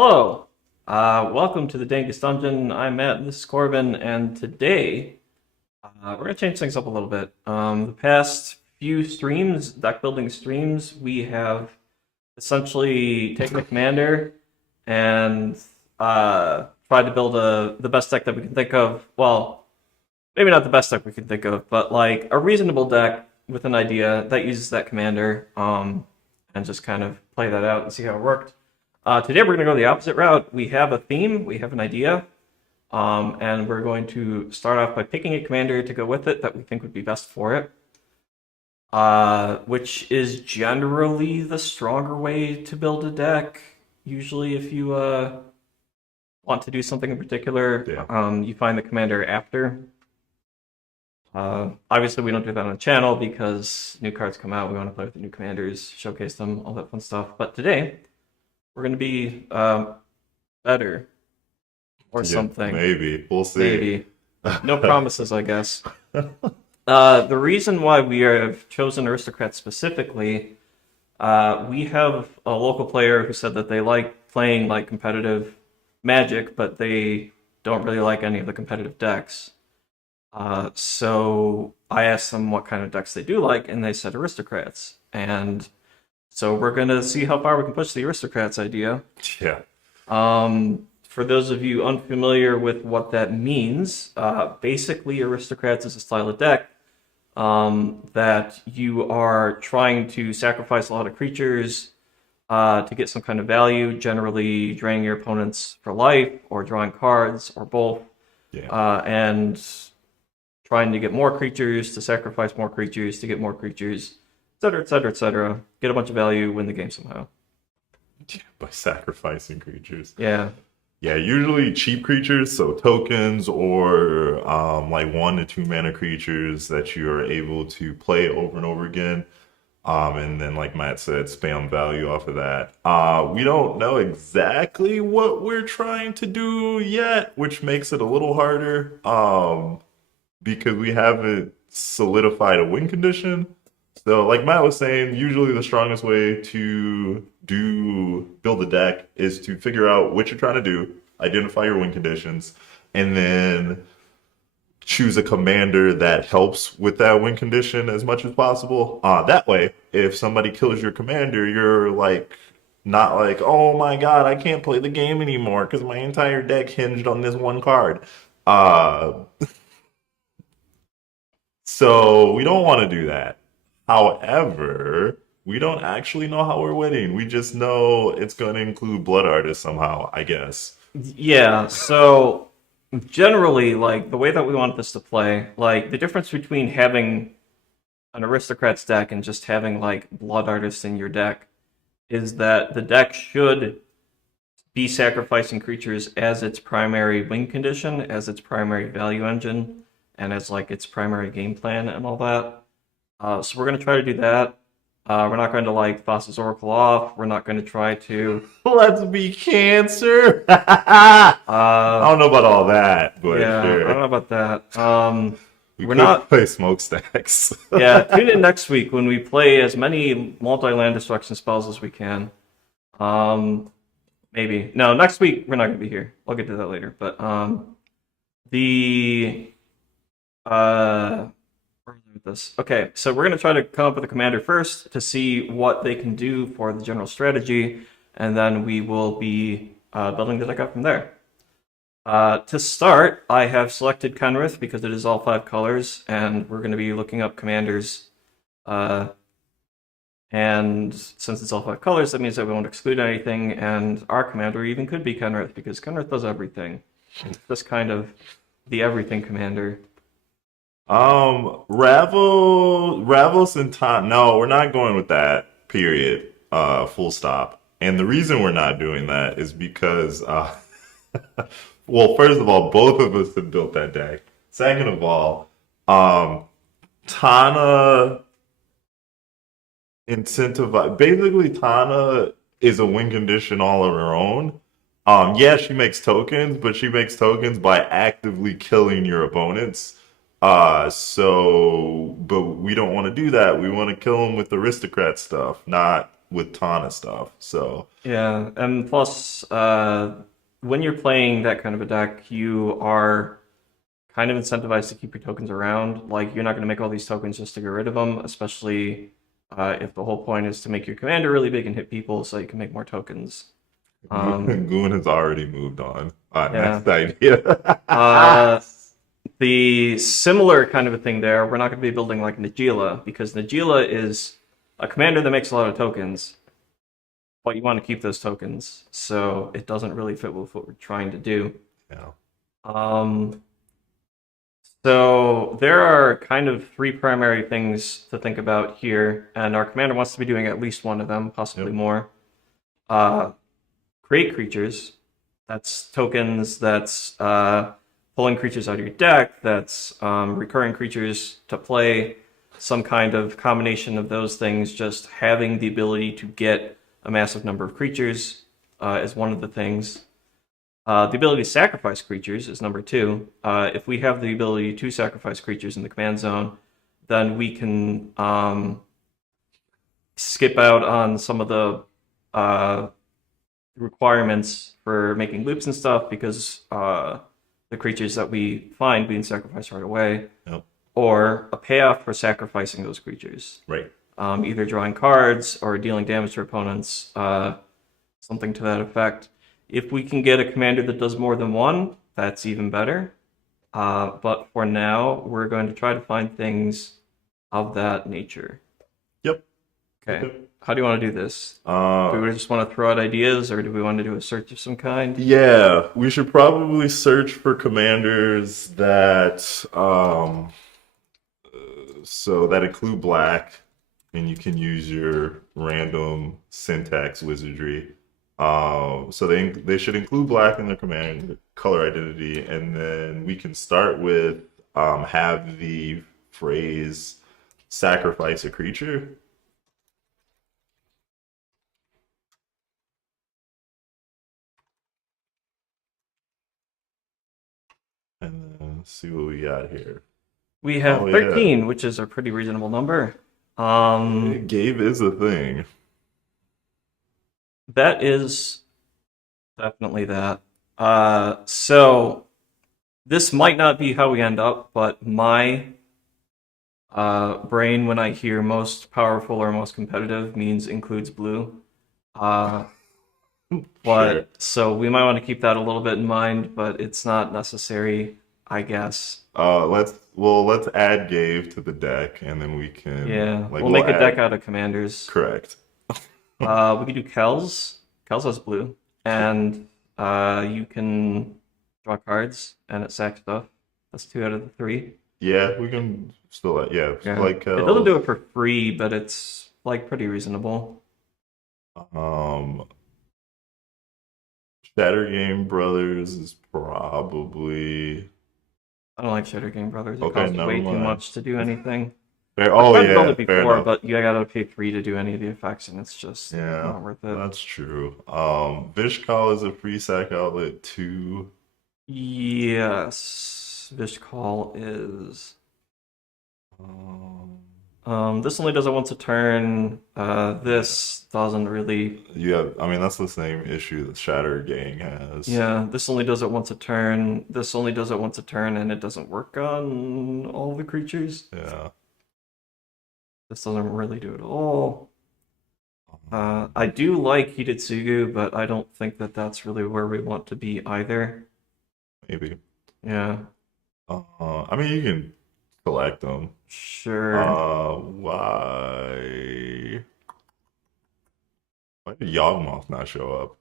Hello, welcome to the Dank Dungeon. I'm Matt, and this is Corbin, and today we're gonna change things up a little bit. The past few streams, deck building streams, we have essentially taken a commander and tried to build the best deck that we can think of. Well, maybe not the best deck we can think of, but like a reasonable deck with an idea that uses that commander, and just kind of play that out and see how it worked. Today we're going to go the opposite route. We have a theme, we have an idea, and we're going to start off by picking a commander to go with it that we think would be best for it, which is generally the stronger way to build a deck. Usually if you want to do something in particular, you find the commander after. Obviously we don't do that on the channel because new cards come out, we want to play with the new commanders, showcase them, all that fun stuff. But today, we're going to be better or something. Maybe. We'll see. Maybe. No promises, I guess. The reason why we have chosen Aristocrats specifically, we have a local player who said that they like playing like competitive Magic, but they don't really like any of the competitive decks. So I asked them what kind of decks they do like, and they said Aristocrats. And so we're going to see how far we can push the Aristocrats idea. Yeah. For those of you unfamiliar with what that means, basically Aristocrats is a style of deck that you are trying to sacrifice a lot of creatures to get some kind of value, generally draining your opponents for life or drawing cards or both, and trying to get more creatures, to sacrifice more creatures, to get more creatures, etc., etc., etc. Get a bunch of value, win the game somehow. By sacrificing creatures. Yeah. Yeah, usually cheap creatures, so tokens or like 1 to 2 mana creatures that you are able to play over and over again. And then, like Matt said, spam value off of that. We don't know exactly what we're trying to do yet, which makes it a little harder because we haven't solidified a win condition. So, like Matt was saying, usually the strongest way to build a deck is to figure out what you're trying to do, identify your win conditions, and then choose a commander that helps with that win condition as much as possible. That way, if somebody kills your commander, you're like not like, oh my god, I can't play the game anymore because my entire deck hinged on this one card. So we don't want to do that. However, we don't actually know how we're winning. We just know it's going to include Blood Artist somehow, I guess. Yeah, so generally, like, the way that we want this to play, like, the difference between having an Aristocrats deck and just having, like, Blood Artist in your deck is that the deck should be sacrificing creatures as its primary win condition, as its primary value engine, and as, like, its primary game plan and all that. So we're going to try to do that. We're not going to like Thassa's Oracle off. We're not going to try to... Let's be Cancer! I don't know about all that, but yeah, sure. I don't know about that. We're not play smokestacks. Yeah, tune in next week when we play as many multi-land destruction spells as we can. Maybe. No, next week we're not going to be here. I'll get to that later. But this. Okay, so we're going to try to come up with a commander first to see what they can do for the general strategy, and then we will be building the deck up from there. To start, I have selected Kenrith because it is all 5 colors, and we're going to be looking up commanders. And since it's all 5 colors, that means that we won't exclude anything, and our commander even could be Kenrith because Kenrith does everything. It's just kind of the everything commander. Ravos and Taunt. No, we're not going with that. Period. Full stop. And the reason we're not doing that is because, well, first of all, both of us have built that deck. Second of all, Tana incentivize. Basically, Tana is a win condition all on her own. Yeah, she makes tokens, but she makes tokens by actively killing your opponents. But we don't want to do that. We want to kill them with aristocrat stuff, not with ton of stuff. So Yeah, and plus, when you're playing that kind of a deck, you are kind of incentivized to keep your tokens around. Like, you're not going to make all these tokens just to get rid of them, especially if the whole point is to make your commander really big and hit people so you can make more tokens. Goon has already moved on. Yeah. Next idea. Uh, the similar kind of a thing there, we're not going to be building like Nagila, because Nagila is a commander that makes a lot of tokens, but you want to keep those tokens, so it doesn't really fit with what we're trying to do. Yeah. Um, so there are kind of three primary things to think about here, and our commander wants to be doing at least one of them, possibly Yep. more. Create creatures. That's tokens, that's pulling creatures out of your deck, that's recurring creatures to play, some kind of combination of those things. Just having the ability to get a massive number of creatures is one of the things. The ability to sacrifice creatures is number two. If we have the ability to sacrifice creatures in the command zone, then we can skip out on some of the requirements for making loops and stuff, because the creatures that we find being sacrificed right away, Yep. or a payoff for sacrificing those creatures. Right. Either drawing cards or dealing damage to opponents, something to that effect. If we can get a commander that does more than one, that's even better. But for now, we're going to try to find things of that nature. Yep. Okay. Yep. How do you want to do this? Do we just want to throw out ideas, or do we want to do a search of some kind? Yeah, we should probably search for commanders that so that include black, and you can use your random syntax wizardry. So they should include black in their command color identity, and then we can start with have the phrase sacrifice a creature. And then see what we got here. We have Oh, yeah. 13, which is a pretty reasonable number. Gabe is a thing. That is definitely that. So this might not be how we end up, but my brain, when I hear most powerful or most competitive, means includes blue. But Sure. so we might want to keep that a little bit in mind, but it's not necessary, I guess. Let's add Gabe to the deck, and then we can Yeah, like we'll make a add- deck out of commanders. Correct. We could do Kells. Kells has blue, and you can draw cards, and it sacks stuff. That's 2 out of the 3. Yeah, we can still Yeah, like it doesn't do it for free, but it's like pretty reasonable. Shatter Game Brothers is probably I don't like Shadow Game Brothers. It Okay, costs never way too mind. much to do anything. fair. I've Oh tried to build yeah, it fair before, enough. but you gotta pay 3 to do any of the effects, and it's just Yeah, not worth it. that's true. Vishkal is a free sack outlet too. Yes, Vishkal is. Um, This only does it once a turn. This doesn't really. I mean that's the same issue that Shatter Gang has. Yeah, this only does it once a turn. This only does it once a turn, and it doesn't work on all the creatures. Yeah. This doesn't really do it at all. I do like Hidetsugu, but I don't think that that's really where we want to be either. Maybe. Yeah, I mean you can collect them. sure. Why did Yawgmoth not show up?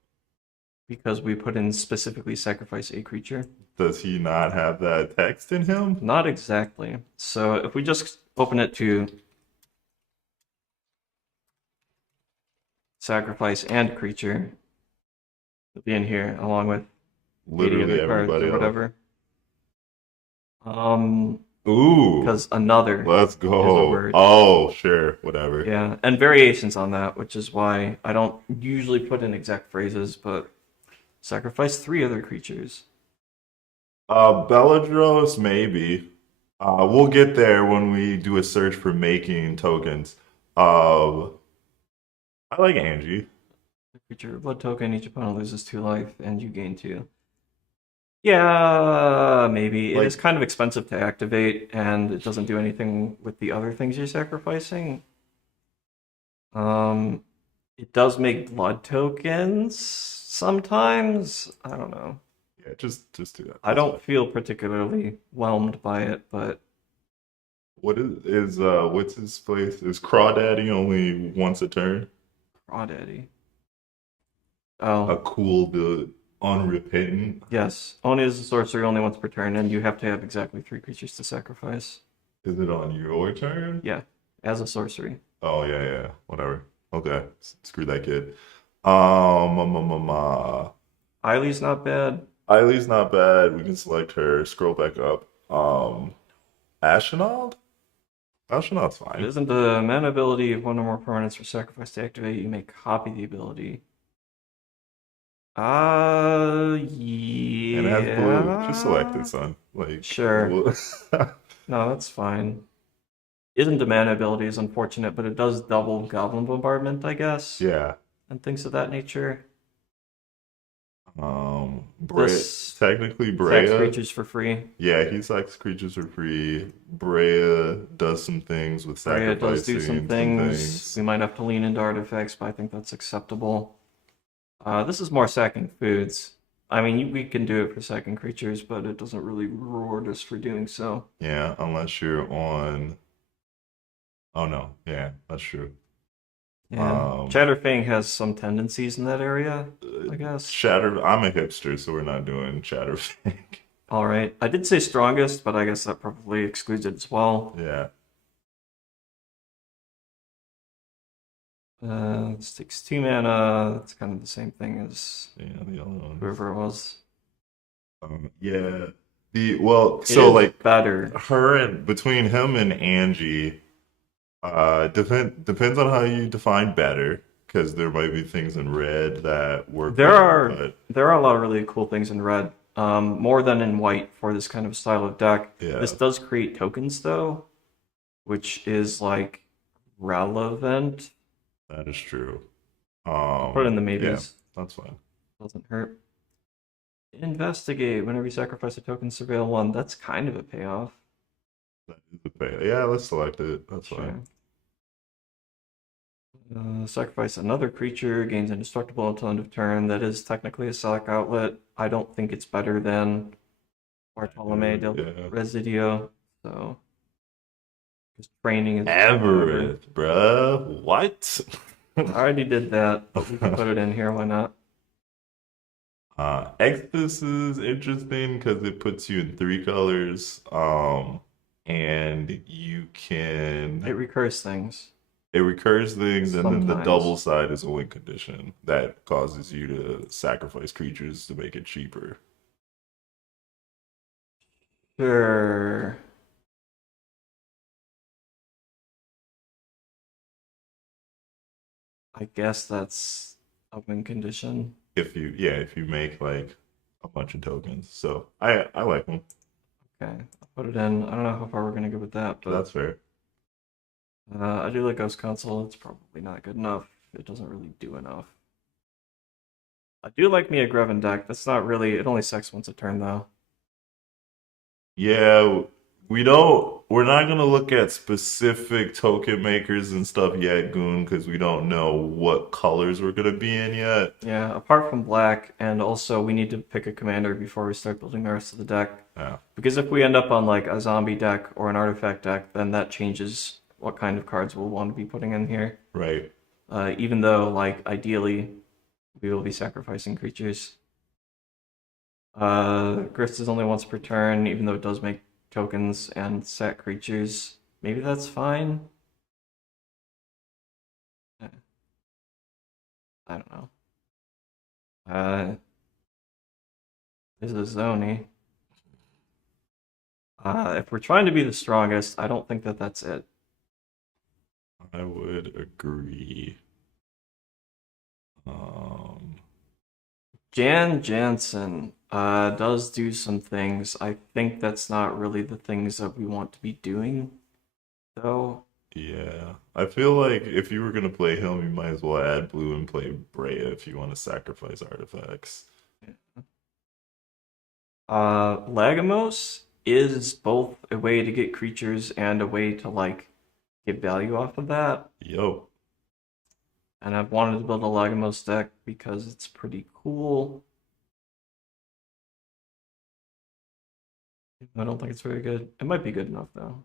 Because we put in specifically sacrifice a creature. Does he not have that text in him? Not exactly. So if we just open it to sacrifice and creature, it'll be in here along with 80 Literally other cards everybody or else. whatever. Ooh, Because another let's is a go. word. Oh, sure, whatever. Yeah, and variations on that, which is why I don't usually put in exact phrases, but sacrifice 3 other creatures. Belladros, maybe. We'll get there when we do a search for making tokens. I I like Angie. Creature blood token, each opponent loses 2 life, and you gain 2. Yeah, maybe. It is Like, kind of expensive to activate, and it doesn't do anything with the other things you're sacrificing. Um, it does make blood tokens sometimes. I don't know. yeah, just do that. I That's don't fine. feel particularly whelmed by it, but What is what's his place? Is Crawdaddy only once a turn? Crawdaddy. A Oh, cool the unrepentant. yes. Only as a sorcery, only once per turn, and you have to have exactly 3 creatures to sacrifice. Is it on your turn? Yeah, as a sorcery. Oh yeah, yeah. Whatever. Okay. Screw that kid. Eileen's not bad. Eileen's not bad. We can select her. Scroll back up. Astronaut? Astronaut's It fine. isn't a mana ability. If one or more permanents are sacrificed to activate, you may copy the ability. And it has blue. Just select it, Yeah. son. Like, Sure. No, that's fine. Isn't a mana ability is unfortunate, but it does double Goblin Bombardment, I guess, yeah. and things of that nature. Brea, This technically sacks Brea. creatures for free. Yeah, he sacks creatures for free. Brea does some things with Arya does do some sacrificing some things. things. We might have to lean into artifacts, but I think that's acceptable. This is more sacking foods. I mean, we can do it for sacking creatures, but it doesn't really reward us for doing so. Yeah, unless you're on. Oh no, yeah, that's true. Yeah. Um, Chatterfang has some tendencies in that area, I guess. Shatter. I'm a hipster, so we're not doing Shatterfang. All right. I did say strongest, but I guess that probably excludes it as well. Yeah. This takes 2 mana. It's kind of the same thing as Yeah, the other ones. whoever it was. Yeah. Well, It so is like better. her and between him and Angie, depends on how you define better, because there might be things in red that work There better, are but there are a lot of really cool things in red, more than in white for this kind of style of deck. yeah, This does create tokens though, which is like relevant. that is true. Put it in the Yeah, maybes. that's fine. Doesn't hurt. Investigate. Whenever you sacrifice a token, surveil 1. That's kind of a payoff. That is the pay. Yeah, let's select it. That's Sure. fine. Sacrifice another creature, gains indestructible until end of turn. That is technically a select outlet. I don't think it's better than Bartolome del Yeah. Residio. So, because training is Everett, bruh. What? I already did that, but we can put it in here. Why not? Exodus is interesting because it puts you in 3 colors. And you It can recurs things. it recurs things, and then the Sometimes. double side is a win condition that causes you to sacrifice creatures to make it cheaper. Sure. I guess that's a win condition. If you make like a bunch of tokens. So I like them. Okay, I'll put it in. I don't know how far we're gonna go with that, but That's fair. I do like Ghost Console. It's probably not good enough. It doesn't really do enough. I do like me a Greven deck. That's not really. It only sacks once a turn though. Yeah, we're not gonna look at specific token makers and stuff yet, Goon, because we don't know what colors we're gonna be in yet. Yeah, apart from black, and also we need to pick a commander before we start building the rest of the deck. Yeah. Because if we end up on like a zombie deck or an artifact deck, then that changes what kind of cards we'll want to be putting in here. Right. Even though, like, ideally, we will be sacrificing creatures. Grist is only once per turn, even though it does make tokens and sack creatures. Maybe that's fine. I don't know. This is Zoni. If we're trying to be the strongest, I don't think that that's it. I would agree. Jan Jansen does do some things. I think that's not really the things that we want to be doing, though. Yeah. I feel like if you were gonna play him, you might as well add blue and play Brea if you want to sacrifice artifacts. Lagomos is both a way to get creatures and a way to like get value off of that. Yo. And I've wanted to build a Lagomos deck because it's pretty cool. I don't think it's very good. It might be good enough though.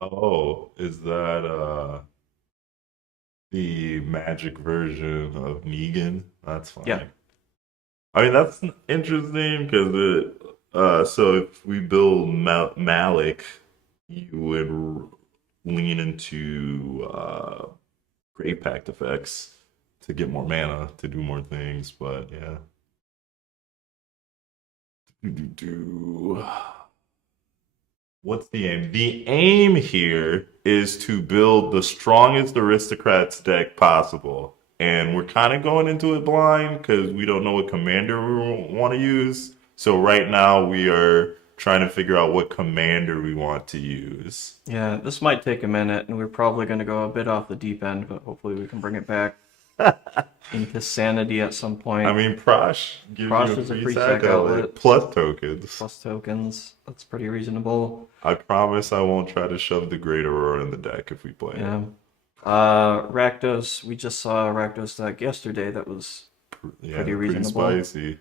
Oh, is that the magic version of Negan? That's Yeah. fine. I mean, that's interesting because so if we build Malik, you would lean into Great Pact effects to get more mana to do more things, but yeah. Do. What's the aim? The aim here is to build the strongest Aristocrats deck possible. And we're kind of going into it blind because we don't know what commander we want to use. So right now we are trying to figure out what commander we want to use. Yeah, this might take a minute, and we're probably going to go a bit off the deep end, but hopefully we can bring it back into sanity at some point. I mean, Prosh gives Prosh you a is a free free sack sack outlet outlet. plus tokens. Plus tokens. That's pretty reasonable. I promise I won't try to shove the Great Aurora in the deck if we play it. Yeah. Rakdos, we just saw a Rakdos deck yesterday that was Yeah, pretty pretty reasonable. spicy.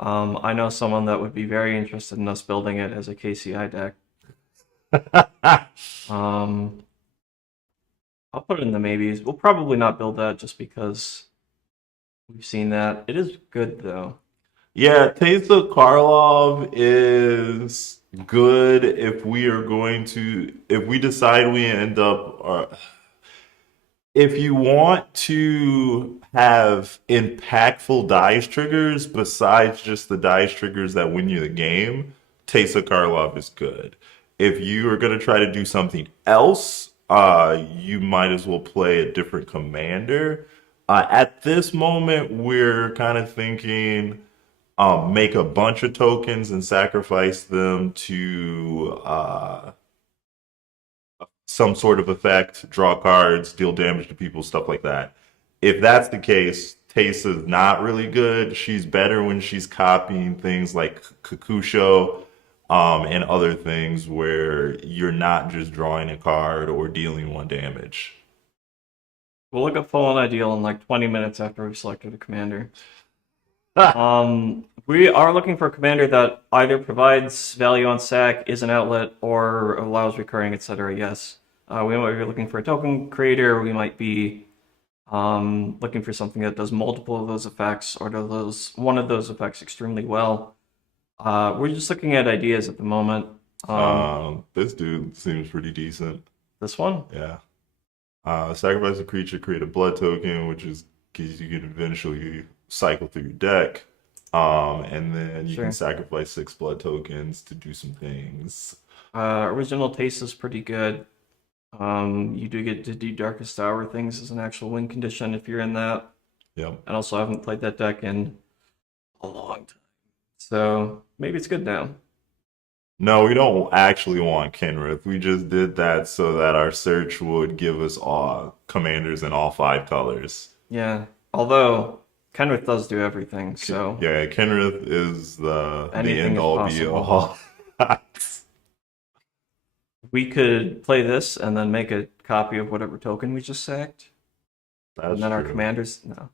I know someone that would be very interested in us building it as a KCI deck. Um, I'll put it in the maybes. We'll probably not build that just because we've seen that. It is good though. Yeah, Teysa Karlov is good if we are going to, if we decide we end up, if you want to have impactful dice triggers besides just the dice triggers that win you the game, Teysa Karlov is good. If you are going to try to do something else, you might as well play a different commander. At this moment, we're kind of thinking make a bunch of tokens and sacrifice them to some sort of effect, draw cards, deal damage to people, stuff like that. If that's the case, Teysa's not really good. She's better when she's copying things like Kakusho and other things where you're not just drawing a card or dealing one damage. We'll look up Fallen Ideal in like 20 minutes after we've selected a commander. We are looking for a commander that either provides value on sack, is an outlet, or allows recurring, etc. Yes. We might be looking for a token creator. We might be looking for something that does multiple of those effects or does one of those effects extremely well. We're just looking at ideas at the moment. This dude seems pretty decent. This one? Yeah. Sacrifice a creature, create a blood token, which is because you can eventually cycle through your deck. And then you Sure. can sacrifice 6 blood tokens to do some things. Original Taste is pretty good. You do get to do Darkest Hour things as an actual win condition if you're in that. Yep. And also, I haven't played that deck in a long time. So maybe it's good now. No, we don't actually want Kenrith. We just did that so that our search would give us all commanders in all 5 colors. Yeah. Although, Kenrith does do everything, so Yeah, Kenrith is the Anything end is all be possible. all. we could play this and then make a copy of whatever token we just sacked. That's And then our true. commanders, no.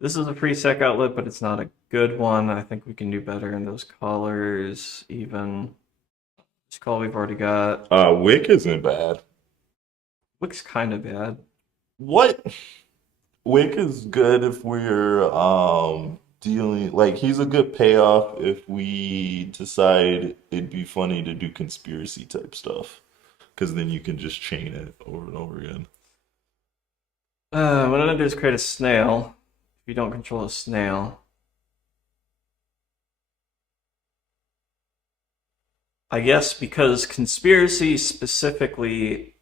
This is a free sec outlet, but it's not a good one. I think we can do better in those colors, even. This call we've already got. Wick isn't bad. Wick's kind of bad. What? Wick is good if we're dealing like he's a good payoff if we decide it'd be funny to do conspiracy type stuff. Because then you can just chain it over and over again. What I'm gonna do is create a snail. If you don't control a snail. I guess because conspiracy specifically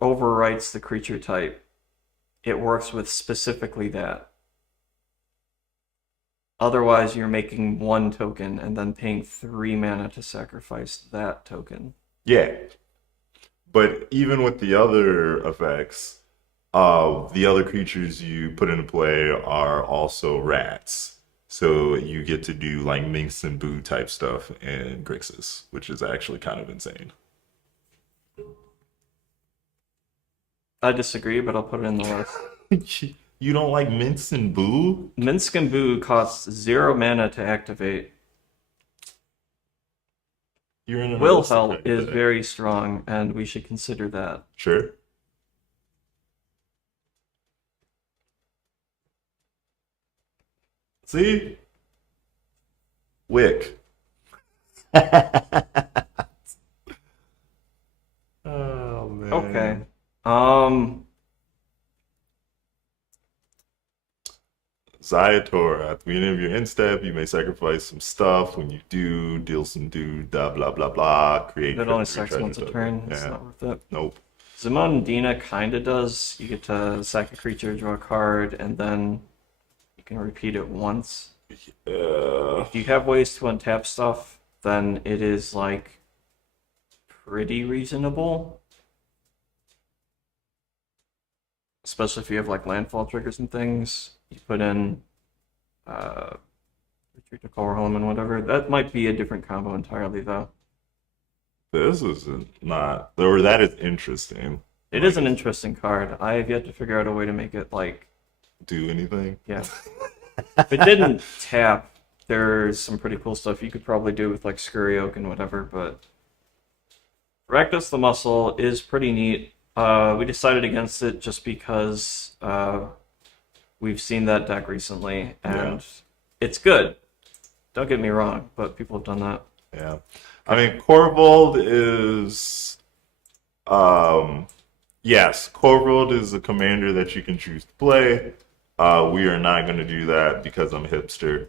overwrites the creature type, it works with specifically that. Otherwise, you're making 1 token and then paying 3 mana to sacrifice that token. Yeah, but even with the other effects, the other creatures you put into play are also rats. So you get to do like Minx and Boo type stuff in Grixis, which is actually kind of insane. I disagree, but I'll put it in the list. You don't like Minx and Boo? Minsk and Boo costs 0 mana to activate. You're in an Wilhel aristocrat is deck. very strong, and we should consider that. Sure. See? Wick. Oh Okay. man. Ziator, at the beginning of your end step, you may sacrifice some stuff. When you do, deal some blah blah blah blah. Create It only three sucks once a token. turn. It's Yeah. not worth it. Nope. Zamondina kinda does. You get to sack a creature, draw a card, and then you can repeat it once. If you have ways to untap stuff, then it is like pretty reasonable. Especially if you have like landfall triggers and things. You put in retreat to Color Home and whatever. That might be a different combo entirely though. This is not, or that is interesting. It is an interesting card. I have yet to figure out a way to make it like, Do anything? yeah. If it didn't tap, there's some pretty cool stuff you could probably do with like Scurry Oak and whatever, but Rakdos the Muscle is pretty neat. We decided against it just because we've seen that deck recently, and it's good. Don't get me wrong, but people have done that. Yeah. I mean, Corvold is, yes, Corvold is a commander that you can choose to play. We are not going to do that because I'm a hipster.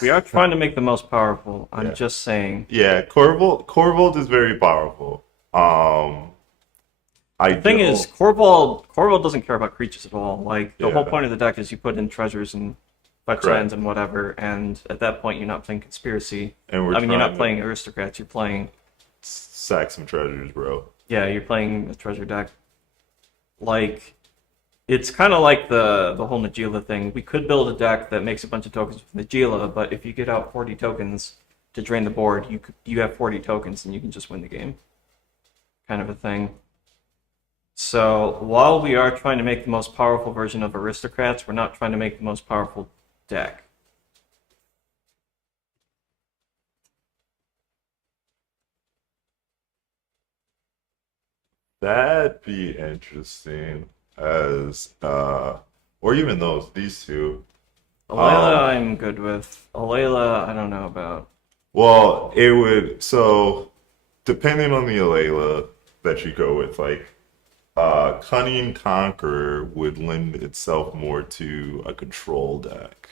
We are trying to make the most powerful. I'm Yeah. just saying. Yeah, Corvold is very powerful. The thing is, Corvold doesn't care about creatures at all. Like, the whole Yeah. point of the deck is you put in treasures and fetch Correct. lands and whatever, and at that point you're not playing Conspiracy. And we're I mean, you're trying not to playing Aristocrats, you're playing, sack some treasures, bro. yeah, you're playing a treasure deck. Like, it's kind of like the whole Najeela thing. We could build a deck that makes a bunch of tokens with Najeela, but if you get out 40 tokens to drain the board, you have 40 tokens and you can just win the game. Kind of a thing. So while we are trying to make the most powerful version of Aristocrats, we're not trying to make the most powerful deck. That'd be interesting as or even these two. Alayla, I'm good with. Alayla, I don't know about. Well, it would so depending on the Alayla that you go with, like Cunning Conqueror would lend itself more to a control deck.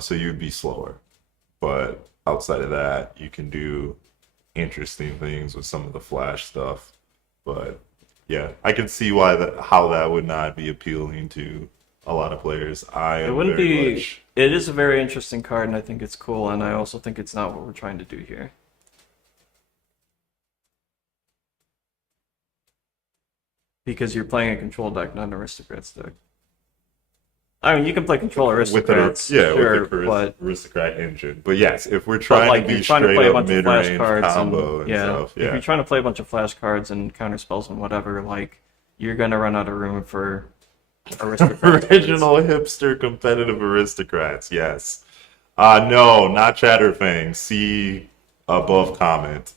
So you'd be slower. But outside of that, you can do interesting things with some of the flash stuff. But yeah, I can see how that would not be appealing to a lot of players. I It am wouldn't very be. much It is a very interesting card, and I think it's cool, and I also think it's not what we're trying to do here. Because you're playing a control deck, not an Aristocrats deck. I mean, you can play control Aristocrats, sure, with a but aristocrat engine. But yes, if we're but trying like to be you're trying to straight play a up bunch of mid flash range cards combo and and yeah, stuff, if you're trying to play a bunch of flash cards and counter spells and whatever, like you're gonna run out of room for Aristocrats. Original hipster competitive aristocrats, yes. No, not Chatterfang. See above comment.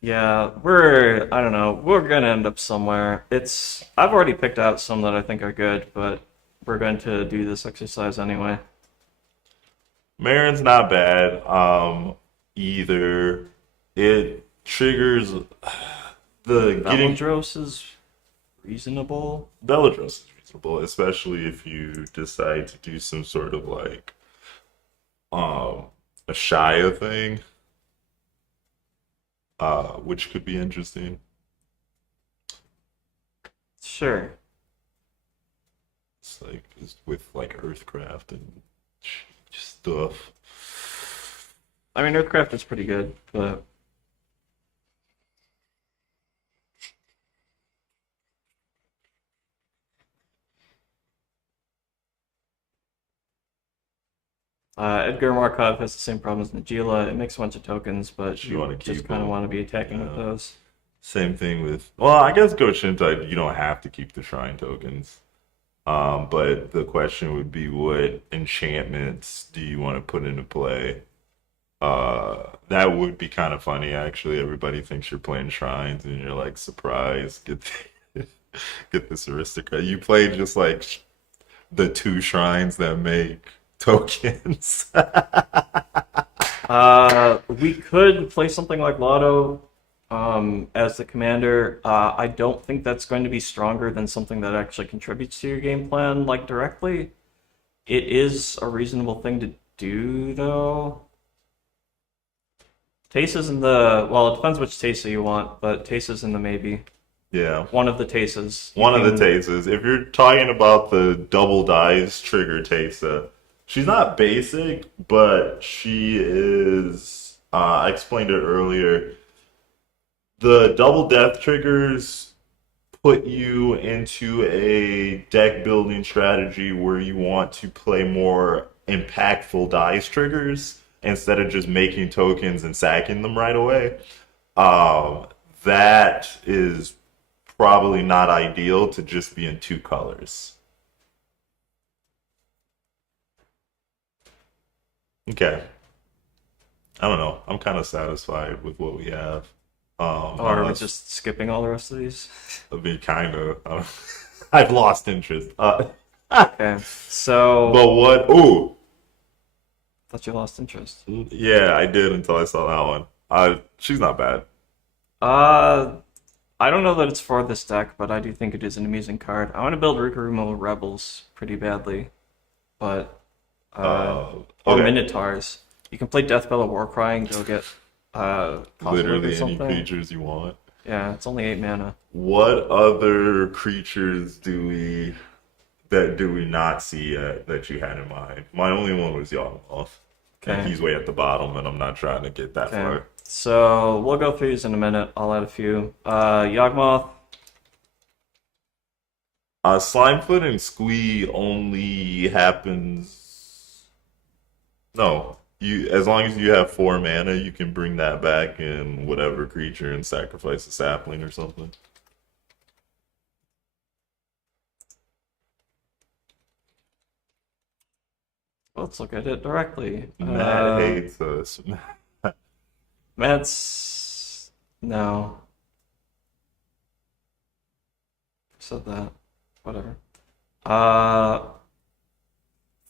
Yeah, I don't know, we're gonna end up somewhere. I've already picked out some that I think are good, but we're going to do this exercise anyway. Marin's not bad. Either it triggers the getting Veladros is reasonable. Bellatrix is reasonable, especially if you decide to do some sort of like a Shia thing. Which could be interesting. Sure. It's like it's with like Earthcraft and stuff. I mean, Earthcraft is pretty good, but Edgar Markov has the same problem as Najila. It makes a bunch of tokens, but You want to just keep kind of them. want to be attacking with Yeah. those. Same thing with, well, I guess Go Shintai, you don't have to keep the shrine tokens. But the question would be, what enchantments do you want to put into play? That would be kind of funny, actually. Everybody thinks you're playing shrines, and you're like, surprise, get this aristocrat. You play just like the two shrines that make tokens. We could play something like Lotto as the commander. I don't think that's going to be stronger than something that actually contributes to your game plan, like directly. It is a reasonable thing to do, though. Tases in the well, it depends which Tasa you want, but Tasa's in the maybe. Yeah. One of the Tasas. One of the Tasas. If you're talking about the double dice trigger Tasa, she's not basic, but she is. I explained it earlier. The double death triggers put you into a deck building strategy where you want to play more impactful dice triggers instead of just making tokens and sacking them right away. Um, that is probably not ideal to just be in two colors. Okay. I don't know. I'm kind of satisfied with what we have. Or are we Unless just skipping all the rest of these? it'd be kind of. I've lost interest. Okay, so But what? Ooh, thought you lost interest. yeah, I did until I saw that one. She's not bad. Uh, I don't know that it's for this deck, but I do think it is an amusing card. I want to build Rikurumo Rebels pretty badly, but or Okay. Minotaurs. You can play Deathbell of Warcry and go get Cosmic or Literally any something. creatures you want. Yeah, it's only 8 mana. What other creatures do we not see yet that you had in mind? My only one was Yawgmoth. And Okay. he's way at the bottom, and I'm not trying to get that Okay. far. So we'll go through these in a minute. I'll add a few. Yawgmoth. Slimefoot and Squee only happens. No, you as long as you have 4 mana, you can bring that back in whatever creature and sacrifice a sapling or something. Let's look at it directly. Matt hates us. Matt's no. Said that. Whatever. Uh,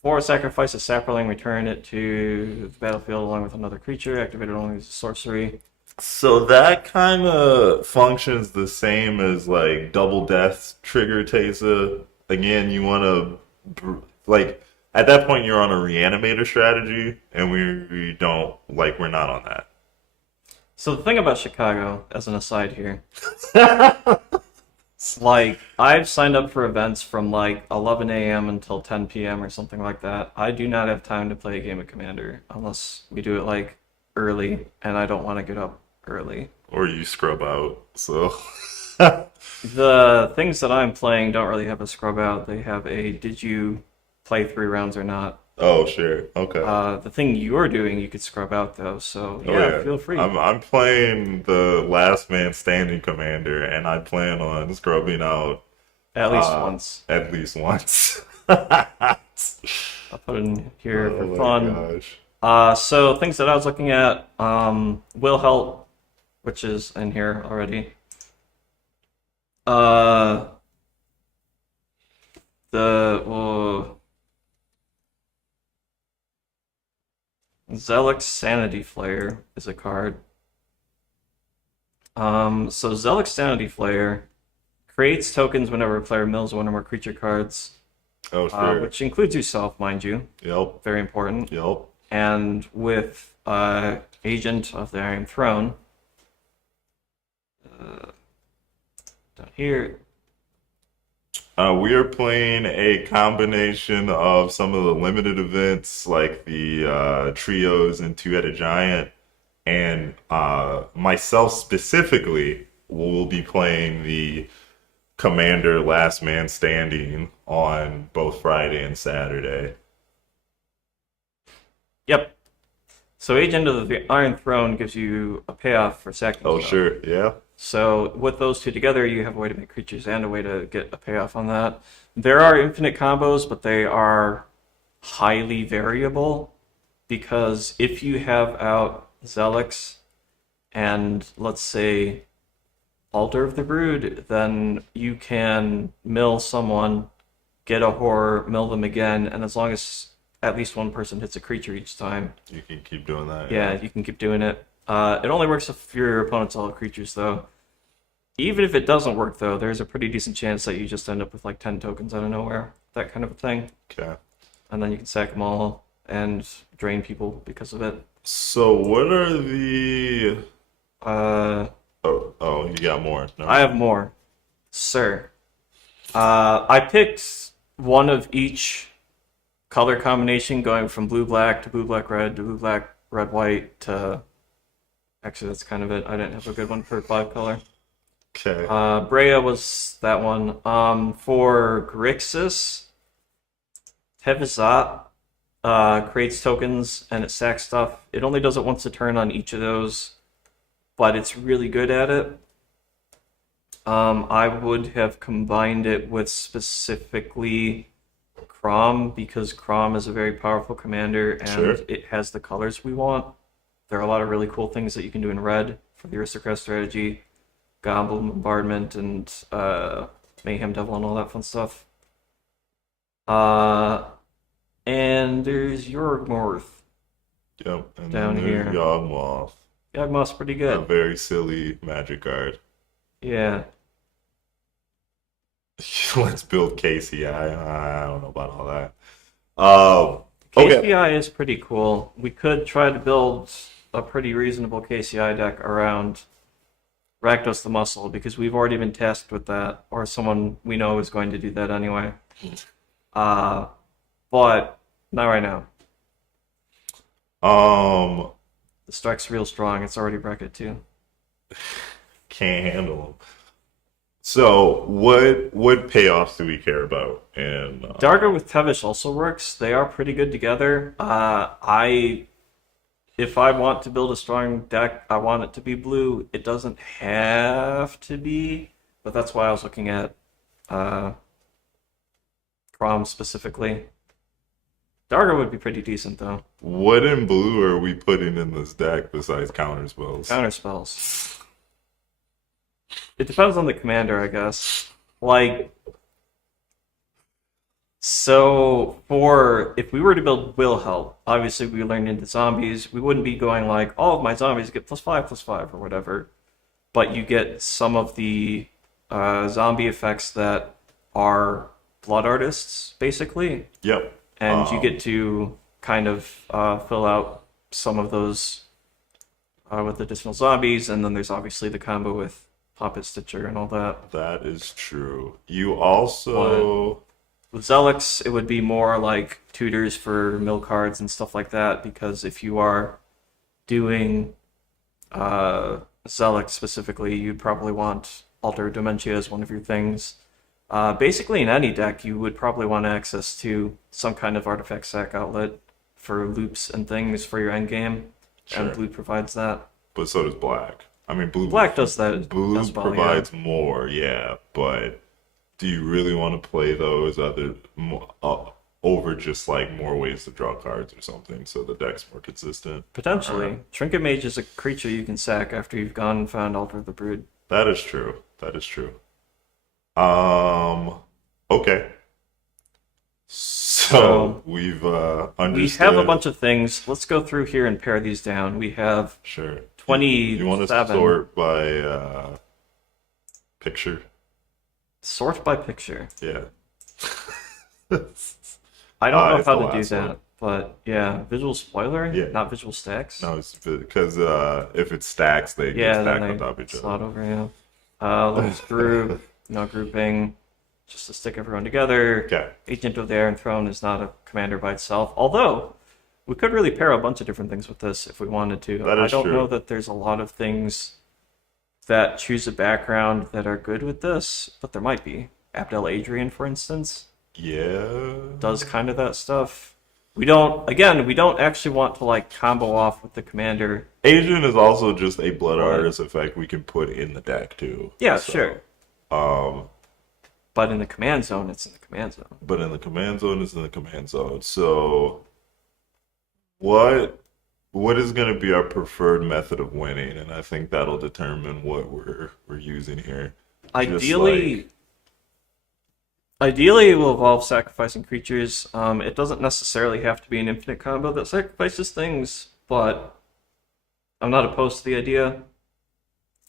For sacrifice a sapling, return it to the battlefield along with another creature. Activate it only as a sorcery. So that kind of functions the same as like double death trigger Tesa. Again, you want to like at that point you're on a reanimator strategy, and we don't like we're not on that. So the thing about Chicago, as an aside here, like I've signed up for events from like 11 a.m. until 10 p.m. or something like that. I do not have time to play a game of Commander unless we do it like early, and I don't want to get up early. Or you scrub out. So The things that I'm playing don't really have a scrub out. They have a did you play 3 rounds or not. oh sure, okay. The thing you're doing, you could scrub out though. So Oh yeah, feel free. I'm playing the last man standing commander, and I plan on scrubbing out At least uh, once. at least once. I'll put it in here Oh for my fun. gosh. So things that I was looking at, will help, which is in here already. Uh, the Zelix Sanity Flare is a card. So Zelix Sanity Flare creates tokens whenever a player mills one or more creature cards, Oh sure. which includes yourself, mind you. Yep. Very important. Yep. And with Agent of the Iron Throne, down here, We are playing a combination of some of the limited events, like the trios and two-headed giant, and myself specifically will be playing the Commander Last Man Standing on both Friday and Saturday. Yep. So Agent of the Iron Throne gives you a payoff for sacking Oh, stuff. sure, yeah. So with those two together, you have a way to make creatures and a way to get a payoff on that. There are infinite combos, but they are highly variable because if you have out Zelix and let's say Altar of the Brood, then you can mill someone, get a horror, mill them again, and as long as at least one person hits a creature each time, You can keep doing that. yeah, you can keep doing it. It only works if your opponent's all creatures, though. Even if it doesn't work, though, there's a pretty decent chance that you just end up with like 10 tokens out of nowhere, that kind of a thing. Okay. And then you can sack them all and drain people because of it. So what are the... Uh, Oh, you got more. No. I have more, sir. I picked one of each color combination, going from blue-black to blue-black-red to blue-black-red-white to... Actually, that's kind of it. I didn't have a good one for 5-color. Okay. Brea was that one. For Grixis, Tevizat creates tokens and it sacks stuff. It only does it once a turn on each of those, but it's really good at it. I would have combined it with specifically Crom because Crom is a very powerful commander and Sure. it has the colors we want. There are a lot of really cool things that you can do in red for the Aristocrat strategy. Goblin Bombardment and Mayhem Devil and all that fun stuff. And there's Yorgmorth. Yep. And Down then here. there's Yawgmoth. Yawgmoth's pretty A good. very silly magic card. Yeah. Let's build Casey. I don't know about all that. Okay. KCI is pretty cool. We could try to build a pretty reasonable KCI deck around Rakdos the Muscle because we've already been tasked with that, or someone we know is going to do that anyway. But not right now. The strike's real strong. It's already bracket 2. Can't handle them. So, what payoffs do we care about? And Dargo with Tevish also works. They are pretty good together. If I want to build a strong deck, I want it to be blue. It doesn't have to be, but that's why I was looking at Crom specifically. Dargo would be pretty decent though. what in blue are we putting in this deck besides counter spells? Counter spells. It depends on the commander, I guess. Like, so for if we were to build Will Help, obviously we learned into zombies. We wouldn't be going like all of my zombies get +5/+5 or whatever, but you get some of the zombie effects that are blood artists, basically, Yep. and you get to kind of fill out some of those with additional zombies, and then there's obviously the combo with Puppet Stitcher and all that. That is true. You also With Zelix, it would be more like tutors for mill cards and stuff like that, because if you are doing Zelix specifically, you'd probably want Altar of Dementia as one of your things. Basically, in any deck, you would probably want access to some kind of artifact sack outlet for loops and things for your endgame, Sure. and blue provides that. but so does black. I mean, blue Black does that Blue as well, yeah. provides more, yeah, but do you really want to play those over just like more ways to draw cards or something so the deck's more consistent? Potentially. Trinket Mage is a creature you can sack after you've gone and found Altar of the Brood. That is true. That is true. Okay. So we've understood. We have a bunch of things. Let's go through here and pare these down. We have Sure. 27. You want to sort by picture? Sort by picture. Yeah. I don't know it's how the to do last that, one. but yeah, visual spoiler, Yeah. not visual stacks. No, it's because if it stacks, they yeah, get then stacked on they top of each other. slot over. Yeah. Let's group. No grouping. just to stick everyone together. Okay. Agent of the Iron Throne is not a commander by itself, although we could really pair a bunch of different things with this if we wanted to. That is I don't true. know that there's a lot of things that choose a background that are good with this, but there might be. Abdel Adrian, for instance, Yeah. does kind of that stuff. We don't actually want to like combo off with the commander. Asian is also just a blood Right. artist effect we can put in the deck too. Yeah, So, sure. Um, But in the command zone, it's in the command zone. but in the command zone is in the command zone. So what is going to be our preferred method of winning? And I think that'll determine what we're using here. Ideally, ideally, it will involve sacrificing creatures. It doesn't necessarily have to be an infinite combo that sacrifices things, but I'm not opposed to the idea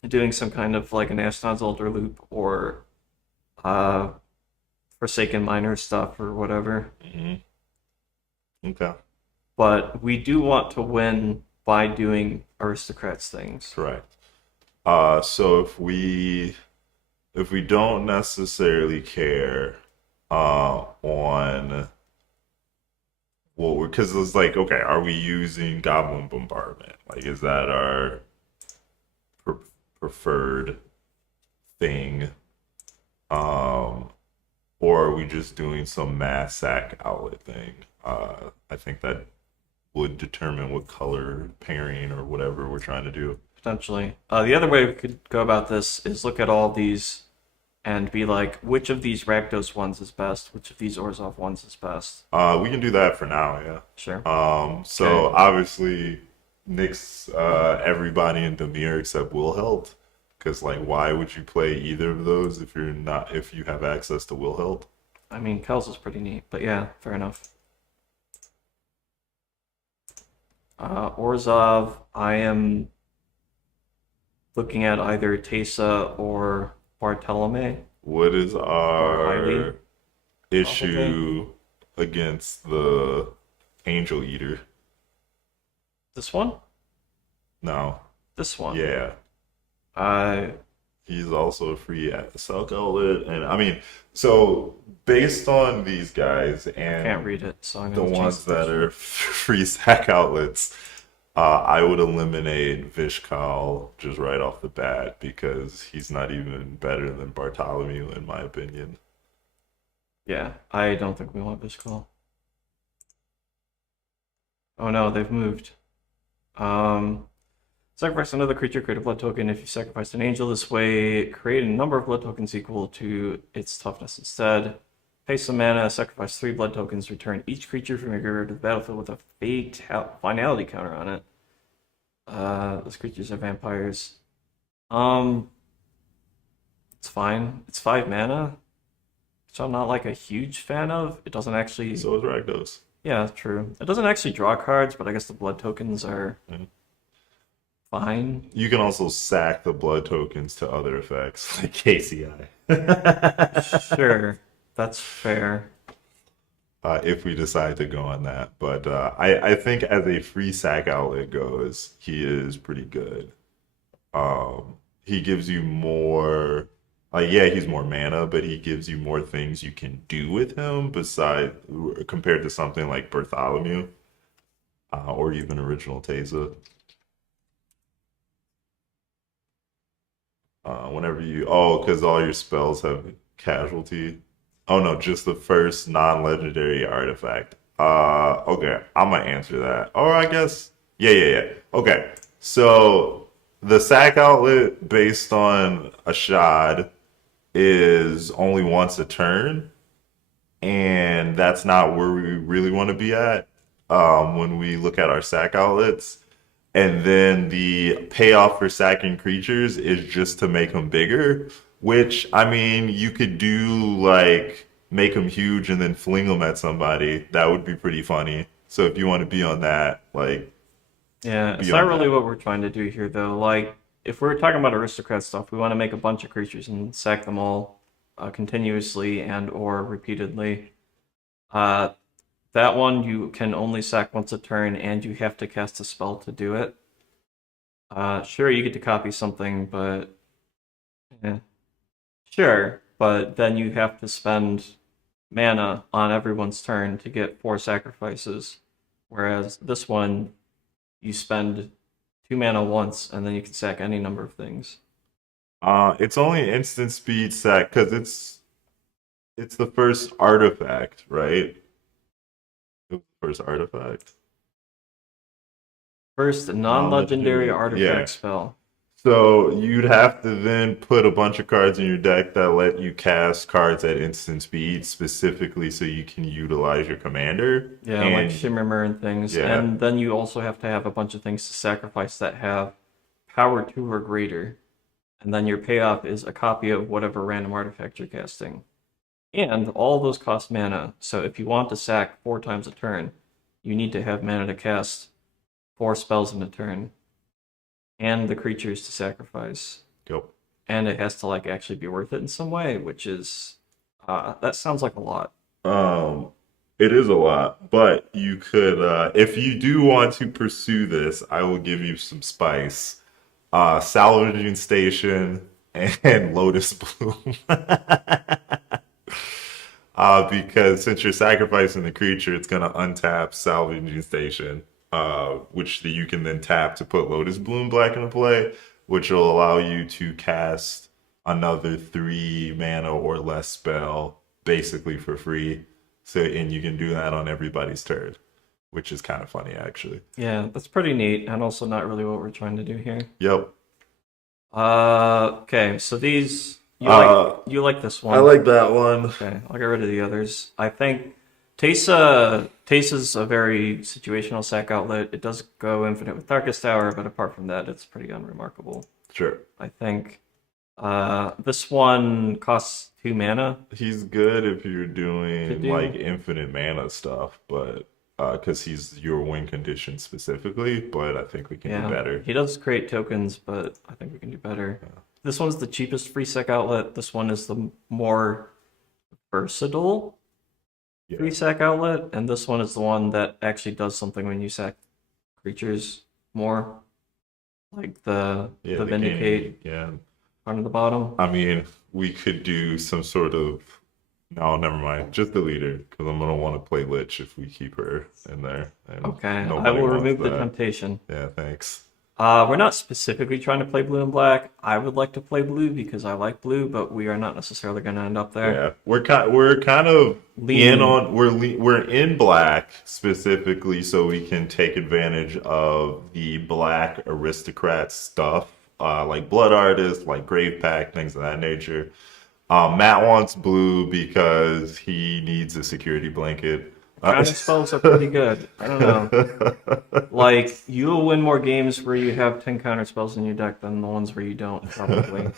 of doing some kind of like an Ashnod's Altar loop or Forsaken Miner stuff or whatever. Mhm. Okay, But we do want to win by doing Aristocrats things. correct. So if we don't necessarily care on what we're, because it's like, okay, are we using Goblin Bombardment? Like, is that our preferred thing? Or are we just doing some mass sack outlet thing? I think that would determine what color pairing or whatever we're trying to do. Potentially. The other way we could go about this is look at all these and be like, which of these Rakdos ones is best? Which of these Orzhov ones is best? We can do that for now, yeah. Sure. So Okay. obviously, nix everybody in Demir except Wilhelt, because like, why would you play either of those if you have access to Wilhelt? I mean, Kel's is pretty neat, but yeah, fair enough. Orzhov, I am looking at either Teysa or Bartolome. What is our Highly, issue against the Angel Eater? This one? No, This one. yeah, Uh, he's also a free Selk outlet, and I mean, so based on these guys and can't read it, so I'm the gonna change ones the that are free sack outlets, I would eliminate Vishkal just right off the bat because he's not even better than Bartholomew in my opinion. Yeah, I don't think we want Vishkal. Oh no, they've moved. Sacrifice another creature, create a blood token. If you sacrificed an angel this way, create a number of blood tokens equal to its toughness instead. Pay some mana, sacrifice 3 blood tokens, return each creature from your graveyard to the battlefield with a finality counter on it. Those creatures are vampires. It's fine. It's 5 mana, which I'm not like a huge fan of. It doesn't actually. So is Rakdos. Yeah, true. It doesn't actually draw cards, but I guess the blood tokens are Mhm. fine. You can also sack the blood tokens to other effects like KCI. Sure, that's fair. If we decide to go on that. But I think as a free sack outlet goes, he is pretty good. He gives you more, yeah, he's more mana, but he gives you more things you can do with him compared to something like Bartholomew or even original Teysa. Because all your spells have casualty. Oh no, just the first non-legendary artifact. Okay, I'm gonna answer that. Or I guess, yeah. Okay, so the sack outlet based on a shard is only once a turn, and that's not where we really want to be at when we look at our sack outlets. And then the payoff for sacking creatures is just to make them bigger, which, I mean, you could do like make them huge and then fling them at somebody. That would be pretty funny. So if you want to be on that, like, Yeah, it's be not on really that. what we're trying to do here, though. Like, if we're talking about aristocrat stuff, we want to make a bunch of creatures and sack them all continuously and or repeatedly. Uh, that one you can only sack once a turn, and you have to cast a spell to do it. Sure, you get to copy something, but yeah, sure. but then you have to spend mana on everyone's turn to get 4 sacrifices. Whereas this one, you spend 2 mana once, and then you can sack any number of things. It's only instant speed sack because it's the first artifact, right? It was the first artifact. First non-legendary artifact spell. So you'd have to then put a bunch of cards in your deck that let you cast cards at instant speed specifically so you can utilize your commander. Yeah, like Shimmer and things. Yeah. And then you also have to have a bunch of things to sacrifice that have power 2 or greater. And then your payoff is a copy of whatever random artifact you're casting. And all those cost mana. So if you want to sack 4 times a turn, you need to have mana to cast 4 spells in a turn. And the creatures to sacrifice. Yep. And it has to like actually be worth it in some way, which is that sounds like a lot. It is a lot, but you could if you do want to pursue this, I will give you some spice. Salvaging Station and Lotus Bloom. Because since you're sacrificing the creature, it's gonna untap Salvaging Station. Which you can then tap to put Lotus Bloom Black into play, which will allow you to cast another 3 mana or less spell basically for free. So, and you can do that on everybody's turn, which is kind of funny actually. Yeah, that's pretty neat, and also not really what we're trying to do here. Yep. Okay, so these you like this one. I like that one. Okay, I'll get rid of the others. I think Tesa's a very situational sack outlet. It does go infinite with Darkest Hour, but apart from that, it's pretty unremarkable. Sure. I think this one costs 2 mana. He's good if you're doing like infinite mana stuff, but because he's your win condition specifically, but I think we can do better. He does create tokens, but I think we can do better. Yeah. This one's the cheapest free sack outlet. This one is the more versatile free sack outlet, and this one is the one that actually does something when you sack creatures more, like the Vindicate on the bottom. I mean, we could do some sort of no, never mind. Just the leader, because I'm gonna want to play Lich if we keep her in there. And okay, I will remove the temptation. Yeah, thanks. We're not specifically trying to play blue and black. I would like to play blue because I like blue, but we are not necessarily going to end up there. Yeah, we're kind of we're in black specifically so we can take advantage of the black aristocrats stuff, like Blood Artist, like Grave Pact, things of that nature. Matt wants blue because he needs a security blanket. Counter spells are pretty good. I don't know. Like, you'll win more games where you have 10 counter spells in your deck than the ones where you don't, probably.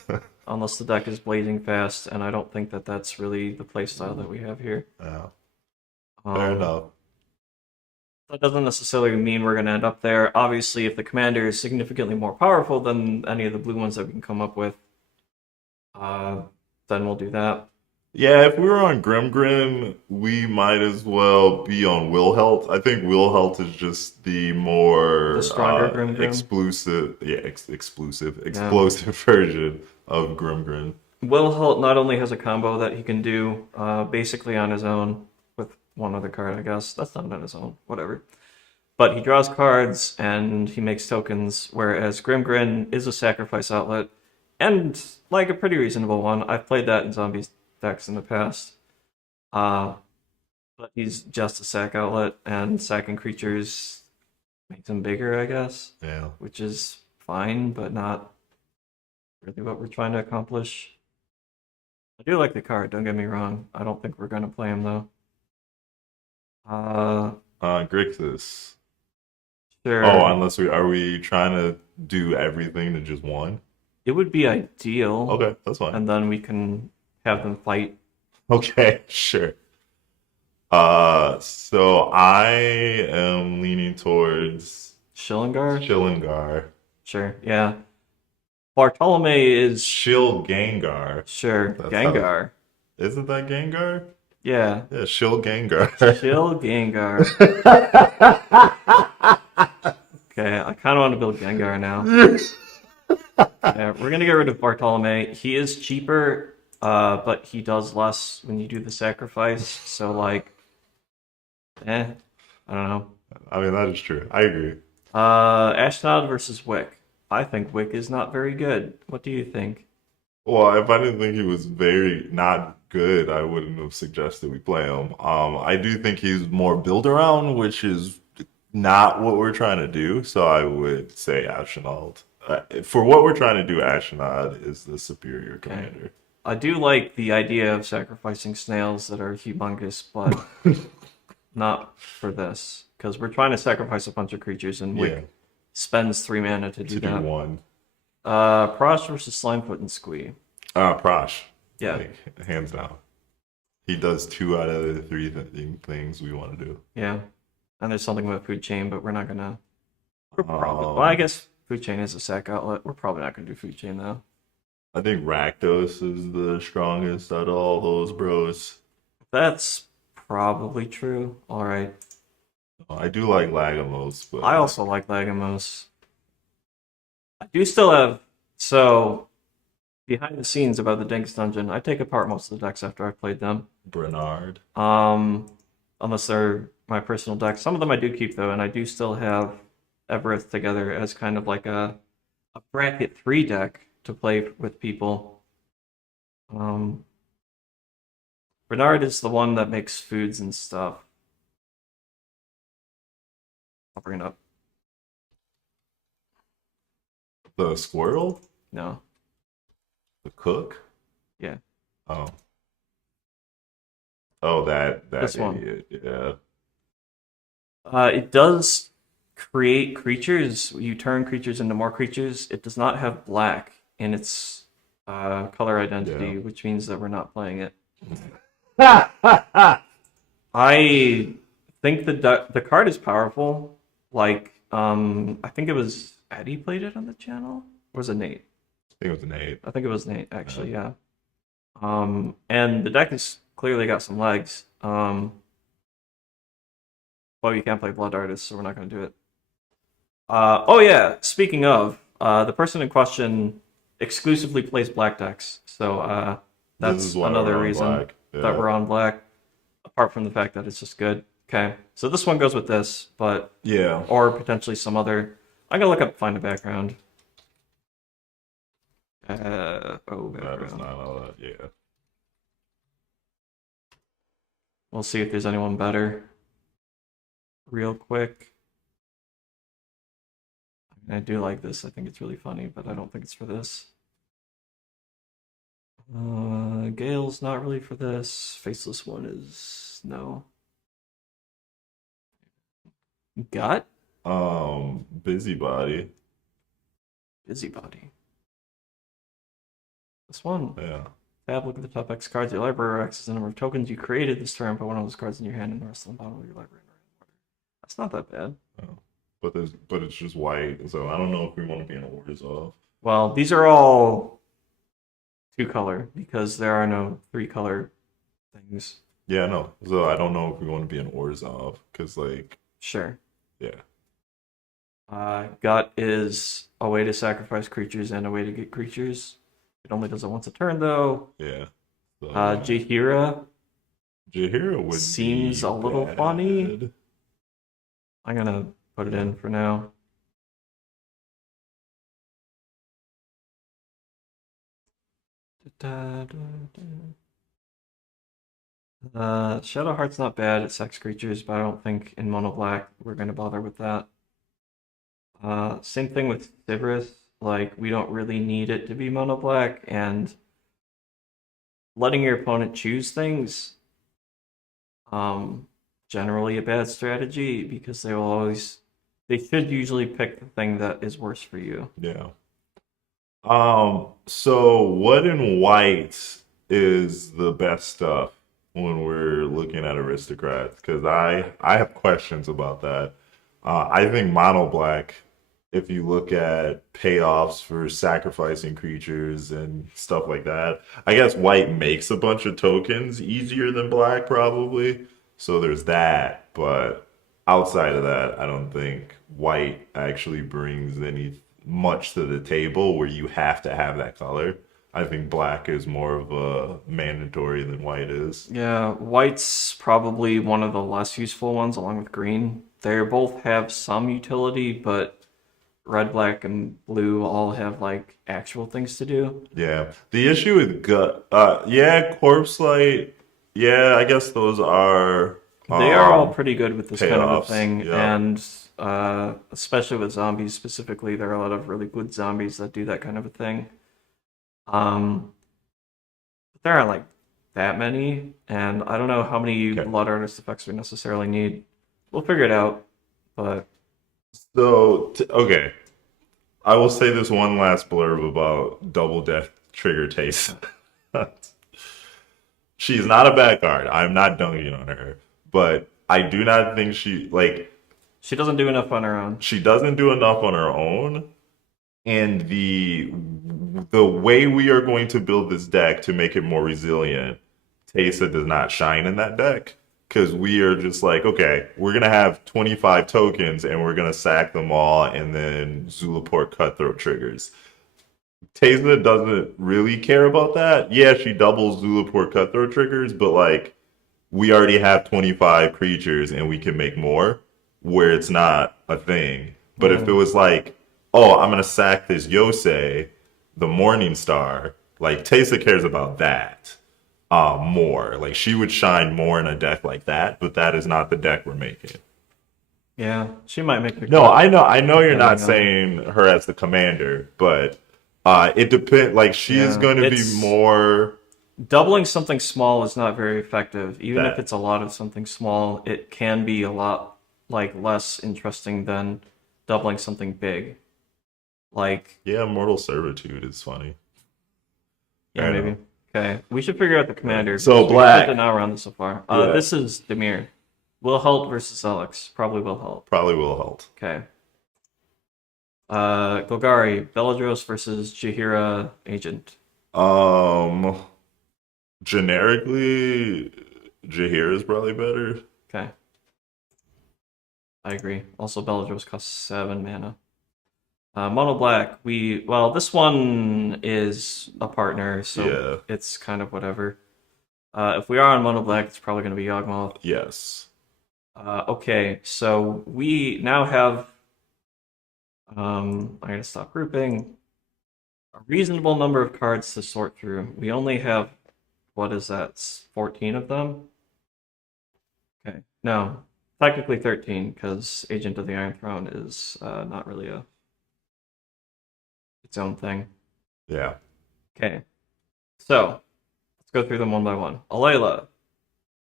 Unless the deck is blazing fast, and I don't think that that's really the playstyle that we have here. Yeah. Fair enough. That doesn't necessarily mean we're going to end up there. Obviously, if the commander is significantly more powerful than any of the blue ones that we can come up with, then we'll do that. Yeah, if we were on Grim, we might as well be on Wilhelt. I think Wilhelt is just the stronger Grim. Explosive version of Grim. Wilhelt not only has a combo that he can do basically on his own with one other card, I guess. That's not on his own, whatever. But he draws cards and he makes tokens, whereas Grim is a sacrifice outlet and like a pretty reasonable one. I've played that in Zombies decks in the past, but he's just a sack outlet, and sacking creatures makes him bigger, I guess. Yeah, which is fine, but not really what we're trying to accomplish. I do like the card, don't get me wrong. I don't think we're gonna play him though. Grixis. Sure. Oh, unless are we trying to do everything to just one? It would be ideal. Okay, that's fine. And then we can have them fight. Okay, sure. So I am leaning towards Shillingar. Sure, yeah. Bartolome is Shilgangar. Sure, Gengar. Isn't that Gengar? Yeah. Yeah, Shilgangar. Shilgangar. Okay, I kind of want to build Gengar now. Yeah, we're gonna get rid of Bartolome. He is cheaper but he does less when you do the sacrifice. So like, I don't know. I mean, that is true. I agree. Ashnod versus Wick. I think Wick is not very good. What do you think? Well, if I didn't think he was very not good, I wouldn't have suggested we play him. I do think he's more build around, which is not what we're trying to do. So I would say Ashnod. For what we're trying to do, Ashnod is the superior Okay. commander. I do like the idea of sacrificing snails that are humongous, but not for this. Because we're trying to sacrifice a bunch of creatures, and Wick Yeah, spends 3 mana to do to do that. one. Prosh versus Slimefoot and Squee. Prosh, Yeah, like hands down. He does 2 out of the 3 things we want to do. yeah. And there's something about Food Chain, but we're not gonna. We're probably. Well, I guess Food Chain is a sack outlet. We're probably not gonna do Food Chain though. I think Rakdos is the strongest out of all those bros. That's probably true. All right. I do like Lagomos, but I also like Lagomos. I do still have so behind the scenes about the Dank Dungeon. I take apart most of the decks after I've played them. Bernard. Unless they're my personal decks. Some of them I do keep though, and I do still have Everest together as kind of like a bracket 3 deck to play with people. Bernard is the one that makes foods and stuff. I'll bring it up. The squirrel? No. The cook? Yeah. Oh. Oh, that This one. idiot. Yeah. It does create creatures. You turn creatures into more creatures. It does not have black in its color identity, Yeah. which means that we're not playing it. I I think the card is powerful. Like, I think it was Eddie played it on the channel. Or was it Nate? think it was an 8. I think it was Nate, actually, yeah. And the deck has clearly got some legs. Well, you can't play Blood Artist, so we're not going to do it. Oh yeah, speaking of, the person in question exclusively plays black decks, so This that's is why another we're on reason black. that Yeah. we're on black. Apart from the fact that it's just good. Okay, so this one goes with this, but Yeah. or potentially some other. I'm gonna look up find a background. That is Background. not all that. Yeah. We'll see if there's anyone better. Real quick. I do like this. I think it's really funny, but I don't think it's for this. Gale's not really for this. Faceless one is no. Gut? Busybody. Busybody. This one. Yeah. Tab, look at the top X cards. Your library X is the number of tokens you created this turn. Put one of those cards in your hand and the rest of the bottom of your library. That's not that bad. Oh. But it's just white, so I don't know if we want to be in orders off. Well, these are all 2-color because there are no 3-color things. Yeah, no. So I don't know if we want to be in Orzhov because, like, Sure. yeah, Gut is a way to sacrifice creatures and a way to get creatures. It only does it once a turn, though. yeah. So, Jaheira Jaheira would seems be a little bad. funny. I'm gonna put it in for now. Shadowheart's not bad at sex creatures, but I don't think in mono black we're gonna bother with that. Same thing with Sivris. Like, we don't really need it to be mono black, and letting your opponent choose things, generally a bad strategy because they should usually pick the thing that is worse for you. Yeah. So what in white is the best stuff when we're looking at Aristocrats? Because I have questions about that. I think mono black, if you look at payoffs for sacrificing creatures and stuff like that, I guess white makes a bunch of tokens easier than black probably. So there's that, but outside of that, I don't think white actually brings any much to the table where you have to have that color. I think black is more of a mandatory than white is. Yeah, white's probably one of the less useful ones, along with green. They both have some utility, but red, black, and blue all have like actual things to do. Yeah. The issue with gut, yeah, corpse light, yeah, I guess those are They are all pretty good with this kind of a payoffs. thing, Yeah. and especially with zombies specifically, there are a lot of really good zombies that do that kind of a thing. Um, there aren't like that many, and I don't know how many Okay. blood artist effects we necessarily need. We'll figure it out, but So, okay. I will say this one last blurb about double death trigger taste. She's not a bad card. I'm not dunking on her, but I do not think she doesn't do enough on her own. she doesn't do enough on her own. And the way we are going to build this deck to make it more resilient, Teysa does not shine in that deck. Because we are just like, okay, we're gonna have 25 tokens and we're gonna sack them all and then Zulaport Cutthroat triggers. Teysa doesn't really care about that. Yeah, she doubles Zulaport Cutthroat triggers, but like we already have 25 creatures and we can make more where it's not a thing. But if it was like, oh, I'm gonna sack this Yosei, the Morning Star, like Teysa cares about that more. Like she would shine more in a deck like that, but that is not the deck we're making. Yeah, she might make the No, cut. I know you're not Depending on- saying her as the commander, but it depends. Like she is Yeah, going to be it's- more. Doubling something small is not very effective. Even if That- it's a lot of something small, it can be a lot like less interesting than doubling something big. Like, Yeah, Mortal Servitude is funny. yeah, I know. maybe. Okay, we should figure out the commander. So, because black. We did not round this so far. Yeah. This is Demir. Will Halt versus Alex. Probably Will Halt. Probably will help. Okay. Golgari, Beladros versus Jaheira Agent. Generically, Jaheir is probably better. Okay. I agree. Also, Beladros costs 7 mana. Mono Black, this one is a partner, so Yeah. it's kind of whatever. If we are on Mono Black, it's probably going to be Yawgmoth. Yes. Okay, so we now have, I'm going to stop grouping, a reasonable number of cards to sort through. We only have, what is that, 14 of them? Okay, no, technically 13, because Agent of the Iron Throne is not really its own thing. Yeah. Okay, so let's go through them one by one. Alayla.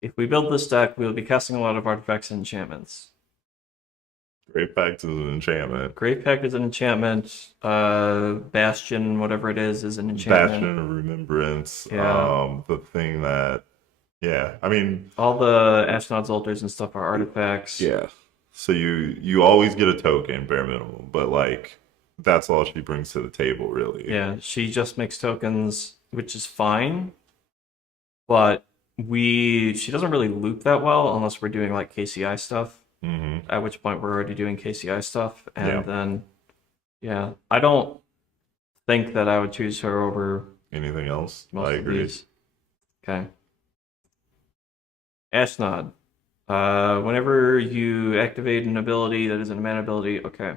If we build this deck, we will be casting a lot of artifacts and enchantments. Great Pact is an enchantment. Great Pact is an enchantment. Bastion, whatever it is an enchantment. Bastion of Remembrance. Yeah. The thing that, yeah, I mean, All the Ashnod's altars and stuff are artifacts. yeah. So you always get a token, bare minimum, but like that's all she brings to the table, really. Yeah, she just makes tokens, which is fine, but she doesn't really loop that well unless we're doing like KCI stuff. hmm At which point we're already doing KCI stuff, and Yeah. then yeah, I don't think that I would choose her over Anything else? most I of agree. these. Okay. Ashnod. Whenever you activate an ability that isn't a mana ability, okay.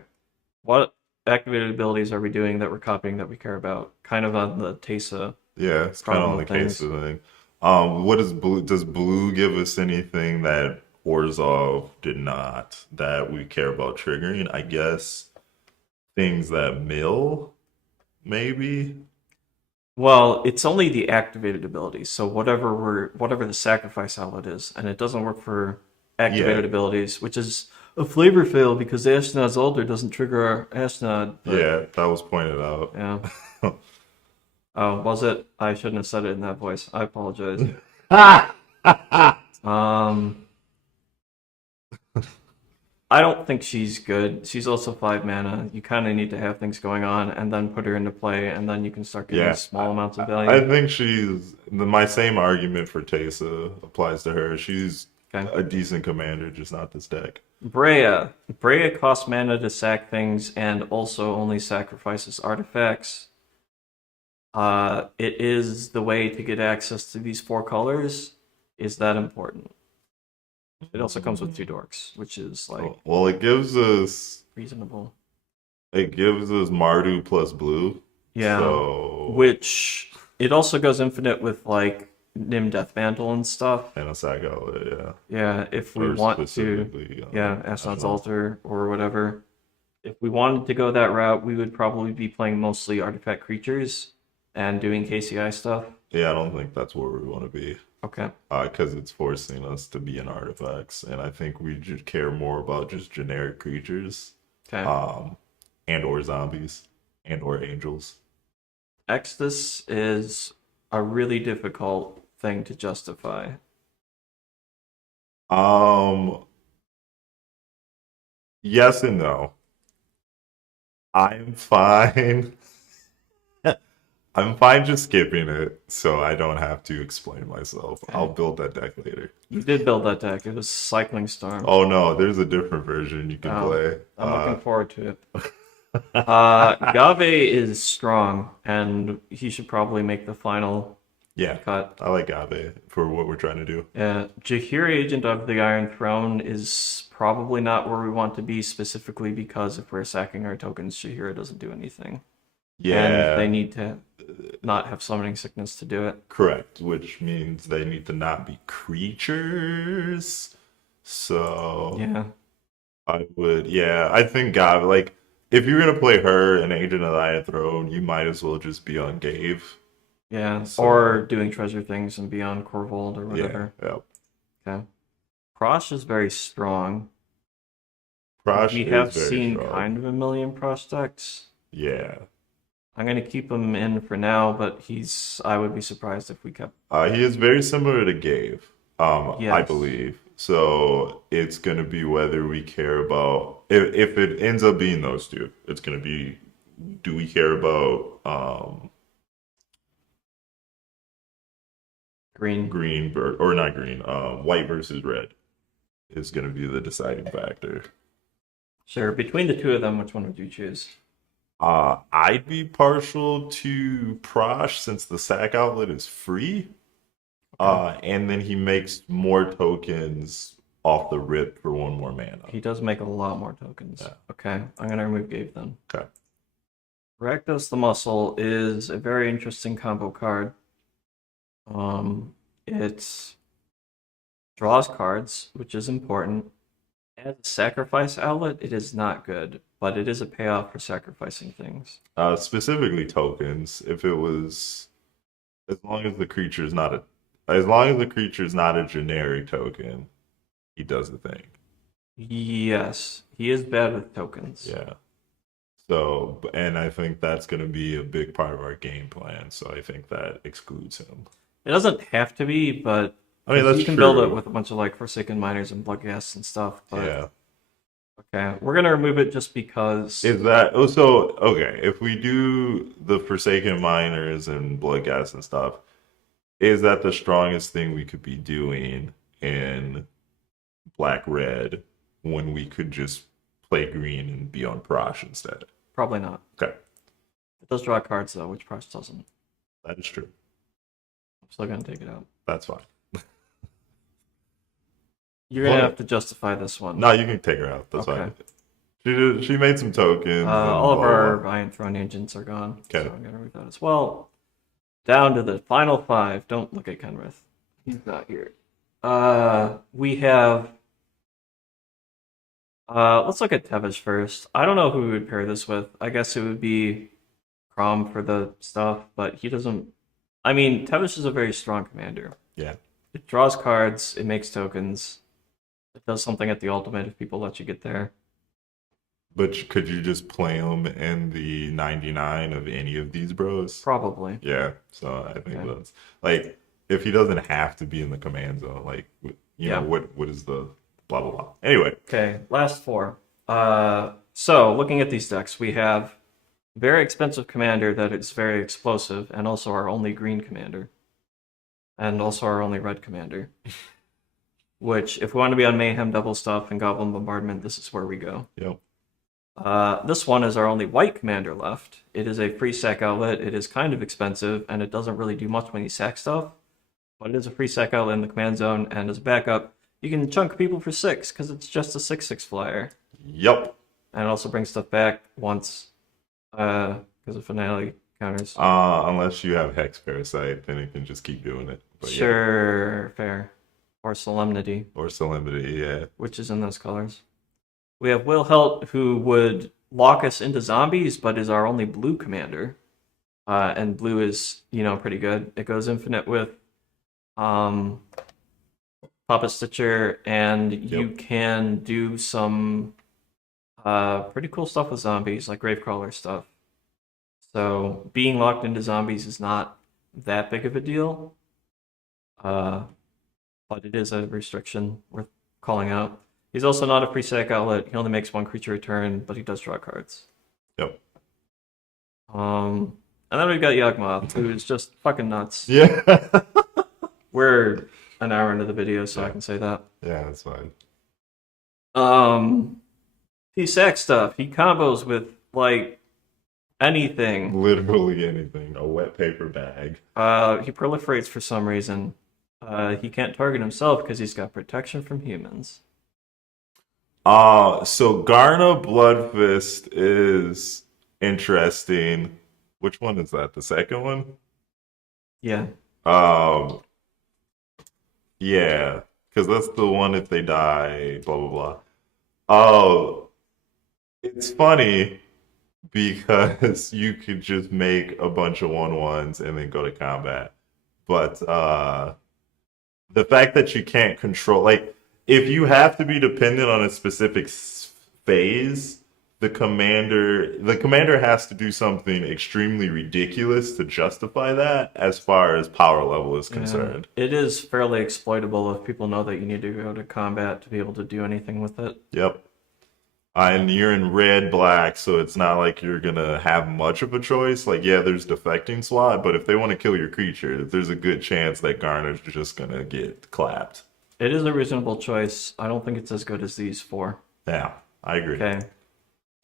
What activated abilities are we doing that we're copying that we care about? Kind of on the Teysa. Yeah, it's kind of on the Problem case of the thing. What is blue? Does blue give us anything that Orzhov did not that we care about triggering? I guess things that mill, maybe. Well, it's only the activated abilities, so whatever the sacrifice outlet is, and it doesn't work for activated Yeah. abilities, which is a flavor fail because Ashnod's altar doesn't trigger our Ashnod. But, Yeah, that was pointed out. yeah. Oh, was it? I shouldn't have said it in that voice. I apologize. I don't think she's good. She's also 5 mana. You kind of need to have things going on and then put her into play, and then you can start getting Yeah. small amounts of I value. think my same argument for Teysa applies to her. She's Okay. a decent commander, just not this deck. Brea. Brea costs mana to sack things and also only sacrifices artifacts. It is the way to get access to these 4 colors. Is that important? It also comes with 2 dorks, which is like Well, reasonable. it gives us Mardu plus blue. Yeah, So which it also goes infinite with like Nim Death Mantle and stuff. and a sack outlet, yeah. Yeah, if we Or want to, specifically, yeah, Ashnod's Ashnod's. Altar or whatever. If we wanted to go that route, we would probably be playing mostly artifact creatures and doing KCI stuff. Yeah, I don't think that's where we want to be. Okay. Because it's forcing us to be in artifacts, and I think we just care more about just generic creatures, Okay. and or zombies, and or angels. Exodus is a really difficult thing to justify. Um, yes and no. I'm fine. I'm fine just skipping it, so I don't have to explain myself. Okay. I'll build that deck later. You did build that deck. It was Cycling Storm. Oh no, there's a different version you can play. I'm looking forward to it. Gave is strong, and he should probably make the final Yeah, cut. I like Abe for what we're trying to do. Yeah, Jahir, Agent of the Iron Throne, is probably not where we want to be specifically because if we're sacking our tokens, Jahira doesn't do anything. Yeah, And they need to not have summoning sickness to do it. correct, which means they need to not be creatures. So Yeah. I think God, like, if you're gonna play her and Agent of the Iron Throne, you might as well just be on Gave. Yeah. So- Or doing treasure things and be on Corvold or whatever. Yeah. Okay. Prosh is very strong. Prosh We is have very seen strong. kind of a million Prosh decks. Yeah. I'm gonna keep him in for now, but I would be surprised if we kept. He is very similar to Gave, I Yes. believe. So it's gonna be whether we care about if it ends up being those two, it's gonna be do we care about Green. or not green, white versus red is gonna be the deciding factor. Sure. Between the two of them, which one would you choose? I'd be partial to Prosh since the sack outlet is free. And then he makes more tokens off the rip for 1 more mana. He does make a lot more tokens. Yeah. Okay, I'm gonna remove Gabe then. Okay. Rakdos the Muscle is a very interesting combo card. It draws cards, which is important. As a sacrifice outlet, it is not good, but it is a payoff for sacrificing things. Specifically tokens. If it was, as long as the creature is not a generic token, he does the thing. Yes, he is bad with tokens. Yeah. So, and I think that's going to be a big part of our game plan. So I think that excludes him. It doesn't have to be, but I mean, that's you can true. build it with a bunch of like Forsaken Miners and Bloodghast and stuff. But Yeah. okay, we're gonna remove it just because. Is that so? Okay, if we do the Forsaken Miners and Bloodghast and stuff, is that the strongest thing we could be doing in black red when we could just play green and be on Prosh instead? Probably not. Okay, It does draw cards though, which Prosh doesn't. that is true. I'm still gonna take it out. That's fine. You're gonna Well- have to justify this one. No, you can take her out. That's Okay. fine. She made some tokens. and All of blah, our blah. Iron Throne agents are gone. Okay. So I'm gonna remove that as well. Down to the final 5. Don't look at Kenrith. He's not here. We have. Let's look at Tevish first. I don't know who we would pair this with. I guess it would be Crom for the stuff, but he doesn't. I mean, Tevish is a very strong commander. Yeah. It draws cards. It makes tokens. It does something at the ultimate if people let you get there. But could you just play him in the 99 of any of these bros? Probably. Yeah, so I think Okay. that's like if he doesn't have to be in the command zone, like you know what is the blah blah blah. Anyway, Okay, last 4. So looking at these decks, we have very expensive commander that is very explosive, and also our only green commander, and also our only red commander. Which, if we want to be on Mayhem double stuff and Goblin Bombardment, this is where we go. yep. This one is our only white commander left. It is a free sack outlet. It is kind of expensive, and it doesn't really do much when you sack stuff. But it is a free sack outlet in the command zone, and as a backup, you can chunk people for 6 because it's just a 6/6 flyer. Yep. And it also brings stuff back once because of finale counters. Unless you have Hex Parasite, then it can just keep doing it. But Sure, fair. Or Solemnity, or Solemnity, yeah. which is in those colors. We have Will Helt, who would lock us into zombies, but is our only blue commander. And blue is, pretty good. It goes infinite with Papa Stitcher, and you can do some pretty cool stuff with zombies, like Gravecrawler stuff. So being locked into zombies is not that big of a deal. But it is a restriction worth calling out. He's also not a free sack outlet. He only makes 1 creature a turn, but he does draw cards. Yep. And then we've got Yawgmoth, who is just fucking nuts. Yeah. We're an hour into the video, so I can say that. Yeah, that's fine. He sacks stuff. He combos with, anything. Literally anything. A wet paper bag. He proliferates for some reason. He can't target himself because he's got protection from humans. So Garna Bloodfist is interesting. Which one is that? The second one? Yeah. Yeah, because that's the one if they die, blah blah blah. Oh, it's funny because you could just make a bunch of 1/1s and then go to combat. But the fact that you can't control, if you have to be dependent on a specific phase, the commander has to do something extremely ridiculous to justify that as far as power level is concerned. It is fairly exploitable if people know that you need to go to combat to be able to do anything with it. Yep. And you're in red black, so it's not like you're gonna have much of a choice. There's defecting slot, but if they want to kill your creature, there's a good chance that Garner's just gonna get clapped. It is a reasonable choice. I don't think it's as good as these 4. Yeah, I agree. Okay.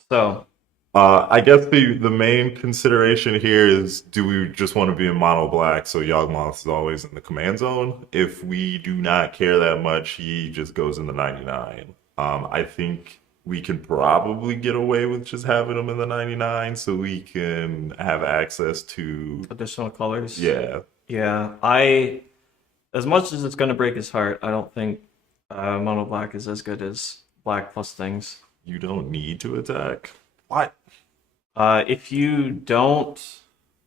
So, I guess the main consideration here is, do we just want to be in mono black so Yawgmoth is always in the command zone? If we do not care that much, he just goes in the 99. I think we can probably get away with just having him in the 99 so we can have access to additional colors. Yeah. Yeah. As much as it's going to break his heart, I don't think mono black is as good as black plus things. You don't need to attack. What? If you don't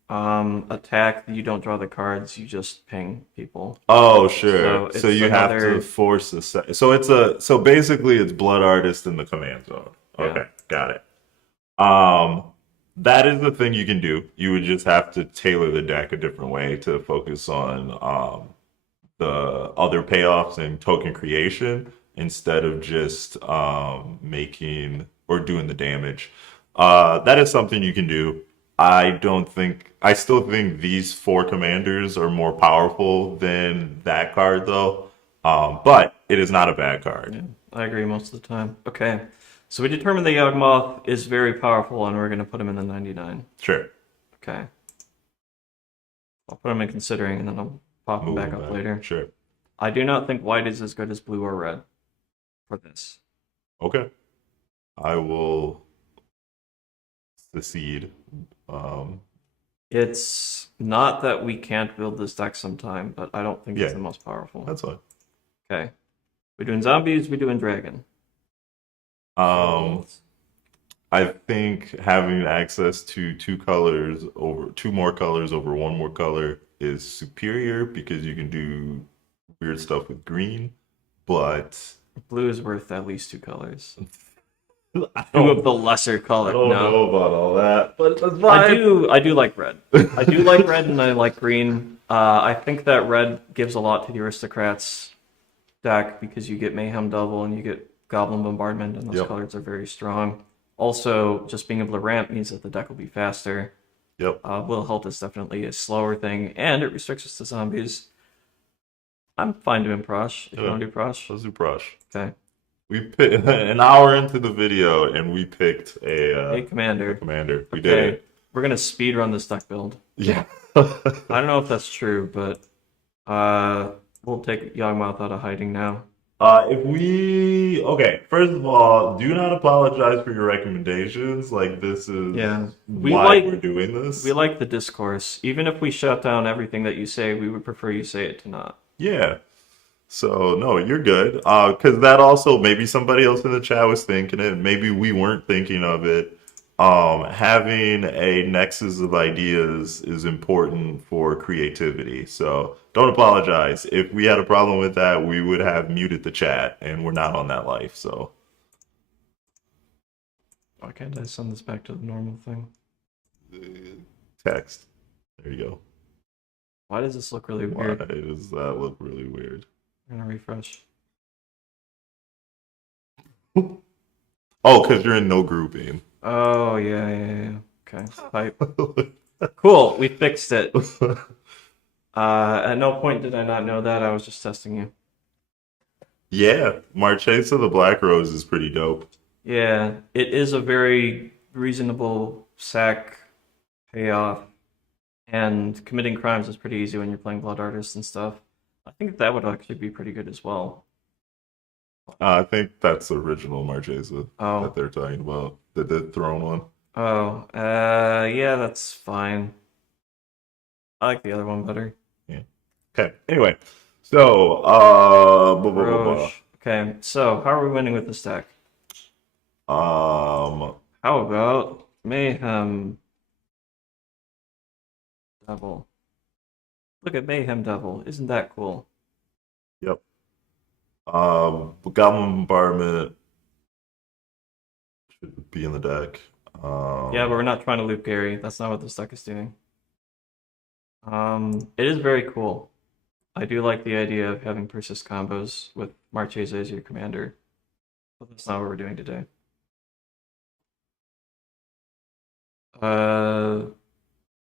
attack, you don't draw the cards. You just ping people. Oh, sure. So you have another... to force a set. So basically it's Blood Artist in the command zone. Okay, Yeah. got it. That is the thing you can do. You would just have to tailor the deck a different way to focus on the other payoffs and token creation instead of just making or doing the damage. That is something you can do. I still think these 4 commanders are more powerful than that card though. But it is not a bad card. Yeah, I agree most of the time. Okay. So we determined that Yawgmoth is very powerful and we're going to put him in the 99. Sure. Okay. I'll put him in considering and then I'll pop him back up later. Sure. I do not think white is as good as blue or red for this. Okay. I will secede. It's not that we can't build this deck sometime, but I don't think it's the most powerful. That's fine. Okay. We're doing zombies, we're doing dragon. I think having access to 2 more colors over 1 more color is superior because you can do weird stuff with green, but blue is worth at least 2 colors. 2 of the lesser color. I don't know about all that, but that's fine. I do like red. I do like red and I like green. I think that red gives a lot to the Aristocrats deck because you get Mayhem Double and you get Goblin Bombardment, and those colors are very strong. Also, just being able to ramp means that the deck will be faster. Yep. Will Halt is definitely a slower thing, and it restricts us to zombies. I'm fine doing Prosh, if you want to do Prosh. Let's do Prosh. Okay. We picked an hour into the video, and we picked Hey, a Commander. commander. We did Okay, it. we're gonna speed run this deck build. Yeah. I don't know if that's true, but we'll take Yawgmoth out of hiding now. If we okay, first of all, do not apologize for your recommendations. Like this Yeah, is why we're doing we this. like the discourse. Even if we shut down everything that you say, we would prefer you say it to not. Yeah. So no, you're good. Because that also maybe somebody else in the chat was thinking it. Maybe we weren't thinking of it. Having a nexus of ideas is important for creativity. So don't apologize. If we had a problem with that, we would have muted the chat, and we're not on that life. So Why can't I send this back to the normal thing? text. There you go. Why does this look really Why weird? does that look really weird? I'm gonna refresh. Oh, because you're in no grouping. Oh, yeah. Okay, type. Cool, we fixed it. At no point did I not know that. I was just testing you. Yeah, Marchesa the Black Rose is pretty dope. Yeah, it is a very reasonable sack payoff, and committing crimes is pretty easy when you're playing Blood Artists and stuff. I think that would actually be pretty good as well. I think that's the original Marchesa Oh, that they're talking about, the throne one. yeah, that's fine. I like the other one better. Yeah. Okay. Anyway, so blah, blah, blah, Roche. Okay, so how are we winning with this deck? blah. How about Mayhem Devil? Look at Mayhem Devil. Isn't that cool? Yep. Goblin Bombardment should be in the deck. Yeah, but we're not trying to loop Gary. That's not what this deck is doing. It is very cool. I do like the idea of having persist combos with Marchesa as your commander, but that's not what we're doing today.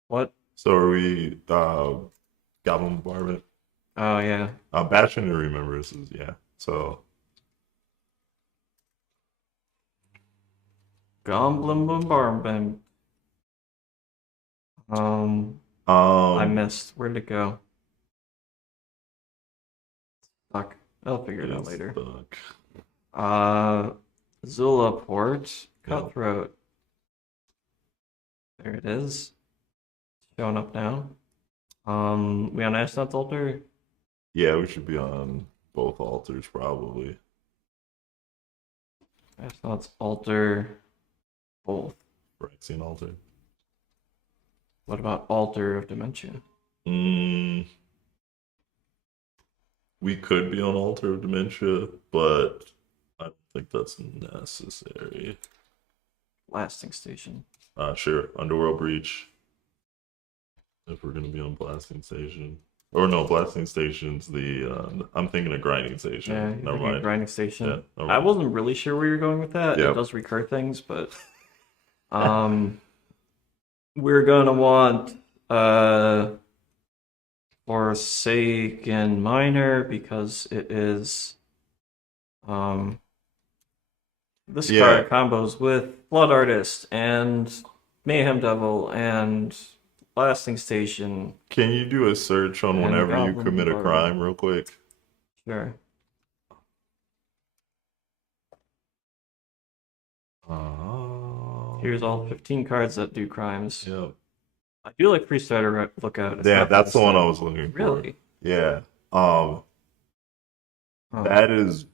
What? So are we Goblin Bombardment? Oh yeah, Bastion to Remembrance is yeah. So Goblin Bombardment. I um missed. Where'd it go? Fuck. I'll figure it out it's later. stuck. Zula Port, Yeah. Cutthroat. There it is. Showing up now. We on Ashnod's altar? Yeah, we should be on both altars probably. Ashnod's altar, both. Phyrexian altar. What about Altar of Dementia? Mm, we could be on Altar of Dementia, but I don't think that's necessary. Blasting Station. Sure, Underworld Breach. If we're gonna be on Blasting Station, or no, Blasting Station's the. I'm thinking of Grinding Station. Yeah, Never you're thinking mind. Grinding Station. Yeah, never I mind. wasn't really sure where you're going with that. Yeah. It does recur things, but we're gonna want Forsaken Miner because it is this Yeah. card combos with Blood Artist and Mayhem Devil and Blasting Station. Can you do a search on And whenever you Goblin commit a Bombardment. crime, real quick? Sure. Here's all 15 cards that do crimes. Yeah. I do like Freestarter Lookout. It's Yeah, not that's the one this- I was looking for. Really? Yeah. Oh. That is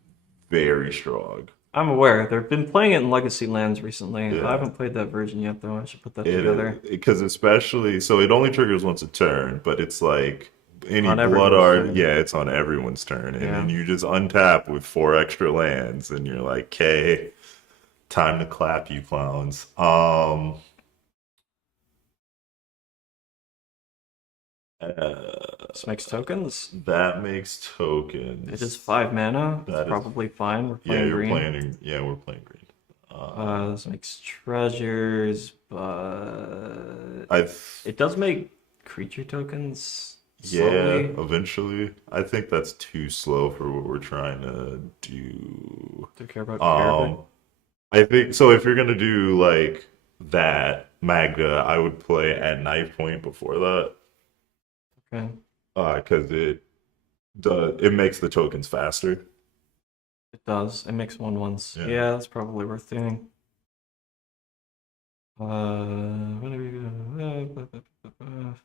very strong. I'm aware. They've been playing it in Legacy Lands recently. Yeah. I haven't played that version yet, though. I should put that together. Because especially so it only triggers once a turn, but it's like any On blood everyone's art, turn. yeah, it's on everyone's turn, and Yeah. then you just untap with 4 extra lands, and you're like, "Okay, time to clap, you clowns." This makes tokens. That makes tokens. It is 5 mana. That It's is- probably fine. We're Yeah, playing you're green. playing. Yeah, we're playing green. This makes treasures, but I it does make creature tokens. Yeah, slowly eventually. I think that's too slow for what we're trying to do. to care about Arabic. Um, I think so. If you're gonna do like that Magda, I would play at knife point before that, Okay. because it makes the tokens faster. It does. It makes one once. Yeah. Yeah, that's probably worth doing. What are we gonna,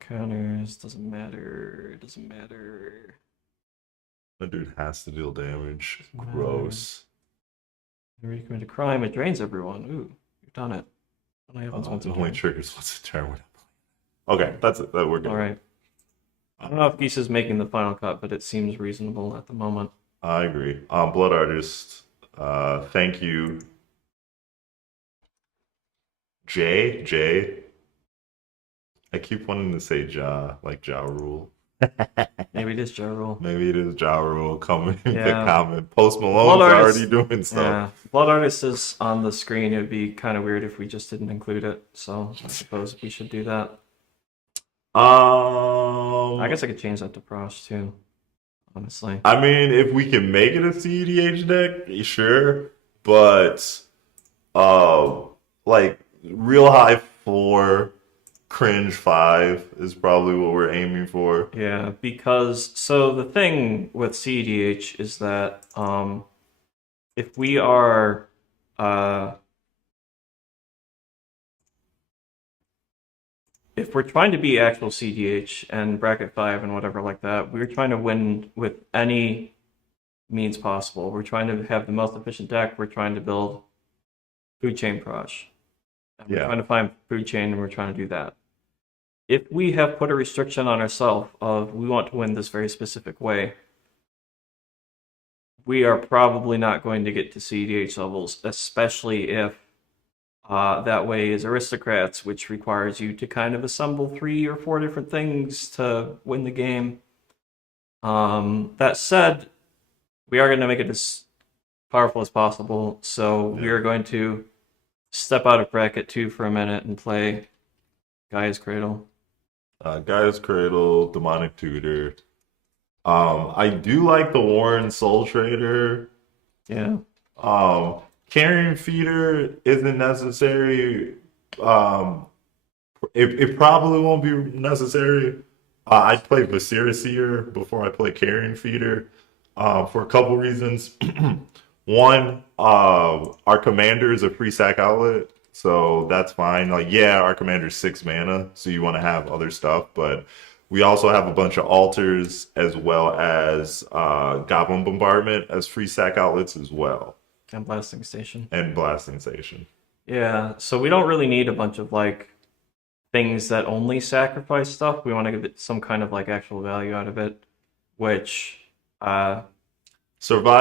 counters, doesn't matter. Doesn't matter. That dude has to deal damage. Doesn't matter. Gross. Whenever you commit a crime, it drains everyone. Ooh, you've done it. Only happens once It a only turn. triggers once a turn. Okay, that's it. That we're good. All right. I don't know if Geese is making the final cut, but it seems reasonable at the moment. I agree. Blood Artist. Thank you, Jay. I keep wanting to say like Ja Rule. Maybe it is Ja Rule. Maybe it is Ja Rule coming in the Yeah. comment. Post Blood Malone's Artist. already doing stuff. Yeah, Blood Artist is on the screen. It would be kind of weird if we just didn't include it. So I suppose we should do that. I guess I could change that to Prosh too. Honestly. I mean, if we can make it a CEDH deck, sure. But like real high 4, cringe 5 is probably what we're aiming for. Yeah, because so the thing with CEDH is that if we are if we're trying to be actual CDH and bracket 5 and whatever like that, we're trying to win with any means possible. We're trying to have the most efficient deck. We're trying to build food chain Prosh. And we're Yeah. trying to find food chain and we're trying to do that. If we have put a restriction on ourselves of we want to win this very specific way, we are probably not going to get to CDH levels, especially if that way is Aristocrats, which requires you to kind of assemble 3 or 4 different things to win the game. That said, we are going to make it as powerful as possible, so we are going to step out of bracket 2 for a minute and play Gaia's Cradle. Gaia's Cradle, Demonic Tutor. I do like the Warren Soul Trader. Yeah. Carrion Feeder isn't necessary. It probably won't be necessary. I'd play Viscera Seer before I play Carrion Feeder for a couple reasons. One, our commander is a free sack outlet, so that's fine. Like, yeah, our commander's 6 mana, so you want to have other stuff, but we also have a bunch of altars as well as Goblin Bombardment as free sack outlets as well. And Blasting Station. And Blasting Station. Yeah, so we don't really need a bunch of like things that only sacrifice stuff. We want to give it some kind of like actual value out of it, which Survival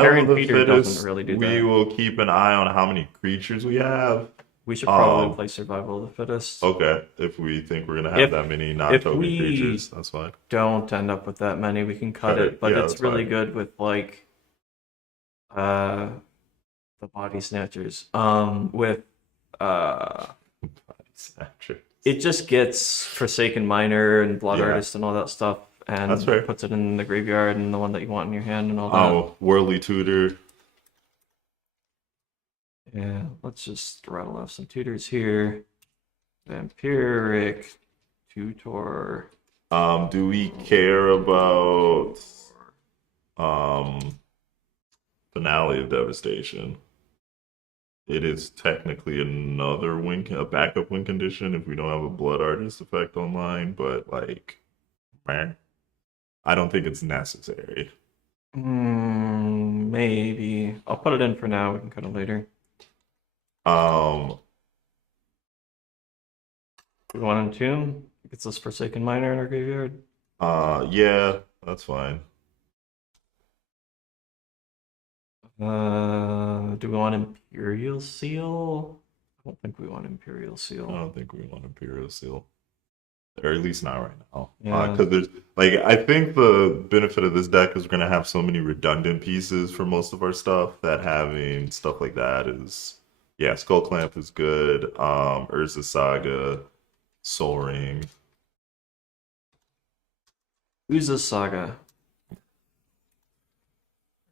Carrion of the Feeder doesn't Fittest, really do we that. will keep an eye on how many creatures we have. we should probably play Survival of the Fittest. Okay, if we think we're going to have If- that many if non-token we- creatures, that's fine. Don't end up with that many, we can cut Cut it, it. but Yeah, it's that's really fine. good with like the Body Snatchers. With Snatcher. it just gets Forsaken Miner and Blood Yeah. Artist and all that stuff, and That's fair. puts it in the graveyard and the one that you want in your hand and all that. Oh, Worldly Tutor. Yeah, let's just rattle off some tutors here. Vampiric, Tutor. Do we care about Finale of Devastation? It is technically another a backup win condition if we don't have a Blood Artist effect online, but like, meh. I don't think it's necessary. Maybe. I'll put it in for now. We can cut it later. We want to Entomb. It gets us Forsaken Miner in our graveyard. Yeah, that's fine. Do we want Imperial Seal? I don't think we want Imperial I Seal. don't think we want Imperial Seal, or at least not right now. Yeah. Because there's like, I think the benefit of this deck is we're gonna have so many redundant pieces for most of our stuff that having stuff like that is, yeah. Skull Clamp is good. Urza Saga, Soul Ring. Uza Saga.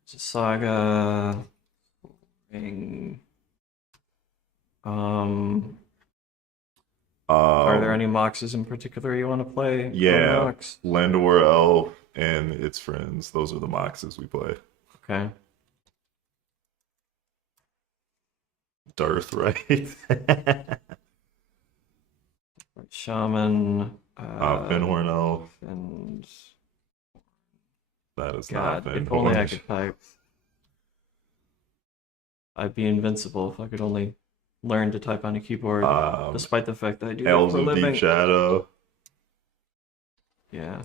Uza Saga. Ring. Are there any Moxes in particular you want to play? Yeah, Mox? Landor Elf and its friends. Those are the Moxes we play. Okay. Darth, right? Shaman. Finhorn Elf. And That is God, not if only I Finhorn. could type. I'd be invincible if I could only learn to type on a keyboard, despite the fact that I do that Elves for a of living. Deep Shadow. Yeah.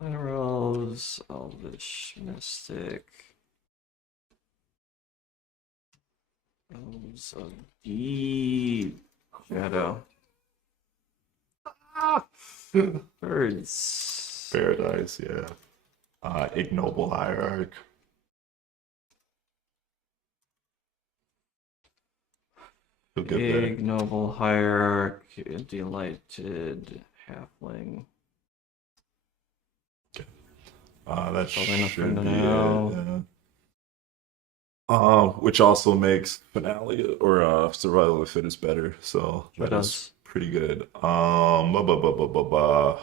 Minerals, Elvish, Mystic. Elves of Deep Shadow. Birds. Paradise, yeah. Ignoble Hierarch. Feel good there. Ignoble Hierarch, Delighted Halfling. That Probably enough for should be now. it. Which also makes Finale or Survival of the Fittest better, so Sure that does. is pretty good. Ba.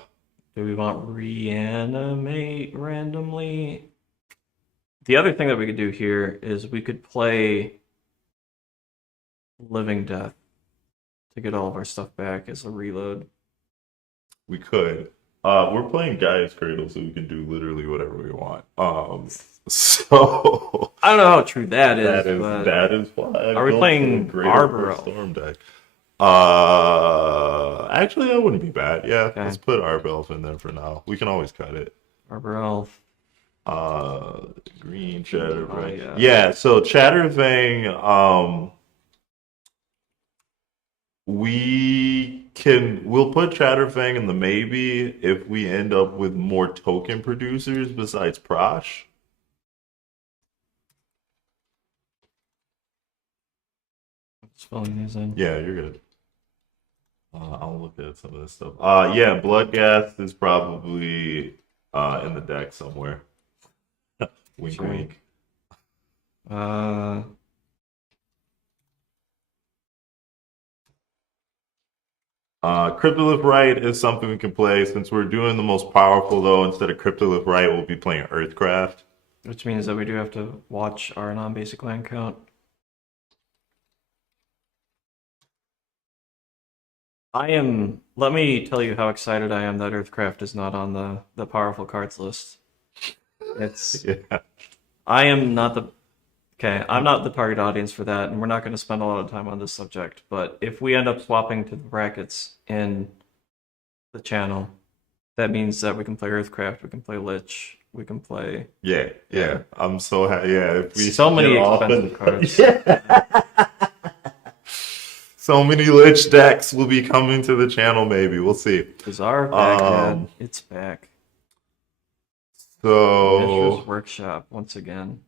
Do we want reanimate randomly? The other thing that we could do here is we could play Living Death to get all of our stuff back as a reload. We could. We're playing Gaia's Cradle, so we can do literally whatever we want. So I don't know how true that is, that is why. Are we playing Arbor Elf? Storm deck? Actually, that wouldn't be bad. Yeah, Okay. let's put Arbor Elf in there for now. We can always cut it. Arbor Elf. Green Chattervang. yeah. Yeah, so Chattervang, we'll put Chatterfang in the maybe if we end up with more token producers besides Prosh. Spelling these in. Yeah, you're good. I'll look at some of this stuff. Yeah, Bloodghast is probably in the deck somewhere. Wink, Sure. wink. Cryptolith Right is something we can play. Since we're doing the most powerful, though, instead of Cryptolith Right, we'll be playing Earthcraft. Which means that we do have to watch our non-basic land count. Let me tell you how excited I am that Earthcraft is not on the powerful cards list. It's Yeah. I'm not the target audience for that, and we're not going to spend a lot of time on this subject. But if we end up swapping to the brackets in the channel, that means that we can play Earthcraft, we can play Lich, we can play. Yeah. I'm so happy. Yeah, if we So many get off expensive and- cards. Yeah. So many Lich decks will be coming to the channel. Maybe we'll see. Bizarre Baghdad, it's back. So Mishra's Workshop once again.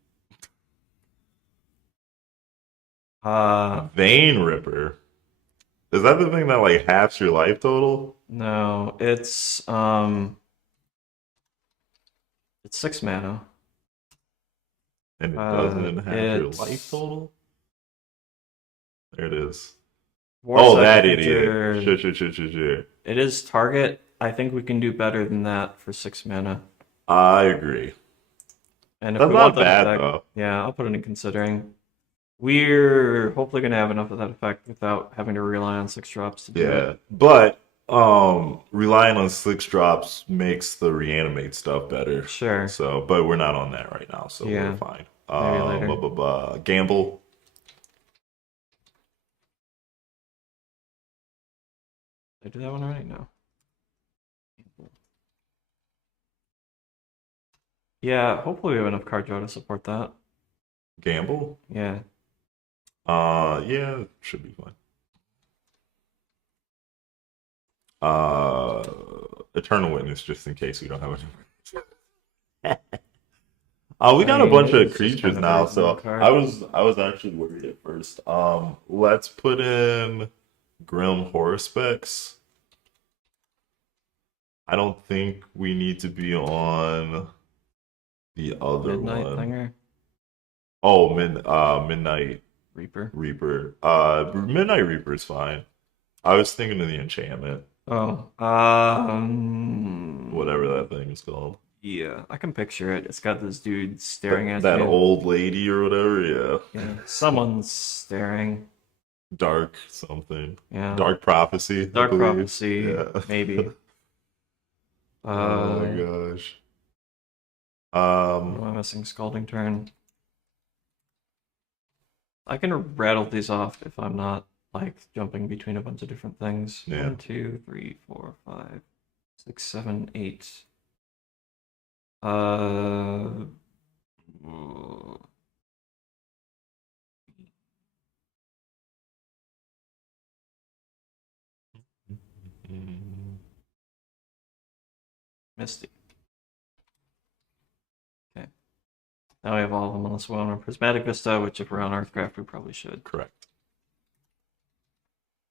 Vein Ripper. Is that the thing that like halves your life total? No, it's 6 mana. And it doesn't have your it's- life total? There it is. War Oh, that Sacrificer. idiot. Sure. It is target. I think we can do better than that for 6 mana. I agree. And if That's we not want that bad, effect, though. yeah, I'll put it in considering. We're hopefully going to have enough of that effect without having to rely on 6 drops to do Yeah. it. But relying on 6 drops makes the reanimate stuff better. Sure. So, but we're not on that right now, so Yeah. we're fine. Maybe later. Gamble. Did I do that one already? No. Yeah, hopefully we have enough card draw to support that. Gamble? Yeah. Yeah, should be fine. Eternal Witness, just in case we don't have any. We got a bunch of it's just creatures kind of now, a so card. I was actually worried at first. Let's put in Grim Horospecs. I don't think we need to be on the other Midnight one. Thinger, Oh, Midnight Reaper. Reaper. Midnight Reaper is fine. I was thinking of the enchantment, Oh, whatever that thing is called. yeah, I can picture it. It's got this dude staring at That you. old lady or whatever, yeah. Yeah, someone's staring. Dark something. Yeah, Dark Prophecy, I Dark believe. Prophecy, Yeah. maybe. Oh my What gosh. am I missing? Scalding Turn. I can rattle these off if I'm not like jumping between a bunch of different things. Yeah. 1, 2, 3, 4, 5, 6, 7, 8. Uh, Mm, Misty. Okay. Now we have all of them unless we want a Prismatic Vista, which if we're on Earthcraft, we probably should. correct.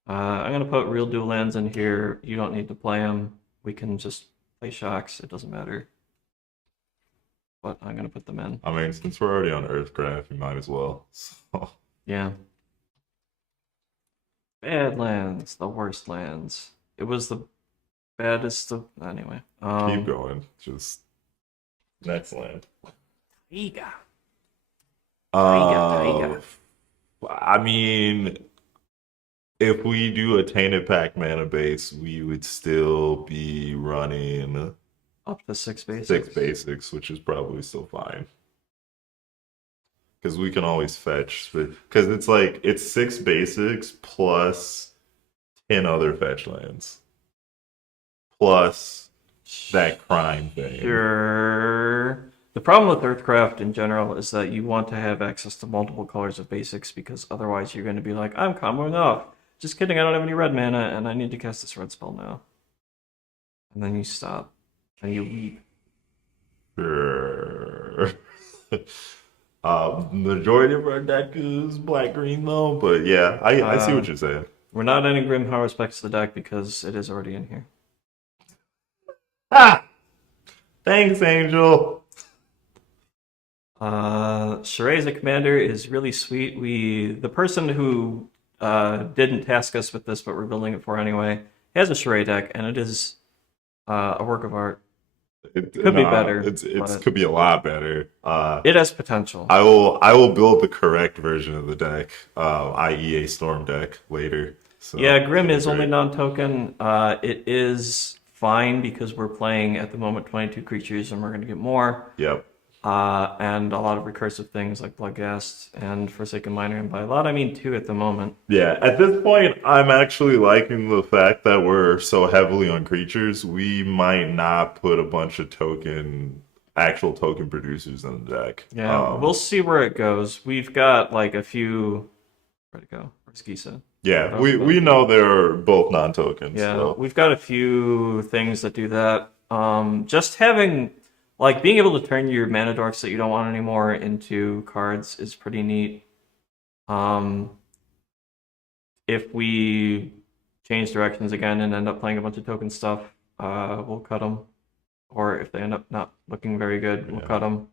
I'm gonna put real dual lands in here. You don't need to play them. We can just play shocks. It doesn't matter. But I'm gonna put them in. I mean, since we're already on Earthcraft, we might as well. So, Yeah. Bad lands, the worst lands. It was the baddest of anyway. keep going. Just next land. Taiga. Uh, Taiga. I mean, if we do a Tainted Pack mana base, we would still be running Up to 6 basics. 6 basics, which is probably still fine. Because we can always fetch, because it's like it's 6 basics plus 10 other fetch lands, plus that crime thing. Sure. The problem with Earthcraft in general is that you want to have access to multiple colors of basics because otherwise you're going to be like, I'm comboing off. Just kidding, I don't have any red mana and I need to cast this red spell now. And then you stop and you weep. Sure. Majority of our deck is black green though, but yeah, I see what you're saying. We're not adding Grim Power specs to the deck because it is already in here. Ah, thanks, Angel. Sheree's a commander is really sweet. The person who didn't task us with this, but we're building it for anyway, has a Sheree deck, and it is a work of art. It Could be better, It but could be a lot better. it has potential. I will build the correct version of the deck, i.e. a storm deck later. So Yeah, Grim is great. only non-token. It is fine because we're playing at the moment 22 creatures, and we're going to get more. Yep. And a lot of recursive things like Bloodghast and Forsaken Miner, and by a lot I mean 2 at the moment. Yeah, at this point, I'm actually liking the fact that we're so heavily on creatures. We might not put a bunch of actual token producers in the deck. Yeah, we'll see where it goes. We've got like a few. Where'd it go? Where's Gisa? Yeah, we know they're both non-tokens. Yeah, So. we've got a few things that do that. Just having, like, being able to turn your mana dorks that you don't want anymore into cards is pretty neat. If we change directions again and end up playing a bunch of token stuff, we'll cut them. Or if they end up not looking very good, we'll cut them.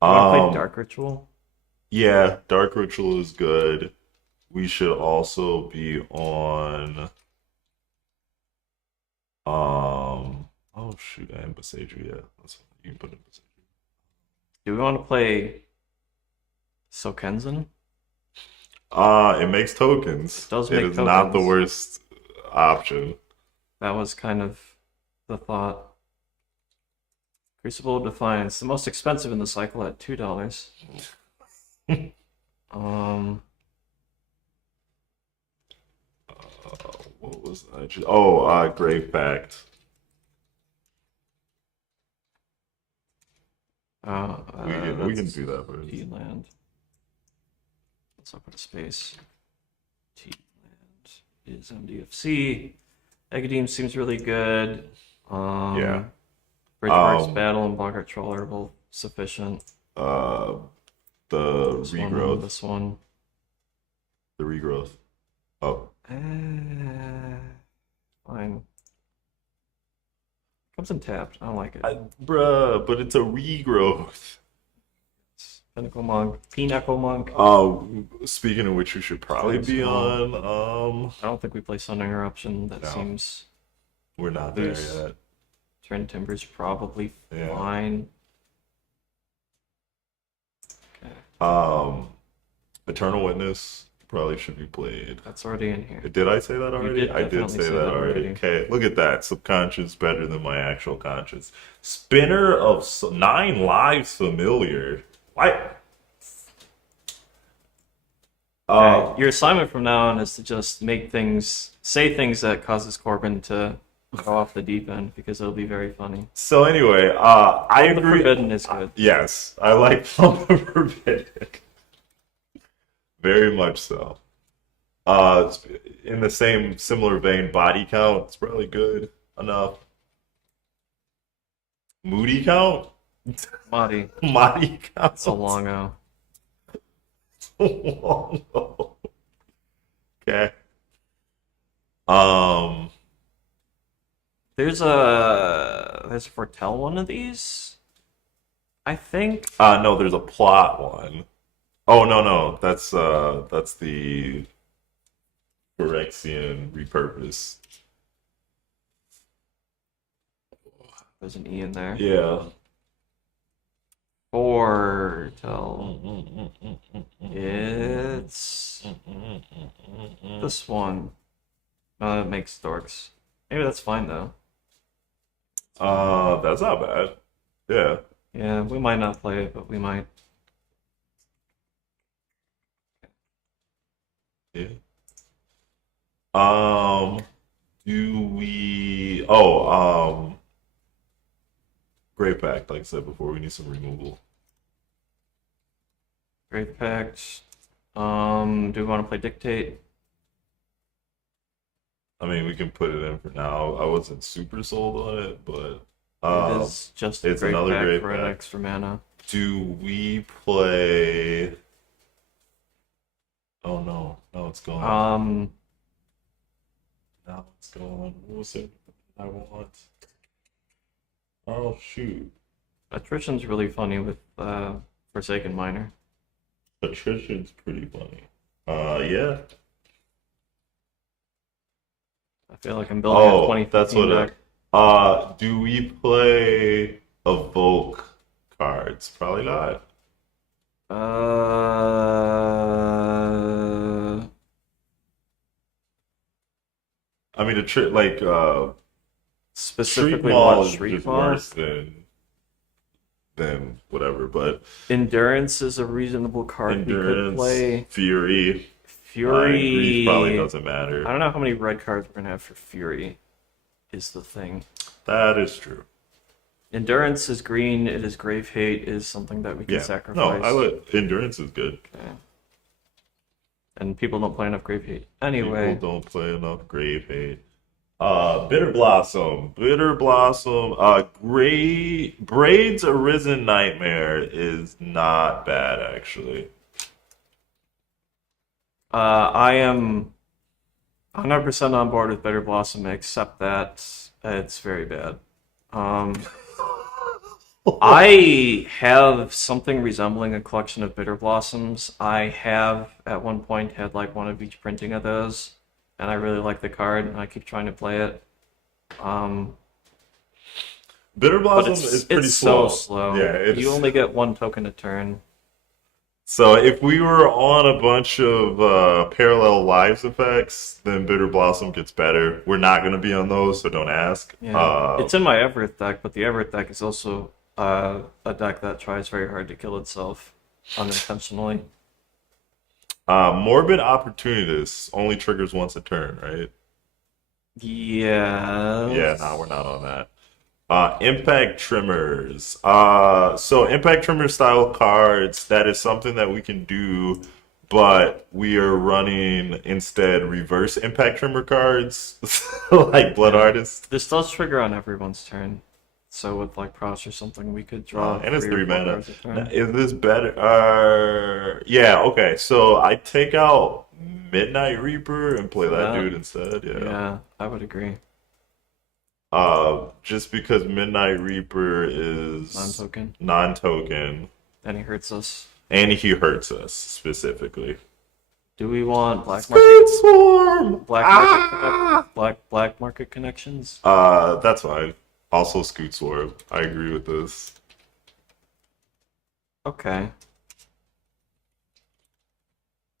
Want to play Dark Ritual? Yeah, Dark Ritual is good. We should also be on. Oh shoot, I am Besager. Yeah, that's fine. You can put in Besager. Do we want to play Sokenzen? It makes tokens. It does It make is not the tokens. worst option. That was kind of the thought. Crucible of Defiance, the most expensive in the cycle at $2. What was that? Oh, Grave Pact. We can do that first. T-Land. Let's open a space. T-Land is MDFC. Egadim seems really good. Yeah. Bridgeheart's Battle and Boggart Troll are both sufficient. The This regrowth. One, this one. The regrowth. Oh. Fine. Comes in tapped. I don't like it. Bruh, but it's a regrowth. Pinnacle Monk, Pinnacle Monk. Speaking of which, we should probably be Small. on. I don't think we play Sun Interruption. That No. seems We're not loose. there yet. Turn Timber's probably Yeah. fine. Okay, Eternal Witness probably should be played. that's already in here. Did I say that already? did I did definitely say say that that already. already. Okay, look at that. Subconscious better than my actual conscious. Spinner of 9 lives familiar. Why? Okay, your assignment from now on is to just say things that causes Corbyn to go off the deep end because it'll be very funny. So anyway, I The agree. Forbidden is good. Yes, I like Plum the Forbidden. Very much so. In the same similar vein, body count, it's probably good enough. Moody count? Madi, Body count? it's a longo. Okay. There's a foretell one of these. I think. No, there's a plot one. Oh no, that's the Phyrexian repurpose. There's an E in there. Yeah. Foretell. It's this one. No, that makes dorks. Maybe that's fine though. That's not bad. Yeah. Yeah, we might not play it, but we might. Yeah. Do we? Oh, Great Pact. Like I said before, we need some removal. Great Pact. Do we want to play Dictate? I mean, we can put it in for now. I wasn't super sold on it, but It is just a it's Great another Pact Great for an Pact. extra mana. Do we play? Oh no, it's gone. Now it's gone. What was it I want? Oh shoot. Attrition's really funny with Forsaken Miner. Attrition's pretty funny. Yeah. I feel like I'm building a Oh, 2015 that's what deck. do we play Evoke cards? Probably not. I mean, Specifically Shriek Maul what is Shriek just Maul? worse than whatever, but Endurance is a reasonable card we could Endurance, play. Fury, Fury Grease probably doesn't matter. I don't know how many red cards we're gonna have for Fury. Is the thing. That is true. Endurance is green. It is Grave Hate. Is something that we can Yeah. sacrifice. No, Endurance is good. Okay. And people don't play enough Grave Hate. Anyway, People don't play enough Grave Hate. Bitter Blossom. Braid's Arisen Nightmare is not bad actually. I am 100% on board with Bitter Blossom, except that it's very bad. I have something resembling a collection of Bitter Blossoms. I have at one point had like one of each printing of those, and I really like the card, and I keep trying to play it. Bitter But Blossom it's is pretty so slow. slow. Yeah, You only get one token a turn. So if we were on a bunch of parallel lives effects, then Bitter Blossom gets better. We're not going to be on those, so don't ask. Yeah, it's in my Everett deck, but the Everett deck is also a deck that tries very hard to kill itself unintentionally. Morbid Opportunist only triggers once a turn, right? Yeah. Yeah, no, we're not on that. Impact Trimmers. So Impact Trimmer style cards, that is something that we can do, but we are running instead reverse Impact Trimmer cards, like Blood Artist. This does trigger on everyone's turn. So with like Pross or something, we could draw And it's 3 or 3 4 mana. cards a turn. Is this better? Yeah, okay. So I take out Midnight Reaper and play that Yeah. dude instead. Yeah. Yeah, I would agree. Just because Midnight Reaper is Non-token. non-token, Then he hurts us. and he hurts us specifically. Do we want black market? Squid Swarm! Black market connections? That's fine. Also, Scoot Swarm. I agree with this. Okay.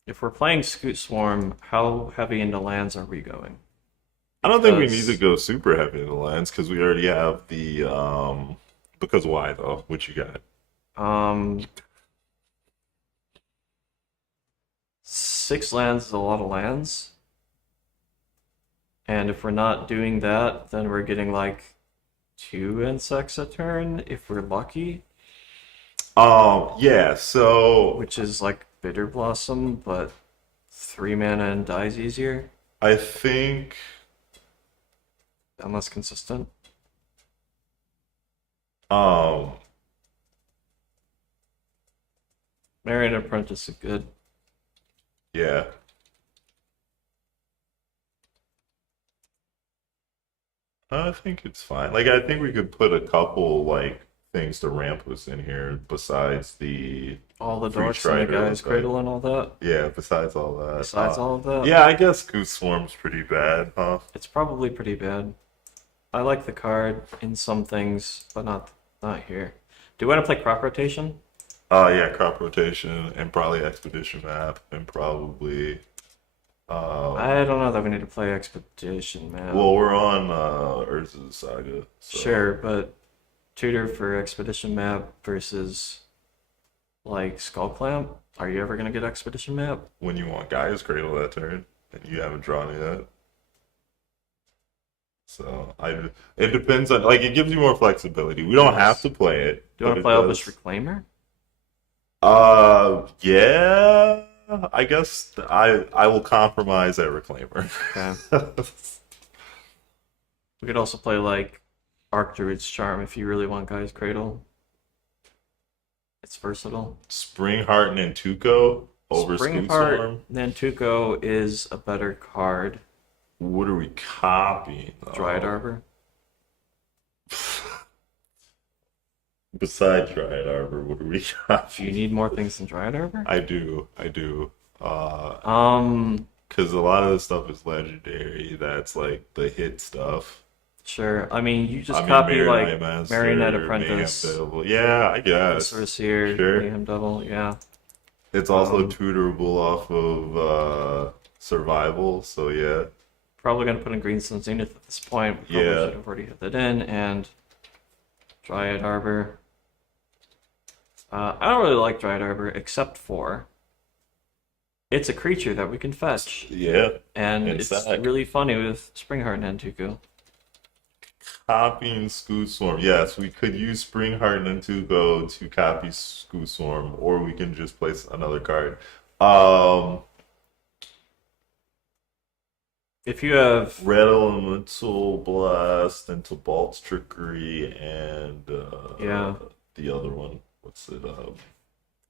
If we're playing Scoot Swarm, how heavy into lands are we going? I don't think we need Because to go super heavy in the lands because we already have the Because why though? What you got? um 6 lands is a lot of lands. And if we're not doing that, then we're getting like 2 insects a turn if we're lucky, Yeah. So which is like Bitter Blossom, but 3 mana and dies easier I think and less consistent. um Married Apprentice is good. yeah. I think it's fine. Like I think we could put a couple like things to ramp us in here besides the All the free dorks and the strider guy's effect. cradle and all that. Yeah, besides all that. Besides all of that, Yeah, I guess Goose Swarm's pretty bad, huh? it's probably pretty bad. I like the card in some things, but not here. Do you want to play crop rotation? Yeah, crop rotation and probably expedition map and probably I don't know that we need to play Expedition, man. well we're on Urza's Saga, so Sure, but tutor for Expedition Map versus like Skull Clamp. Are you ever gonna get Expedition Map? when you want Gaia's Cradle that turn and you haven't drawn it yet. So it depends on like it gives you more flexibility. We don't have to play it, Do you want but to it play Elvish does. Reclaimer? Yeah, I guess I will compromise at Reclaimer. Okay. We could also play like Archdruid's Charm if you really want Guy's Cradle. It's versatile. Springheart and Tuco over Scoot Springheart Storm. Nantuko is a better card. What are we copying though? Dryad Arbor. Besides Dryad Arbor, what are we Do you copying? need more things than Dryad Arbor? I do. Um, Because a lot of the stuff is legendary. That's like the hit stuff. sure. I mean, you just I mean, copy Marionite like Master, Marionette Mayhem Apprentice, Devil. Yeah, I guess. Sorcerer, Sure. Mayhem Devil. Yeah. It's also Um, tutorable off of survival, so yeah. Probably gonna put in Greenstone Zenith at this point. Probably Yeah. should have already hit that in and Dryad Arbor. I don't really like Dryad Arbor except for it's a creature that we can fetch, Yeah. and And it's sack. really funny with Springheart and Nantuko. Copying Scoot Swarm. Yes, we could use Springheart and Tugo to copy Scoot Swarm, or we can just place another card. Um, If you have Red Elemental Blast into Bolt's Trickery and Yeah. the other one. What's it?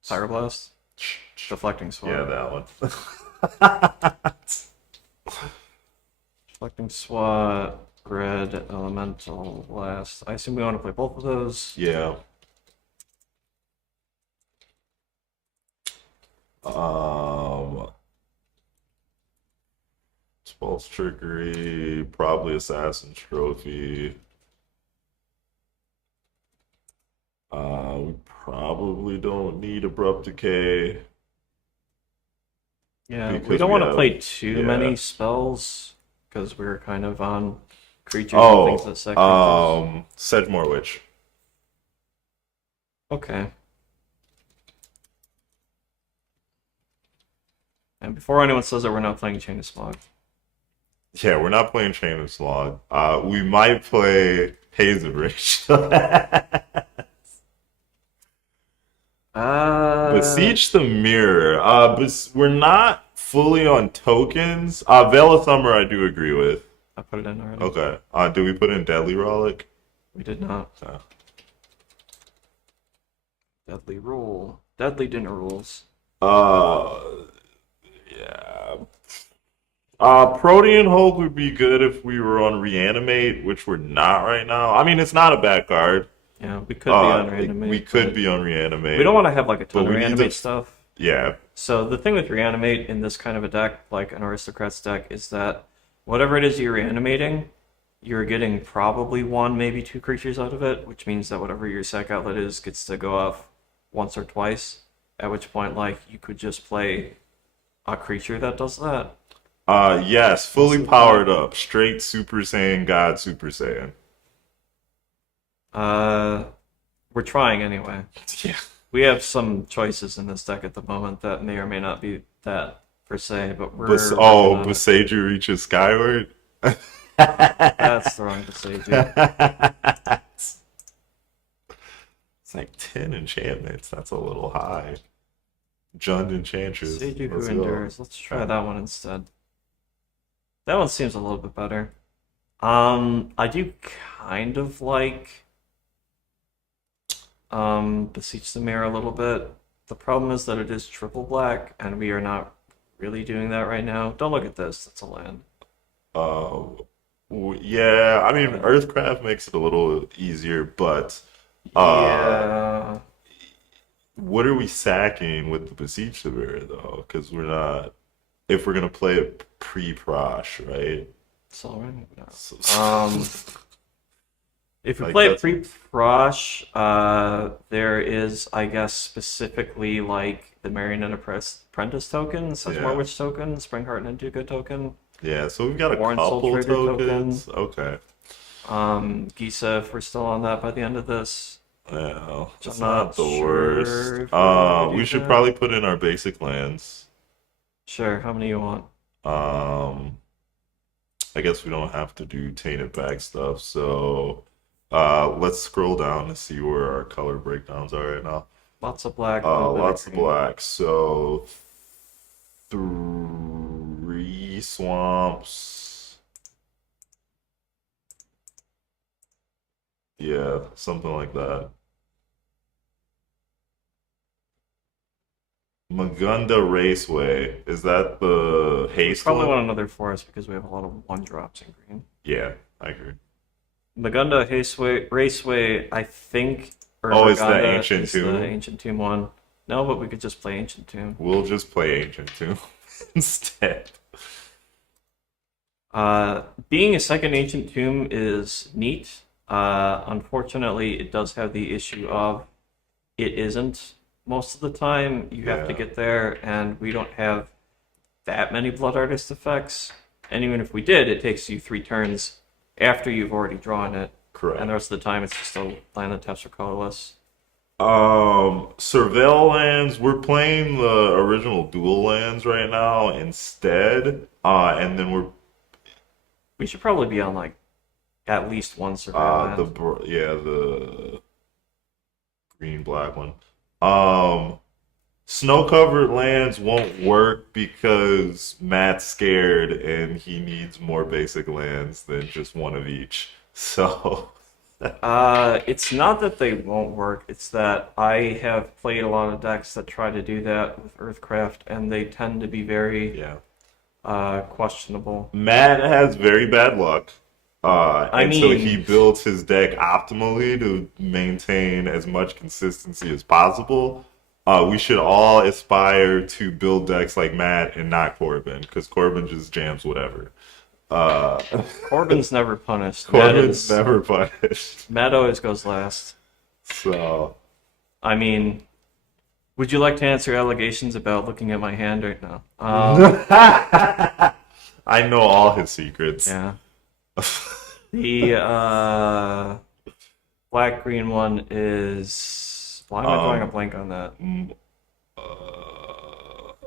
Pyroblast, Deflecting Yeah, Swat, that one. Deflecting Swat, Red Elemental Blast. I assume we want to play both of those. Yeah. Bolt's Trickery, probably Assassin's Trophy. We probably don't need Abrupt Decay. Yeah, we Because don't we want to have- play too yeah. many spells because we're kind of on creatures and Oh, things that set creatures. Sedgemoor Witch. Okay. And before anyone says that we're not playing Chain of Smog, Yeah, we're not playing Chain of Slog. We might play Haze of Rage. Beseech the Mirror. But we're not fully on tokens. Veil of Summer, I do agree with. I put it in already. Okay. Do we put in Deadly Relic? We did not. No. Deadly Rule. Deadly Dinner Rules. Yeah. Protean Hold would be good if we were on Reanimate, which we're not right now. I mean, it's not a bad card. Yeah, we could be on We Reanimate, could but be on Reanimate. we don't want to have like a but ton of we need Reanimate to, stuff. yeah. So the thing with Reanimate in this kind of a deck, like an Aristocrats deck, is that whatever it is you're reanimating, you're getting probably one, maybe two creatures out of it, which means that whatever your sack outlet is gets to go off once or twice, at which point, like, you could just play a creature that does that. Yes, fully powered up. Straight Super Saiyan God Super Saiyan. We're trying anyway. Yeah. We have some choices in this deck at the moment that may or may not be that per se, but we're working on it. Besaju reaches skyward. That's the wrong decision. It's like 10 enchantments. That's a little high. Jund Enchantress. Seiju Let's who go. endures. Let's try that one instead. That one seems a little bit better. I do kind of like Beseech the Mirror a little bit. The problem is that it is triple black, and we are not really doing that right now. Don't look at this. That's a land. Yeah, I mean, Earthcraft makes it a little easier, but Yeah. what are we sacking with the Beseech the Mirror, though? Because we're not, if we're going to play it pre-Prosh, right? It's all right. No. So, If we Like, play that's- pre-Prosh, there is, I guess, specifically like the Marionette Apprentice token, Sedgemoor Yeah. Witch token, Springheart Ninduga token, yeah, so we've got a Warren Soul couple Trigger tokens. Okay. Gisa if we're still on that by the end of this. Well, it's I'm not not the sure if worst. we wanna do We should that. probably put in our basic lands. Sure, how many you want? I guess we don't have to do tainted bag stuff, so let's scroll down to see where our color breakdowns are right now. Lots of black. a little bit Lots of green. black, so 3 swamps. Yeah, something like that. Magunda Raceway. Is that the haste Probably one? want another forest because we have a lot of one drops in green. Yeah, I agree. Magunda Raceway, I think. Or Oh, it's the Maganda Ancient is Tomb? The Ancient Tomb one. No, but we could just play Ancient Tomb. We'll just play Ancient Tomb instead. Being a second Ancient Tomb is neat. Unfortunately, it does have the issue of it isn't most of the time. You have to Yeah. get there, and we don't have that many Blood Artist effects. And even if we did, it takes you 3 turns after you've already drawn it. Correct. And the rest of the time, it's just a land that taps for colorless. Surveil lands, we're playing the original dual lands right now instead. And then we're We should probably be on like at least one surveillance. the green black one. Snow covered lands won't work because Matt's scared and he needs more basic lands than just one of each. So It's not that they won't work, it's that I have played a lot of decks that try to do that with Earthcraft, and they tend to be very yeah. questionable. Matt has very bad luck. And so mean- he built his deck optimally to maintain as much consistency as possible. We should all aspire to build decks like Matt and not Corbyn, because Corbyn just jams whatever. Corbyn's never punished. Corbyn's never punished. Matt always goes last. So, I mean, would you like to answer allegations about looking at my hand right now? I know all his secrets. Yeah. The black-green one is... Why am I drawing a blank on that?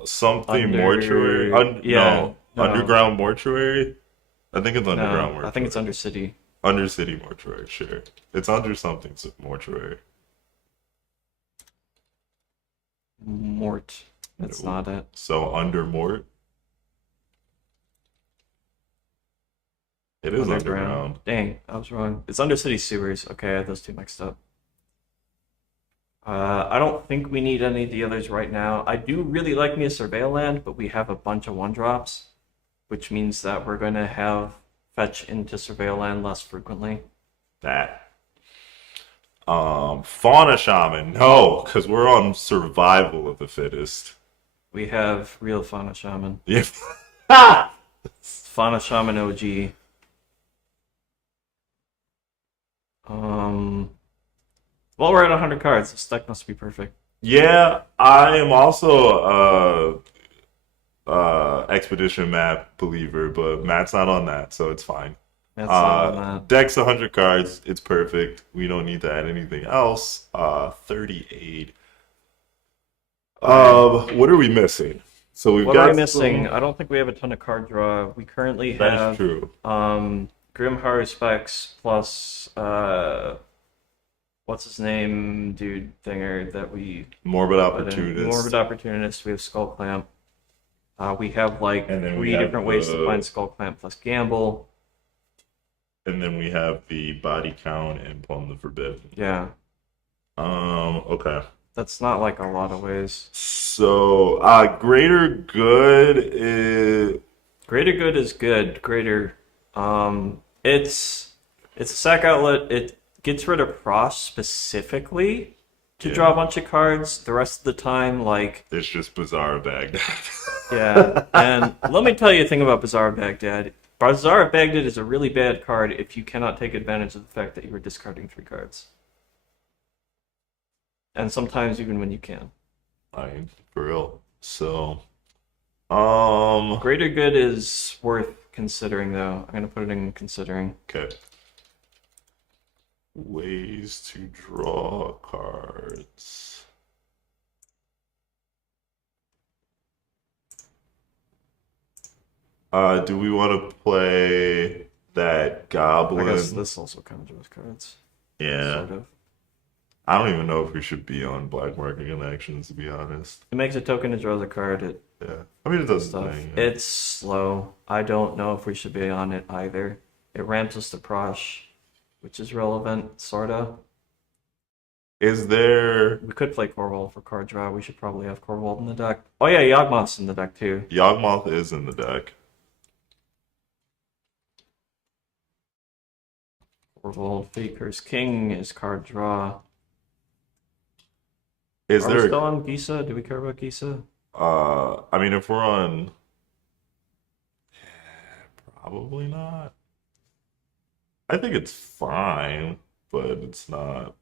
Something mortuary. No. Underground mortuary. I think it's underground No, mortuary. I think it's Undercity. Undercity mortuary. Sure, it's under something mortuary. Mort. That's No. not it. So under mort. It is underground. Dang, I was wrong. It's Undercity Sewers. Okay, I had those two mixed up. I don't think we need any of the others right now. I do really like me a Surveil land, but we have a bunch of 1-drops. which means that we're going to have fetch into surveil land less frequently. That. Fauna Shaman. No, because we're on survival of the fittest. We have real Fauna Shaman. Yeah. Ha! Fauna Shaman OG. Well, we're at 100 cards. This deck must be perfect. Yeah, I am also Expedition Matt believer, but Matt's not on that, so it's fine. That's all on that. Deck's 100 cards. It's perfect. We don't need to add anything else. 38. What are we missing? So we've What got are we missing? I don't think we have a ton of card draw. We currently That's have true. Grim Specs plus what's his name, dude thinger that we Morbid put in. Opportunist. Morbid Opportunist. We have Skull Clamp. We have like And then we 3 have different ways to the- find Skull Clamp plus Gamble. And then we have the Body Count and Plumb the Forbidden. Yeah, Okay. that's not like a lot of ways. So, Greater Good is... Greater Good is good. Greater, it's a sack outlet. It gets rid of Frost specifically to Yeah. draw a bunch of cards. The rest of the time, like, It's just Bizarre Baghdad. yeah. And let me tell you a thing about Bizarre Baghdad. Bizarre Baghdad is a really bad card if you cannot take advantage of the fact that you are discarding 3 cards. And sometimes even when you can. I mean, for real. So, Greater Good is worth considering, though. I'm going to put it in considering. okay. Ways to draw cards. Do we want to play that Goblin? I guess this also kind of draws cards. Yeah. Sort of. I don't even know if we should be on Black Market Connections, to be honest. It makes a token, it draws a card, it Yeah. I mean, it does the stuff. thing. Yeah. It's slow. I don't know if we should be on it either. It ramps us to Prosh, which is relevant, sorta. Is there... We could play Corvold for card draw. We should probably have Corvold in the deck. Oh yeah, Yawgmoth's in the deck too. Yawgmoth is in the deck. Corvold, Faker's King is card draw. Is Are we there... still on Gisa? Do we care about Gisa? I mean, if we're on... Probably not. I think it's fine, but it's not...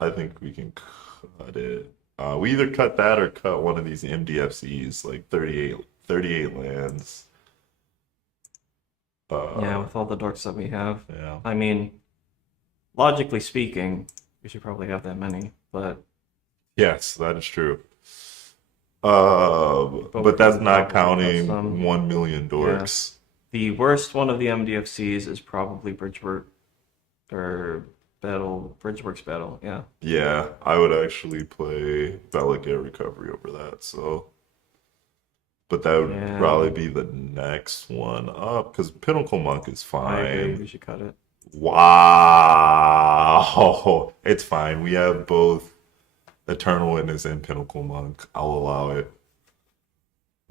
I think we can cut it. We either cut that or cut one of these MDFCs, like 38 lands. Yeah, with all the dorks that we have. Yeah. I mean, logically speaking, we should probably have that many, but Yes, that is true. we But that's can not probably counting cut some. 1 million dorks. the worst one of the MDFCs is probably Bridgework or Bridgeworks Battle. Yeah. Yeah, I would actually play Belicate Recovery over that, so. But that would Yeah. probably be the next one up, because Pinnacle Monk is I agree. fine. We should cut it. Wow. It's fine. We have both Eternal Witness and Pinnacle Monk. I'll allow it.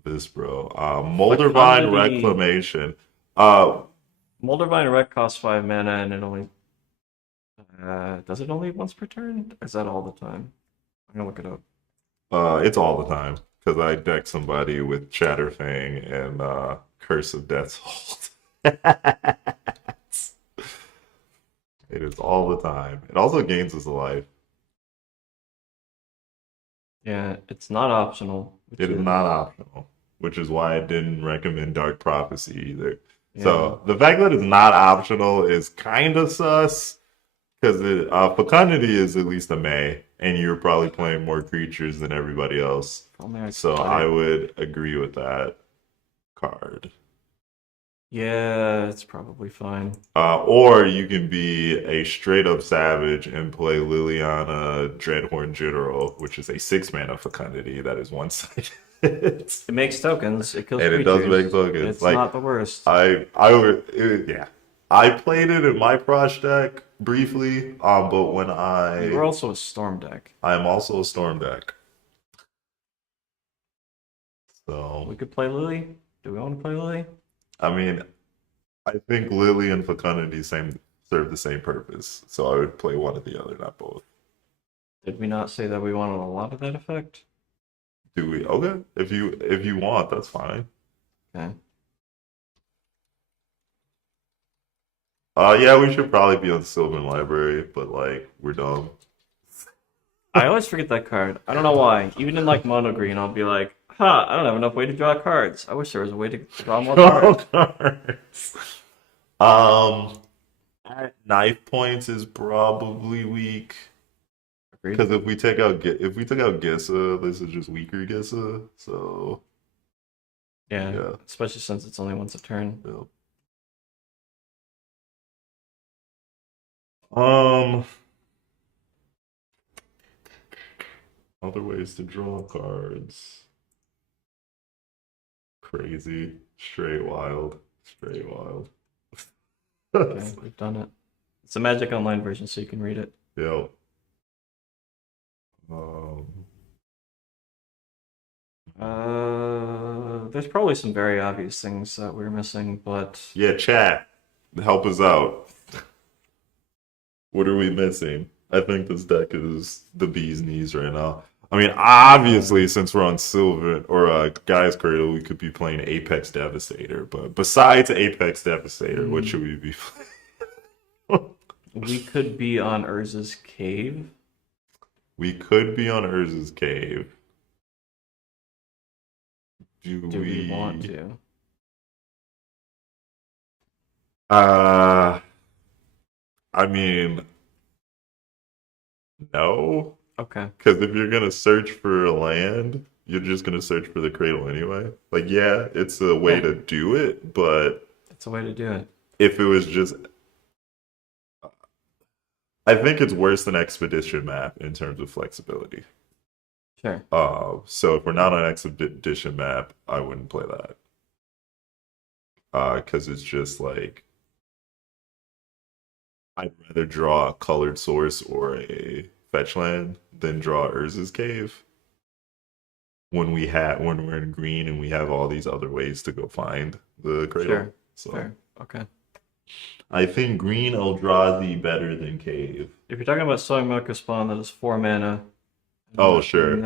This, bro. Moldervine Fecundity. Reclamation. Moldervine Rec costs 5 mana and it only does it only once per turn? Or is that all the time? I'm gonna look it up. It's all the time, because I deck somebody with Chatterfang and Curse of Death's Hold. It is all the time. It also gains us a life. Yeah, it's not optional. It is not optional, which is why I didn't recommend Dark Prophecy either. So the fact that it's not optional is kind of sus, because Fecundity is at least a May, and you're probably playing more creatures than everybody else. So I would agree with that card. Yeah, it's probably fine. Or you can be a straight up savage and play Liliana Dreadhorn General, which is a 6-mana Fecundity that is one-sided. It makes tokens. It kills And it creatures. does make tokens. It's Like, not the worst. yeah. I played it in my Prosh deck briefly, but when You're also a storm deck. I'm also a Storm deck. So We could play Lily. Do we want to play Lily? I mean, I think Lily and Fecundity serve the same purpose, so I would play one or the other, not both. Did we not say that we wanted a lot of that effect? Do we? Okay, if you want, that's fine. Okay. Yeah, we should probably be on Sylvan Library, but like we're dumb. I always forget that card. I don't know why. Even in like mono green, I'll be like, huh, I don't have enough way to draw cards. I wish there was a way to draw more Draw cards. cards. Um, Knife points is probably weak Agreed. because if we took out Gissa, this is just weaker Gissa. So Yeah, yeah, especially since it's only once a turn. yeah. Um, other ways to draw cards. Crazy, straight wild, straight wild. Okay, we've done it. It's a Magic Online version, so you can read it. Yep. Um, There's probably some very obvious things that we're missing, but yeah, chat, help us out. What are we missing? I think this deck is the bee's knees right now. I mean, obviously, since we're on Silver or Guy's Cradle, we could be playing Apex Devastator. But besides Apex Devastator, what should we be playing? we could be on Urza's Cave. We could be on Urza's Cave. Do Do we want we? to? Uh, I mean, no. Okay. Because if you're gonna search for a land, you're just gonna search for the cradle anyway. Like, yeah, it's a way Yeah. to do it, but It's a way to do it. if it was just, I think it's worse than Expedition Map in terms of flexibility. Sure. So if we're not on Expedition Map, I wouldn't play that. Because it's just like I'd rather draw a colored source or a fetch land than draw Urza's Cave when we're in green and we have all these other ways to go find the cradle. Sure. So Sure. Okay. I think green Eldrazi better than Cave. If you're talking about Sowing Milk Spawn, that is 4 mana. Oh, Not sure. doing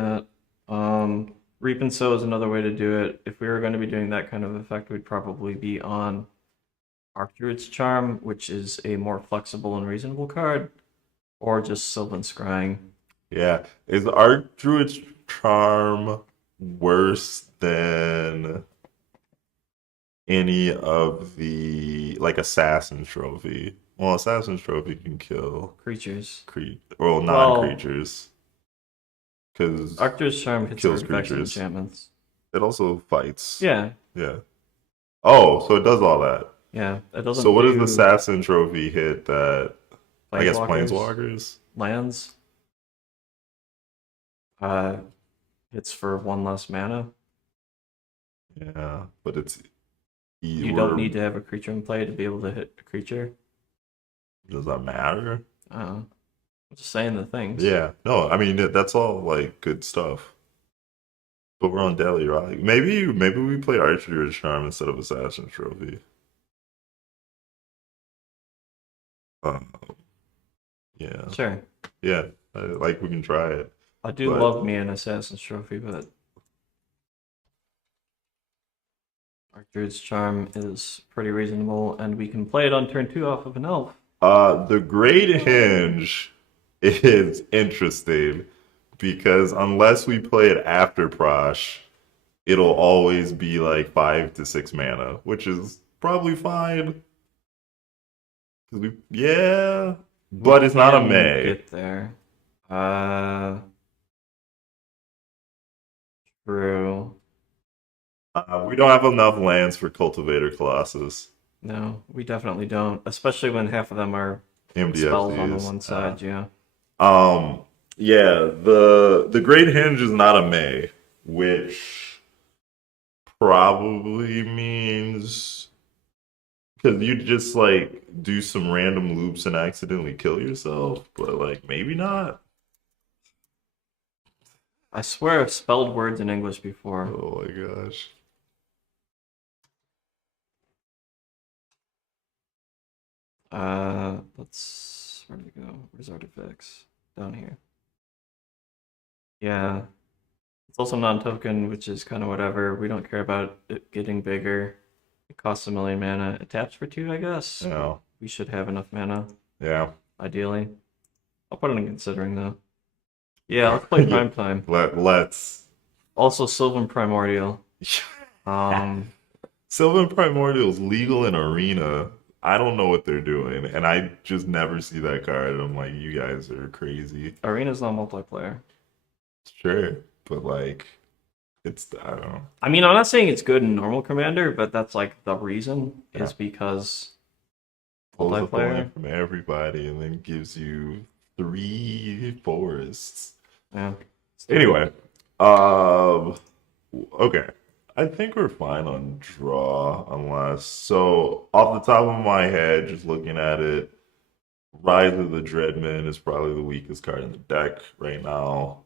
that. Reap and Sow is another way to do it. If we were going to be doing that kind of effect, we'd probably be on Archdruid's Charm, which is a more flexible and reasonable card, or just Sylvan Scrying. Yeah. Is Archdruid's Charm worse than any of the like Assassin's Trophy? Well, Assassin's Trophy can kill Creatures. well, non-creatures. Because Archdruid's Charm hits Kills artifacts and creatures. enchantments. it also fights. Yeah, Yeah. Oh, so it does all that. yeah. It doesn't So what does do the Assassin Trophy hit that I guess Planeswalkers, Planeswalkers? lands. Hits for 1 less mana. Yeah, but it's You don't need to have a creature in play to be able to hit a creature. Does that matter? I'm just saying the things. Yeah. No, I mean that's all like good stuff. But we're on Daily Rock. Maybe we play Archer Charm instead of Assassin's Trophy. Um, yeah. Sure. Yeah. Like we can try it. I do But- love me an Assassin's Trophy, but Archdruid's Charm is pretty reasonable, and we can play it on turn 2 off of an elf. The Great Hinge is interesting because unless we play it after Prosh, it'll always be like 5 to 6 mana, which is probably fine. 'Cause yeah, but it's not a Can May. Get there. True. We don't have enough lands for Cultivator Colossus. No, we definitely don't. Especially when half of them are spells on the MDFCs. one side. Yeah. Yeah, the Great Hinge is not a May, which probably means because you just like do some random loops and accidentally kill yourself, but like maybe not. I swear I've spelled words in English before. Oh my gosh. Where'd it go? Where's artifacts? Down here. Yeah. It's also non-token, which is kind of whatever. We don't care about it getting bigger. It costs 1 million mana. It taps for 2, I guess. Yeah. We should have enough mana, Yeah. ideally. I'll put it in considering though. Yeah, let's play Prime Time. Let's. Also, Sylvan Primordial. Sylvan Primordial is legal in Arena. I don't know what they're doing, and I just never see that card. I'm like, you guys are crazy. Arena's not multiplayer. Sure, but like, I don't know. I mean, I'm not saying it's good in normal Commander, but that's like the reason is because Pulls up the multiplayer. land from everybody and then gives you 3 forests. Yeah. Anyway, okay. I think we're fine on draw, unless so off the top of my head, just looking at it, Rise of the Dreadman is probably the weakest card in the deck right now.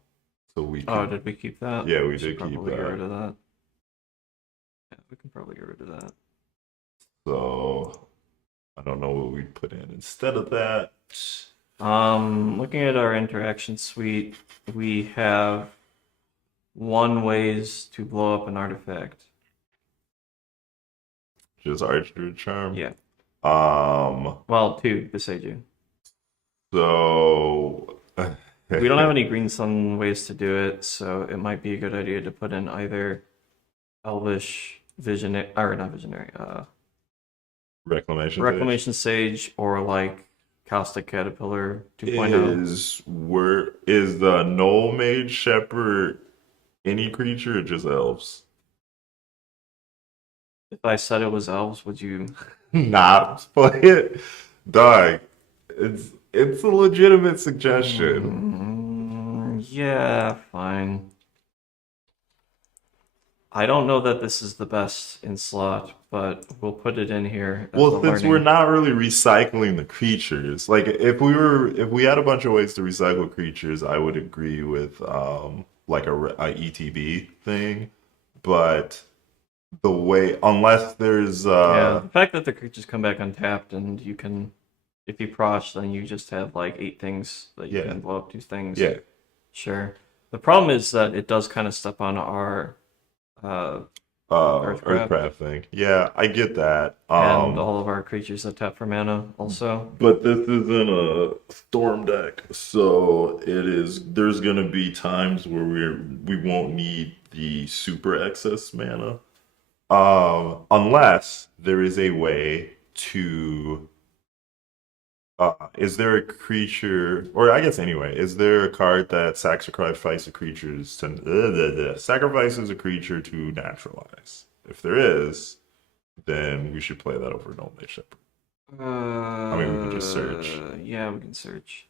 So we Oh, can, did we keep that? yeah, we should did keep probably get rid that. of that. Yeah, we can probably get rid of that. So I don't know what we'd put in instead of that. Looking at our interaction suite, we have 1 ways to blow up an artifact. Just Archer Charm. Yeah. Um. Well, 2, Beseiju. So We don't have any green sun ways to do it, so it might be a good idea to put in either Elvish Visionary, or not Visionary, Reclamation. Reclamation Sage, or like Caustic Caterpillar 2.0. Is the Null Mage Shepherd any creature or just elves? If I said it was elves, would you? Not play it, dog. It's a legitimate suggestion. Yeah, fine. I don't know that this is the best in slot, but we'll put it in here. As Well, a since learning. we're not really recycling the creatures, like if we had a bunch of ways to recycle creatures, I would agree with like a ETB thing, but the way unless there's Yeah, the fact that the creatures come back untapped and you can, if you prosh, then you just have like 8 things that you Yeah. can blow up 2 things. yeah. Sure. The problem is that it does kind of step on our Earthcraft. Earthcraft thing. Yeah, I get that. and all of our creatures that tap for mana also. But this isn't a storm deck, so there's gonna be times where we won't need the super excess mana. Unless there is a way to is there a creature, or I guess anyway, is there a card that sacrifices a a creature to naturalize? If there is, then we should play that over Null Mage Shepherd. I mean, we can just search. Yeah, we can search.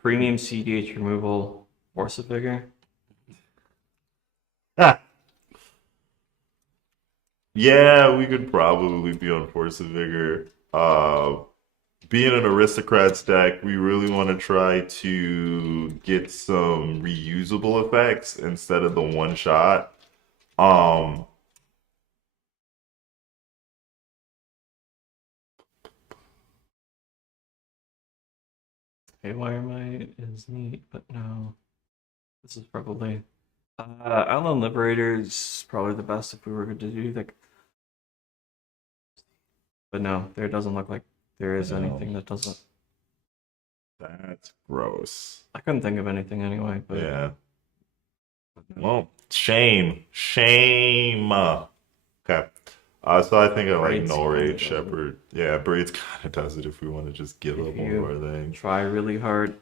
Premium CDH removal, Force of Vigor. Yeah, we could probably be on Force of Vigor. Being an Aristocrats deck, we really want to try to get some reusable effects instead of the one shot. Haywire Might is neat, but no. This is probably Island Liberator is probably the best if we were to do that. But no, there doesn't look like there is No. anything that doesn't. That's gross. I couldn't think of anything anyway, but Yeah. Well, shame. Okay. So I think I like Braid's Null kinda Rage does it. Shepherd. Yeah, Braids kind of does it if we want to just give If up you- one of our things. try really hard.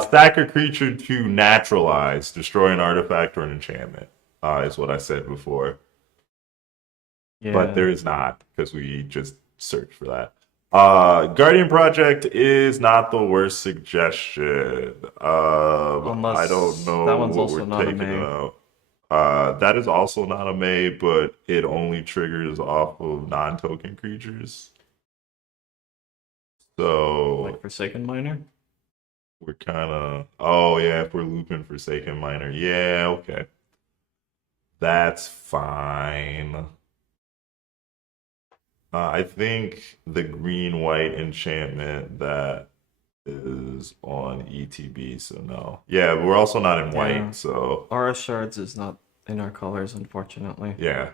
Stack a creature to naturalize, destroy an artifact or an enchantment, is what I said before. Yeah. But there is not, because we just searched for that. Guardian Project is not the worst suggestion. Unless I don't know that one's what also we're not a taking May. out. That is also not a May, but it only triggers off of non-token creatures. So Like Forsaken Miner. we're kind of, oh yeah, if we're looping Forsaken Miner, yeah, okay, that's fine. I think the green white enchantment that is on ETB, so no. Yeah, but we're also not in Yeah. white, so Aura Shards is not in our colors, unfortunately. yeah.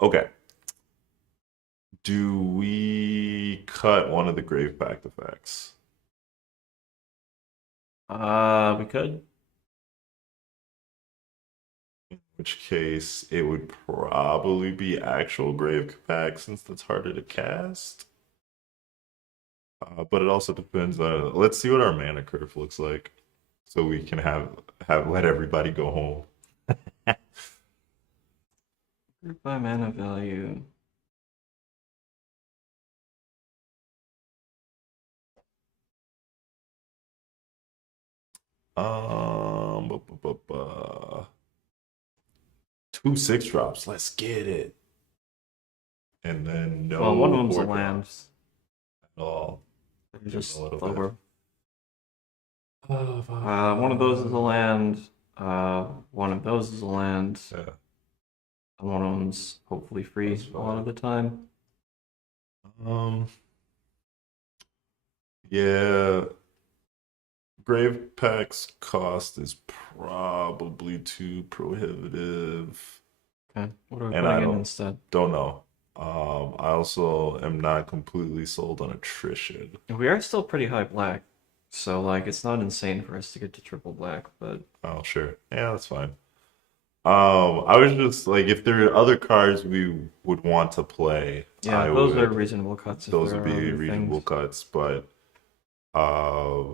Okay. Do we cut one of the Grave Pact effects? We could. In which case, it would probably be actual Grave Pact since that's harder to cast. But it also depends on. Let's see what our mana curve looks like, so we can have let everybody go home. Group by mana value. Bu- 2 6 drops. Let's get it. And then Well, one of no them's a 4 land. drops at all. They're just a little lower. bit. One of those is a land. One of those is a land. Yeah. And one of them's hopefully free That's a lot of the time. Yeah. Grave Pack's cost is probably too prohibitive. Okay, what are we And I putting in don't instead? don't know. I also am not completely sold on attrition. We are still pretty high black, so like it's not insane for us to get to triple black, but Oh, sure. Yeah, that's fine. I was just like, if there are other cards we would want to play, yeah, I those are would. reasonable cuts if Those there would are be other reasonable things. cuts, but uh,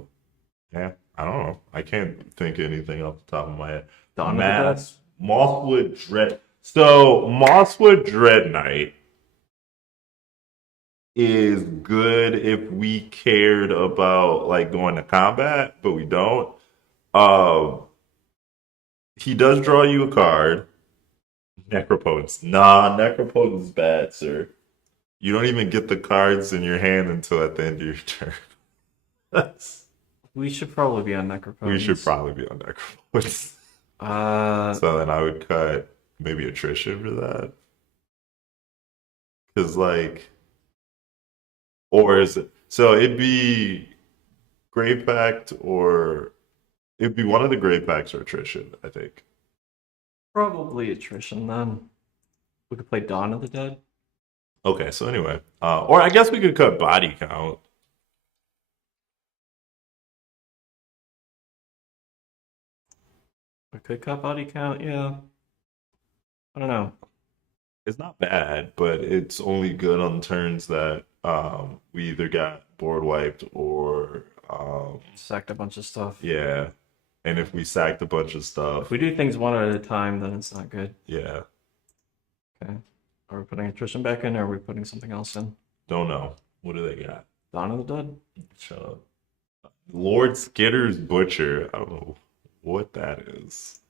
yeah, I don't know. I can't think of anything off the top of my head. Dawn of the Dead? Mosswood Dread. So Mosswood Dread Knight is good if we cared about like going to combat, but we don't. Uh, he does draw you a card. Necropotence. Nah, Necropotence is bad, sir. You don't even get the cards in your hand until at the end of your turn. We should probably be on We should Necropotence. probably be on Necropotence. Uh, So then I would cut maybe attrition for that. Because, like, or is it? So it'd be Grave Pact or it'd be one of the Grave Pacts or attrition, I think. probably attrition then. We could play Dawn of the Dead. Okay, so anyway, or I guess we could cut body count. We could cut body count, yeah. I don't know. It's not bad, but it's only good on turns that we either got board wiped or Sacked a bunch of stuff. yeah. And if we sacked a bunch of If stuff, we do things one at a time, then it's not good. yeah, Okay. Are we putting attrition back in or are we putting something else in? don't know. What do they got? Dawn of the Dead? Shut up. Lord Skitter's Butcher. I don't know what that is.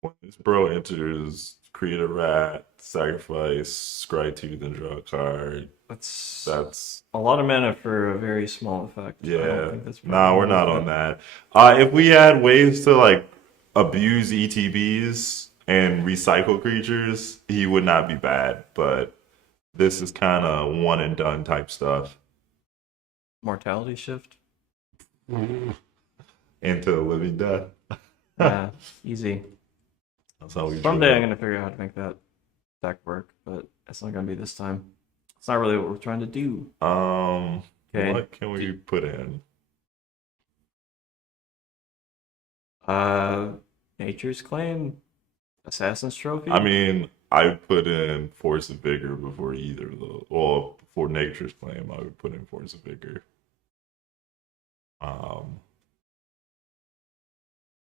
When this bro enters, create a rat, sacrifice, scry two, then draw a card. That's That's a lot of mana for a very small effect. I don't yeah. think that's Nah, we're probably not worth on it. that. If we had ways to like abuse ETBs and recycle creatures, he would not be bad. But this is kind of one and done type stuff. Mortality Shift? Into the living death. Yeah, easy. That's how we Someday drew I'm it. gonna figure out how to make that deck work, but it's not gonna be this time. It's not really what we're trying to do. Okay. What can we put in? Nature's Claim, Assassin's Trophy. I mean, I would put in Force of Vigor before either of those. Well, before Nature's Claim, I would put in Force of Vigor. Um,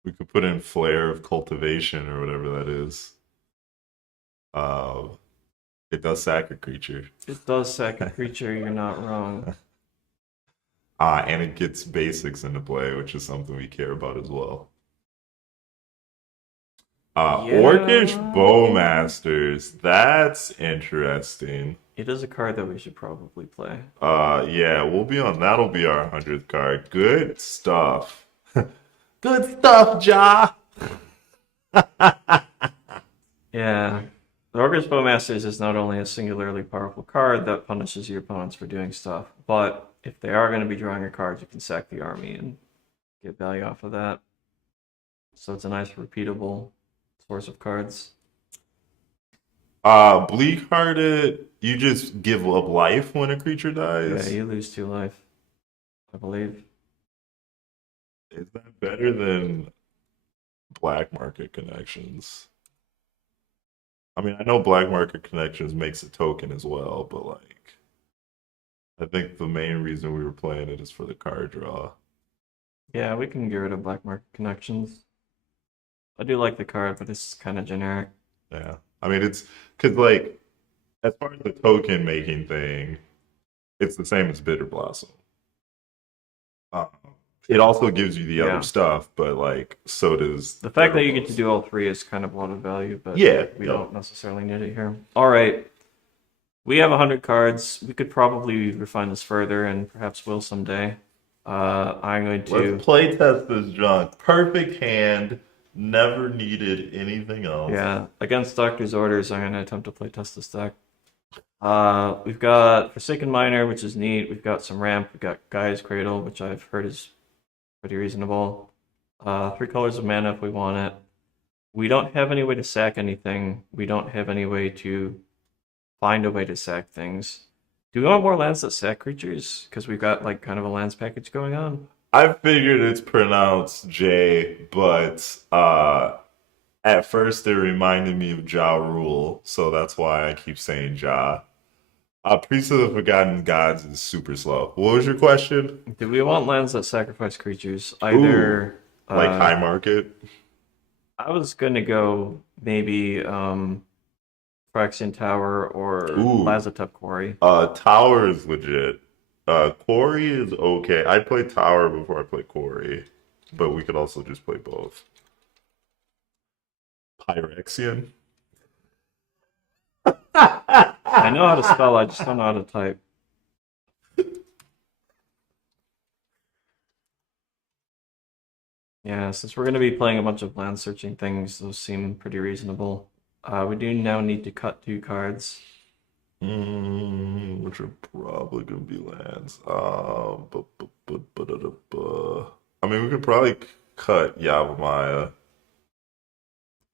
we could put in Flare of Cultivation or whatever that is. Uh, it does sack a creature. It does sack a creature. You're not wrong. And it gets basics into play, which is something we care about as well. Orcish Yeah. Bowmasters. That's interesting. It is a card that we should probably play. Yeah, we'll be on. That'll be our 100th card. Good stuff. Good stuff, Ja. Yeah. The Ogre's Bowmasters is not only a singularly powerful card that punishes your opponents for doing stuff, but if they are going to be drawing a card, you can sack the army and get value off of that. So it's a nice repeatable source of cards. Bleak hearted, you just give up life when a creature Yeah, dies. you lose 2 life, I believe. Is that better than black market connections? I mean, I know black market connections makes a token as well, but like, I think the main reason we were playing it is for the card draw. Yeah, we can get rid of Black Market Connections. I do like the card, but it's kind of generic. Yeah, I mean, it's because like, as far as the token making thing, it's the same as Bitter Blossom. Um, it also gives you the other Yeah. stuff, but like, so does The fact Bitter that you get to Blossom. do all three is kind of a lot of value, but Yeah, we yep. don't necessarily need it here. All right. We have 100 cards. We could probably refine this further, and perhaps will someday. I'm going to, Let's play test this junk. Perfect hand. Never needed anything else. yeah, against Doctor's Orders, I'm going to attempt to play test this deck. We've got Forsaken Miner, which is neat. We've got some ramp. We've got Gaia's Cradle, which I've heard is pretty reasonable. 3 colors of mana if we want it. We don't have any way to sack anything. We don't have any way to find a way to sack things. Do we want more lands that sack creatures? Because we've got like kind of a lands package going on. I figured it's pronounced J, but at first it reminded me of Ja Rule, so that's why I keep saying Ja. Priest of the Forgotten Gods is super slow. What was your question? Do we want lands that sacrifice creatures? Ooh, Either like high market? I was gonna go maybe Phyrexian Tower or Ooh, Lazotep Quarry. Tower is legit. Quarry is okay. I play Tower before I play Quarry, but we could also just play both. Pyrexian? I know how to spell, I just don't know how to type. Yeah, since we're going to be playing a bunch of land searching things, those seem pretty reasonable. We do now need to cut 2 cards. Which are probably gonna be lands. I mean, we could probably cut Yavimaya.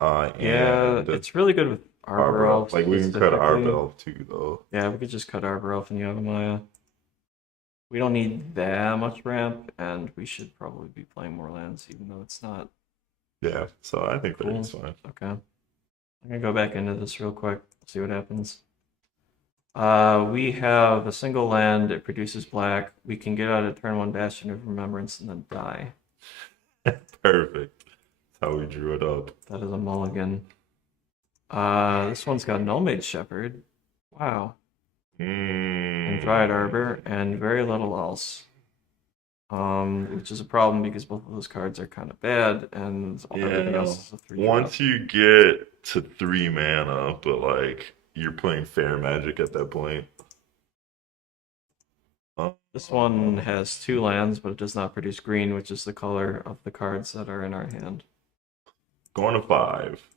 Yeah, And it's really good with Arbor Arbor Elf. Elf Like we can cut specifically. Arbor Elf too, though. Yeah, we could just cut Arbor Elf and Yavimaya. We don't need that much ramp, and we should probably be playing more lands, even though it's not Yeah, so I think cool. that's fine. Okay. I'm gonna go back into this real quick, see what happens. We have a single land, it produces black. We can get out a turn 1 Bastion of Remembrance and then die. Perfect. That's how we drew it up. That is a mulligan. This one's got Nullmaid Shepherd. Wow. And Dryad Arbor, and very little else. Which is a problem because both of those cards are kind of bad, and everything Yeah. else is a 3 Once you get to 3 mana, but like you're playing fair magic at that point. This one has 2 lands, but it does not produce green, which is the color of the cards that are in our hand. Going to 5.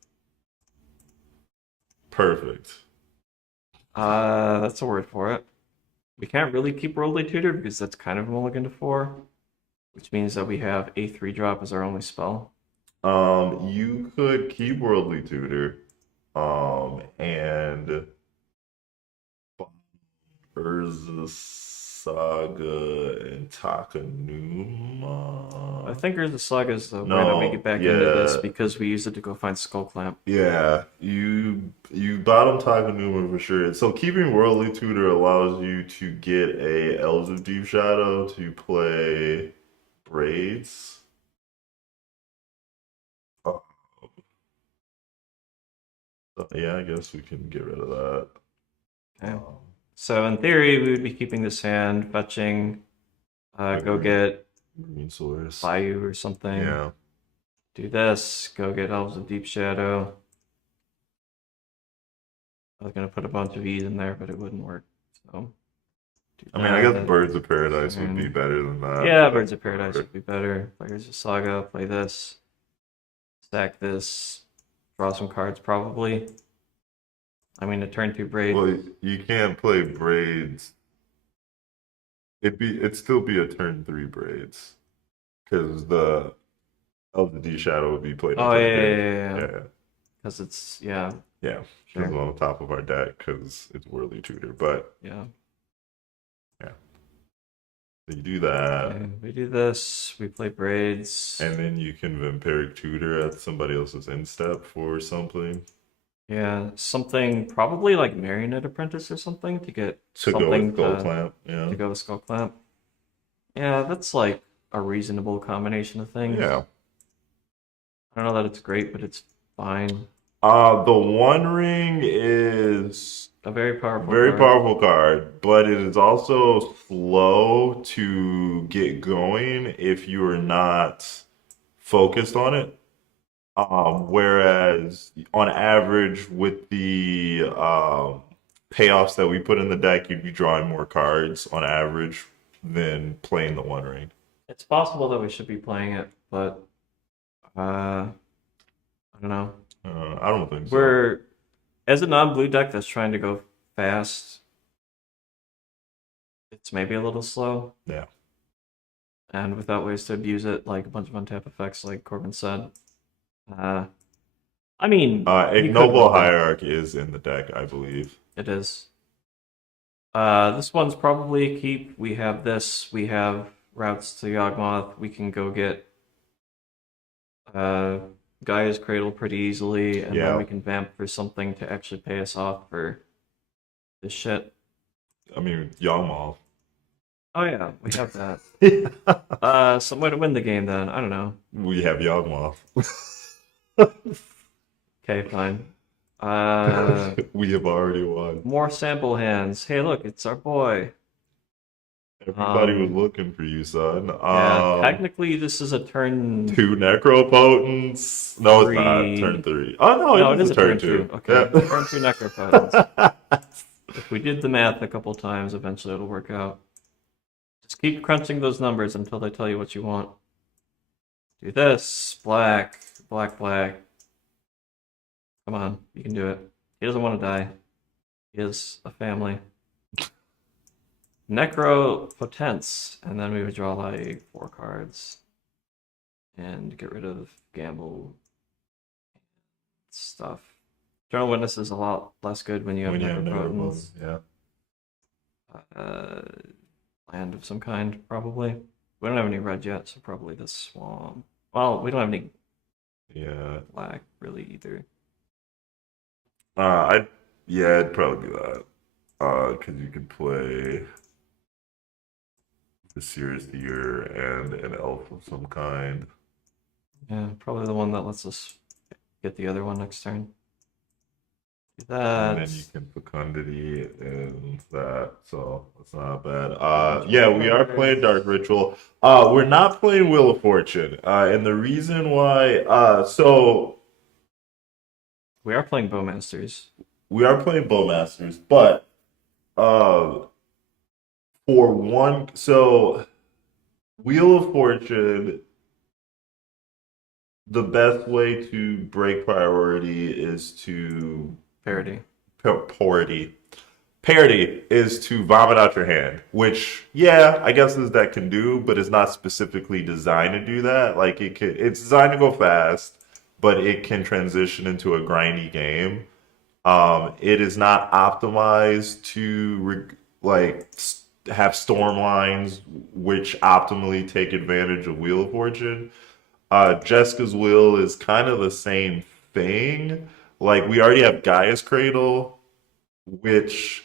Perfect. That's a word for it. We can't really keep Worldly Tutor because that's kind of a mulligan to 4, which means that we have a 3-drop as our only spell. You could keep Worldly Tutor, and Urza Saga and Takanuma. I think Urza Saga is the way No, that we get back into this yeah. because we use it to go find Skull Clamp. Yeah, you bottom Takanuma for sure. So keeping Worldly Tutor allows you to get a Elves of Deep Shadow to play Braids. Oh, yeah, I guess we can get rid of that. Okay. So in theory, we would be keeping this hand, fetching, go get Green Source. Bayou or something. Yeah. Do this, go get Elves of Deep Shadow. I was gonna put a bunch of E's in there, but it wouldn't work. So Do I mean, I guess that. Birds of Paradise would be better than that. Yeah, but Birds of Paradise would be better. Players of Saga, play this, stack this, draw some cards probably. I mean, a turn 2 braid. Well, you can't play Braids. It'd still be a turn 3 Braids because the Elf the D Shadow would be played on Oh, turn yeah, 3. yeah, yeah, yeah. Yeah, Because it's, yeah, yeah. sure. Because on top of our deck because it's Whirly Tutor. But Yeah. yeah, so you do that. Okay, we do this, we play braids. And then you can Vampiric Tutor at somebody else's instep for something. Yeah, something probably like Marionette Apprentice or something to get To go something with Skull Clamp, yeah. to go with Skull Clamp. Yeah, that's like a reasonable combination of things. Yeah. I don't know that it's great, but it's fine. The One Ring is A very powerful very card. powerful card, but it is also slow to get going if you are not focused on it. Whereas on average, with the payoffs that we put in the deck, you'd be drawing more cards on average than playing the One Ring. It's possible that we should be playing it, but I don't know. I don't think so. We're as a non-blue deck that's trying to go fast, it's maybe a little slow. Yeah. And without ways to abuse it, like a bunch of untap effects, like Corbyn said. I mean, you could Ignoble look at it. Hierarchy is in the deck, I believe. It is. This one's probably a keep. We have this. We have routes to Yawgmoth. We can go get Gaia's Cradle pretty easily, and Yeah. then we can vamp for something to actually pay us off for this shit. I mean, Yawgmoth. Oh yeah, we have that. Some way to win the game then. I don't know. We have Yawgmoth. Okay, fine. We have already won. More sample hands. Hey, look, it's our boy. Everybody was looking for you, son. Yeah, technically this is a turn. 2 Necropotents. No, it's not. Three. Turn 3. Oh, no, it is a turn 2. Okay, Yeah. turn 2 Necropotents. If we did the math a couple times, eventually it'll work out. Just keep crunching those numbers until they tell you what you want. Do this. Black. Black, black. Come on, you can do it. He doesn't want to die. He has a family. Necropotence. And then we would draw like 4 cards. And get rid of gamble stuff. Eternal Witness is a lot less good when you have When you have Necropotence. Necropotents, yeah. Land of some kind, probably. We don't have any red yet, so probably the swamp. Well, we don't have any Yeah. black really either. It'd probably be that. Because you could play the Seer's Ear and an elf of some kind. Yeah, probably the one that lets us get the other one next turn. Do And that. then you can Fecundity and that, so it's not bad. Yeah, we are playing Dark Ritual. We're not playing Wheel of Fortune. And the reason why, We are playing Bowmasters. we are playing Bowmasters, but for one, so Wheel of Fortune, the best way to break priority is to Parody. Parody is to vomit out your hand, which, yeah, I guess this deck can do, but it's not specifically designed to do that. Like it's designed to go fast, but it can transition into a grindy game. It is not optimized to have storm lines which optimally take advantage of Wheel of Fortune. Jessica's Will is kind of the same thing. Like, we already have Gaia's Cradle, which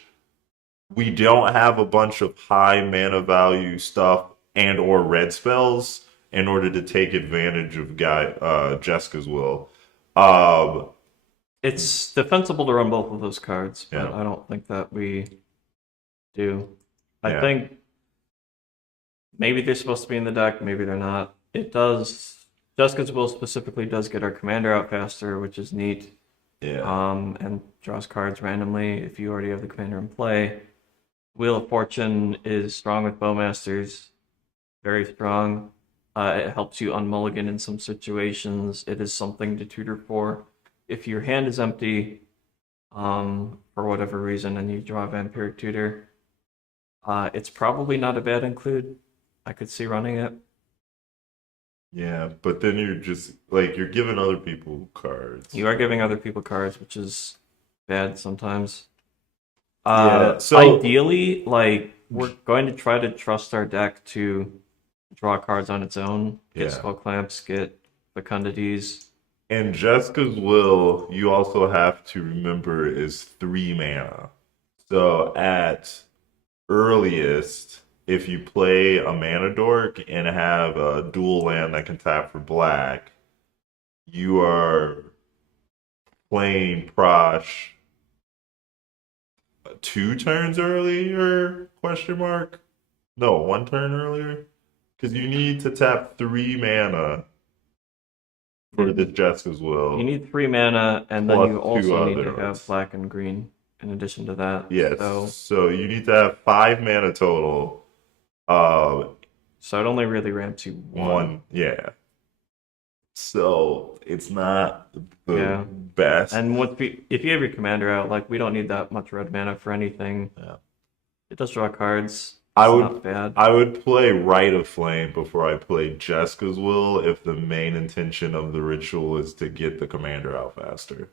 we don't have a bunch of high mana value stuff and or red spells in order to take advantage of Jessica's Will. It's defensible to run both of those cards, but Yeah. I don't think that we do. I Yeah. think maybe they're supposed to be in the deck, maybe they're not. It does. Jessica's Will specifically does get our commander out faster, which is neat. Yeah. And draws cards randomly if you already have the commander in play. Wheel of Fortune is strong with Bowmasters, very strong. It helps you unmulligan in some situations. It is something to tutor for. If your hand is empty, for whatever reason, and you draw a Vampiric Tutor, it's probably not a bad include. I could see running it. Yeah, but then you're just like you're giving other people cards. You are giving other people cards, which is bad sometimes. Yeah, so Ideally, like we're going to try to trust our deck to draw cards on its own. Get yeah. Skull Clamps, get Fecundities. And Jessica's Will, you also have to remember, is 3 mana. So at earliest, if you play a mana dork and have a dual land that can tap for black, you are playing Prosh 2 turns earlier? Question mark? No, 1 turn earlier? Because you need to tap 3 mana for the Jessica's You Will, need 3 mana, and then plus you two also need to others. have black and green in addition to that. Yes. So, So you need to have 5 mana total. Uh, so it only really ramps you one. yeah. So it's not the Yeah. best. And if you have your commander out, like we don't need that much red mana for anything. Yeah. It does draw cards. I It's would not bad. I would play Rite of Flame before I play Jessica's Will if the main intention of the ritual is to get the commander out faster.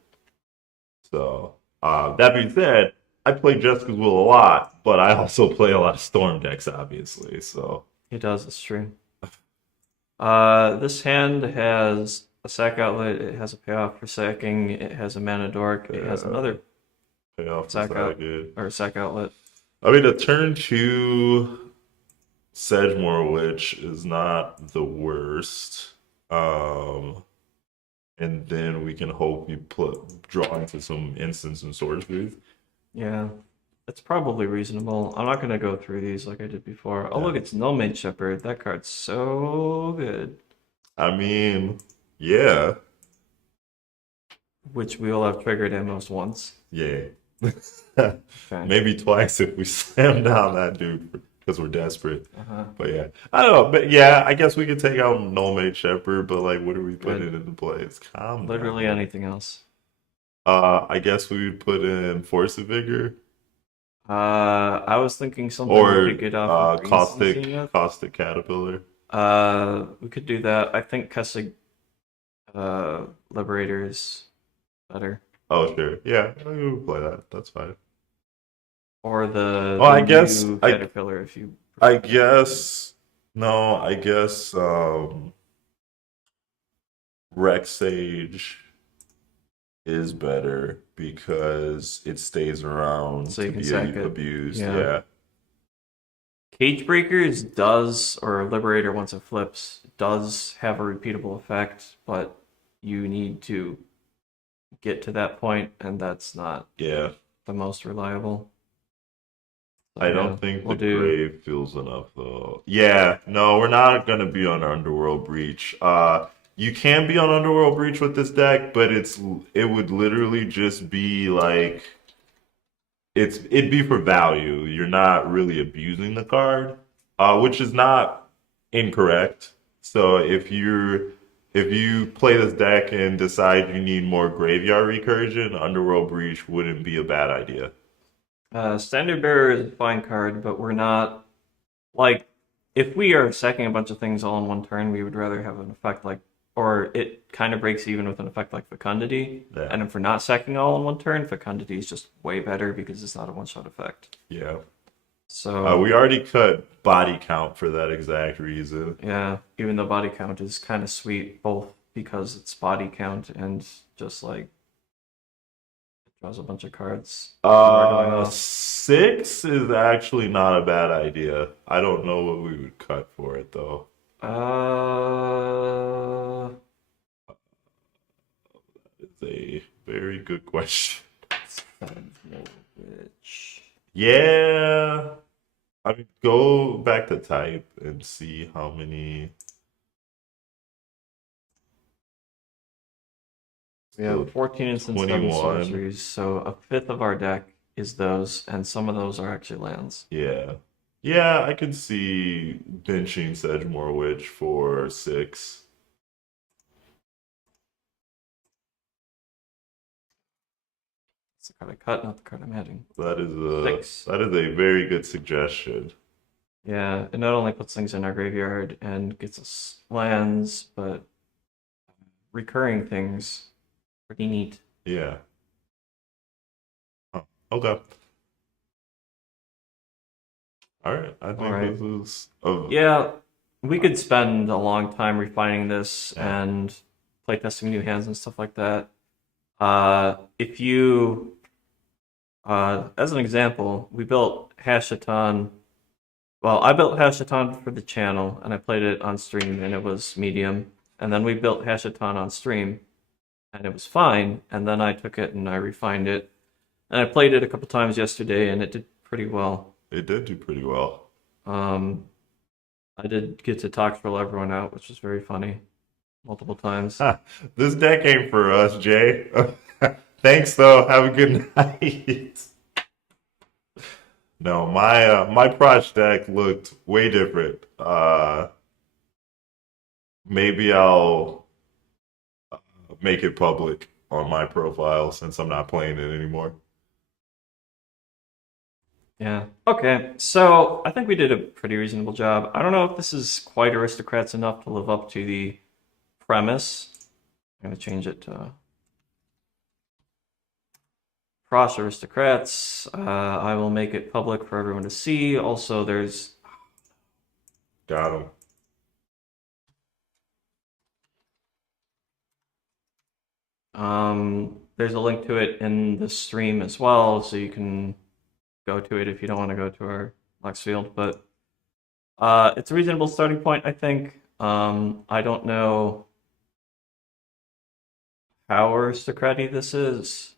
So that being said, I play Jessica's Will a lot, but I also play a lot of Storm decks, obviously. So He does, it's true. This hand has a sack outlet, it has a payoff for sacking, it has a mana dork, it has another payoff is sack that out good. or sack outlet. I mean, a turn 2 Sedgemoor Witch is not the worst. And then we can hope we draw into some instants and sorceries. Yeah, that's probably reasonable. I'm not gonna go through these like I did before. Oh Yeah. look, it's Nomade Shepherd. That card's so good. I mean, yeah, Which we will have triggered at most once. yeah. Okay. Maybe twice if we slam down that dude because we're desperate. Uh-huh. But yeah, I don't know. But yeah, I guess we could take out Nomade Shepherd, but like, what are we putting Good. into play? It's calm Literally down. anything else. I guess we would put in Force of Vigor I was thinking something we or could get off of Green Zenith. Caustic Caterpillar. We could do that. I think Kessig Liberator is better. Oh, sure. Yeah, we would play that. That's fine. Or the I guess new Caterpillar if you I prefer. guess no, I guess Rex Sage is better because it stays around So you to can be sack it. abused. Yeah. Yeah. Cage Breakers does, or Liberator once it flips, does have a repeatable effect, but you need to get to that point, and that's not Yeah. the most reliable. So, I yeah, don't think we'll the do. grave feels enough though. Yeah, no, we're not gonna be on Underworld Breach. You can be on Underworld Breach with this deck, but it would literally just be like it'd be for value. You're not really abusing the card, which is not incorrect. So if you play this deck and decide you need more graveyard recursion, Underworld Breach wouldn't be a bad idea. Standard Bearer is a fine card, but we're not like if we are sacking a bunch of things all in one turn, we would rather have an effect like, or it kind of breaks even with an effect like Fecundity. Yeah. And if we're not sacking all in one turn, Fecundity is just way better because it's not a one-shot effect. Yeah. So We already cut body count for that exact reason. yeah, even though body count is kind of sweet, both because it's body count and just like it draws a bunch of cards. You are going off. 6 is actually not a bad idea. I don't know what we would cut for it though. It's a very good question. Which Yeah. I mean, go back to type and see how many. we have 14 instants, 7 21. sorceries, so a fifth of our deck is those, and some of those are actually lands. Yeah. Yeah, I could see benching Sedgemoor Witch for 6. It's the card I cut, not the card I'm adding. That is a 6. that is a very good suggestion. Yeah, it not only puts things in our graveyard and gets us lands, but recurring things. Pretty neat. Yeah. Huh. Okay. All right. I All think right. this is a Yeah, we could spend a long time refining this yeah. and playtesting new hands and stuff like that. If you, as an example, we built Hashaton. Well, I built Hashaton for the channel and I played it on stream and it was medium. And then we built Hashaton on stream and it was fine. And then I took it and I refined it. And I played it a couple times yesterday and it did pretty well. It did do pretty well. I did get to talk troll everyone out, which was very funny, multiple times. This deck ain't for us, Jay. Thanks though. Have a good night. No, my Proj deck looked way different. Maybe I'll make it public on my profile since I'm not playing it anymore. Yeah. Okay. So I think we did a pretty reasonable job. I don't know if this is quite Aristocrats enough to live up to the premise. I'm going to change it to Frost Aristocrats. I will make it public for everyone to see. Also, there's Got him. there's a link to it in the stream as well, so you can go to it if you don't want to go to our Lex field. But it's a reasonable starting point, I think. I don't know how aristocratic this is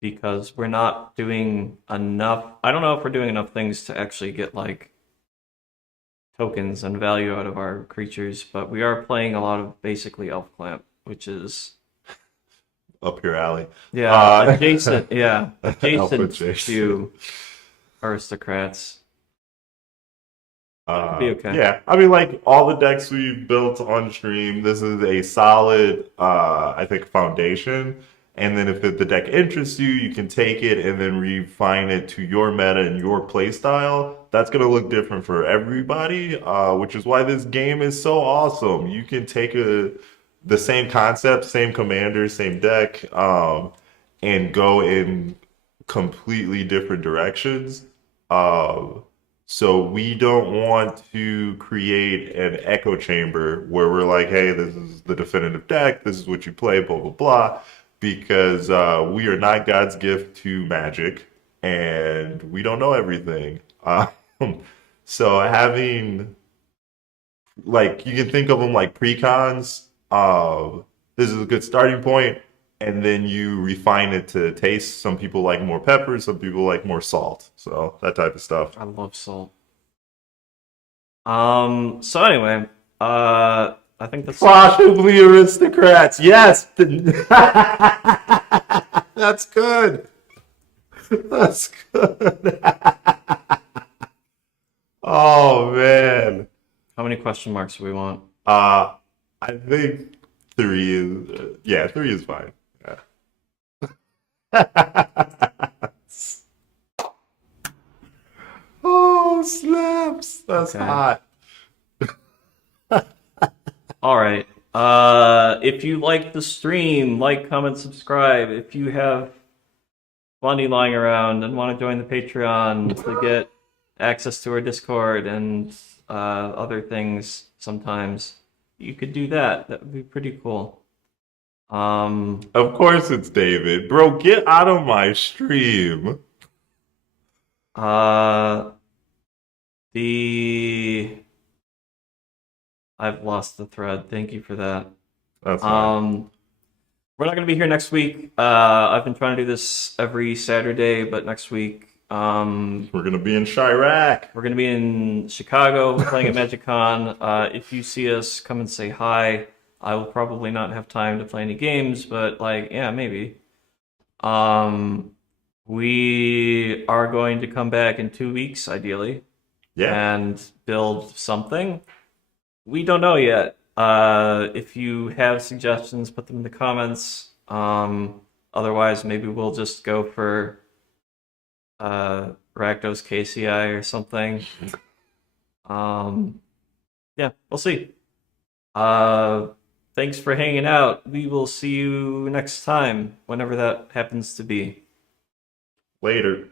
because we're not doing enough. I don't know if we're doing enough things to actually get like tokens and value out of our creatures, but we are playing a lot of basically Elf Clamp, which is Up your alley. adjacent, Alpha adjacent Jason. to Aristocrats. Could be okay. Yeah, I mean, like all the decks we built on stream, this is a solid, I think, foundation. And then if the deck interests you, you can take it and then refine it to your meta and your play style. That's going to look different for everybody, which is why this game is so awesome. You can take the same concept, same commander, same deck, and go in completely different directions. So we don't want to create an echo chamber where we're like, hey, this is the definitive deck, this is what you play, blah, blah, blah, because we are not God's gift to Magic, and we don't know everything. So having, like, you can think of them like precons. This is a good starting point, and then you refine it to taste. Some people like more pepper, some people like more salt. So that type of stuff. I love salt. So anyway, I think that's Possibly aristocrats. Yes. That's good. That's good. Oh man. how many question marks do we want? I think 3 is yeah, 3 is fine. Yeah. Oh, snaps. That's Okay. hot. All right. If you like the stream, like, comment, subscribe. If you have money lying around and want to join the Patreon to get access to our Discord and other things sometimes, you could do that. That would be pretty cool. Of course it's David. Bro, get out of my stream. I've lost the thread. Thank you for that. That's fine. We're not going to be here next week. I've been trying to do this every Saturday, but next week, We're gonna be in Chirac. we're going to be in Chicago playing at MagicCon. If you see us, come and say hi. I will probably not have time to play any games, but like, yeah, maybe. We are going to come back in 2 weeks, ideally, Yeah. and build something. We don't know yet. If you have suggestions, put them in the comments. Otherwise, maybe we'll just go for Rakdos KCI or something. Yeah, we'll see. Uh, Thanks for hanging out. We will see you next time, whenever that happens to be. Later.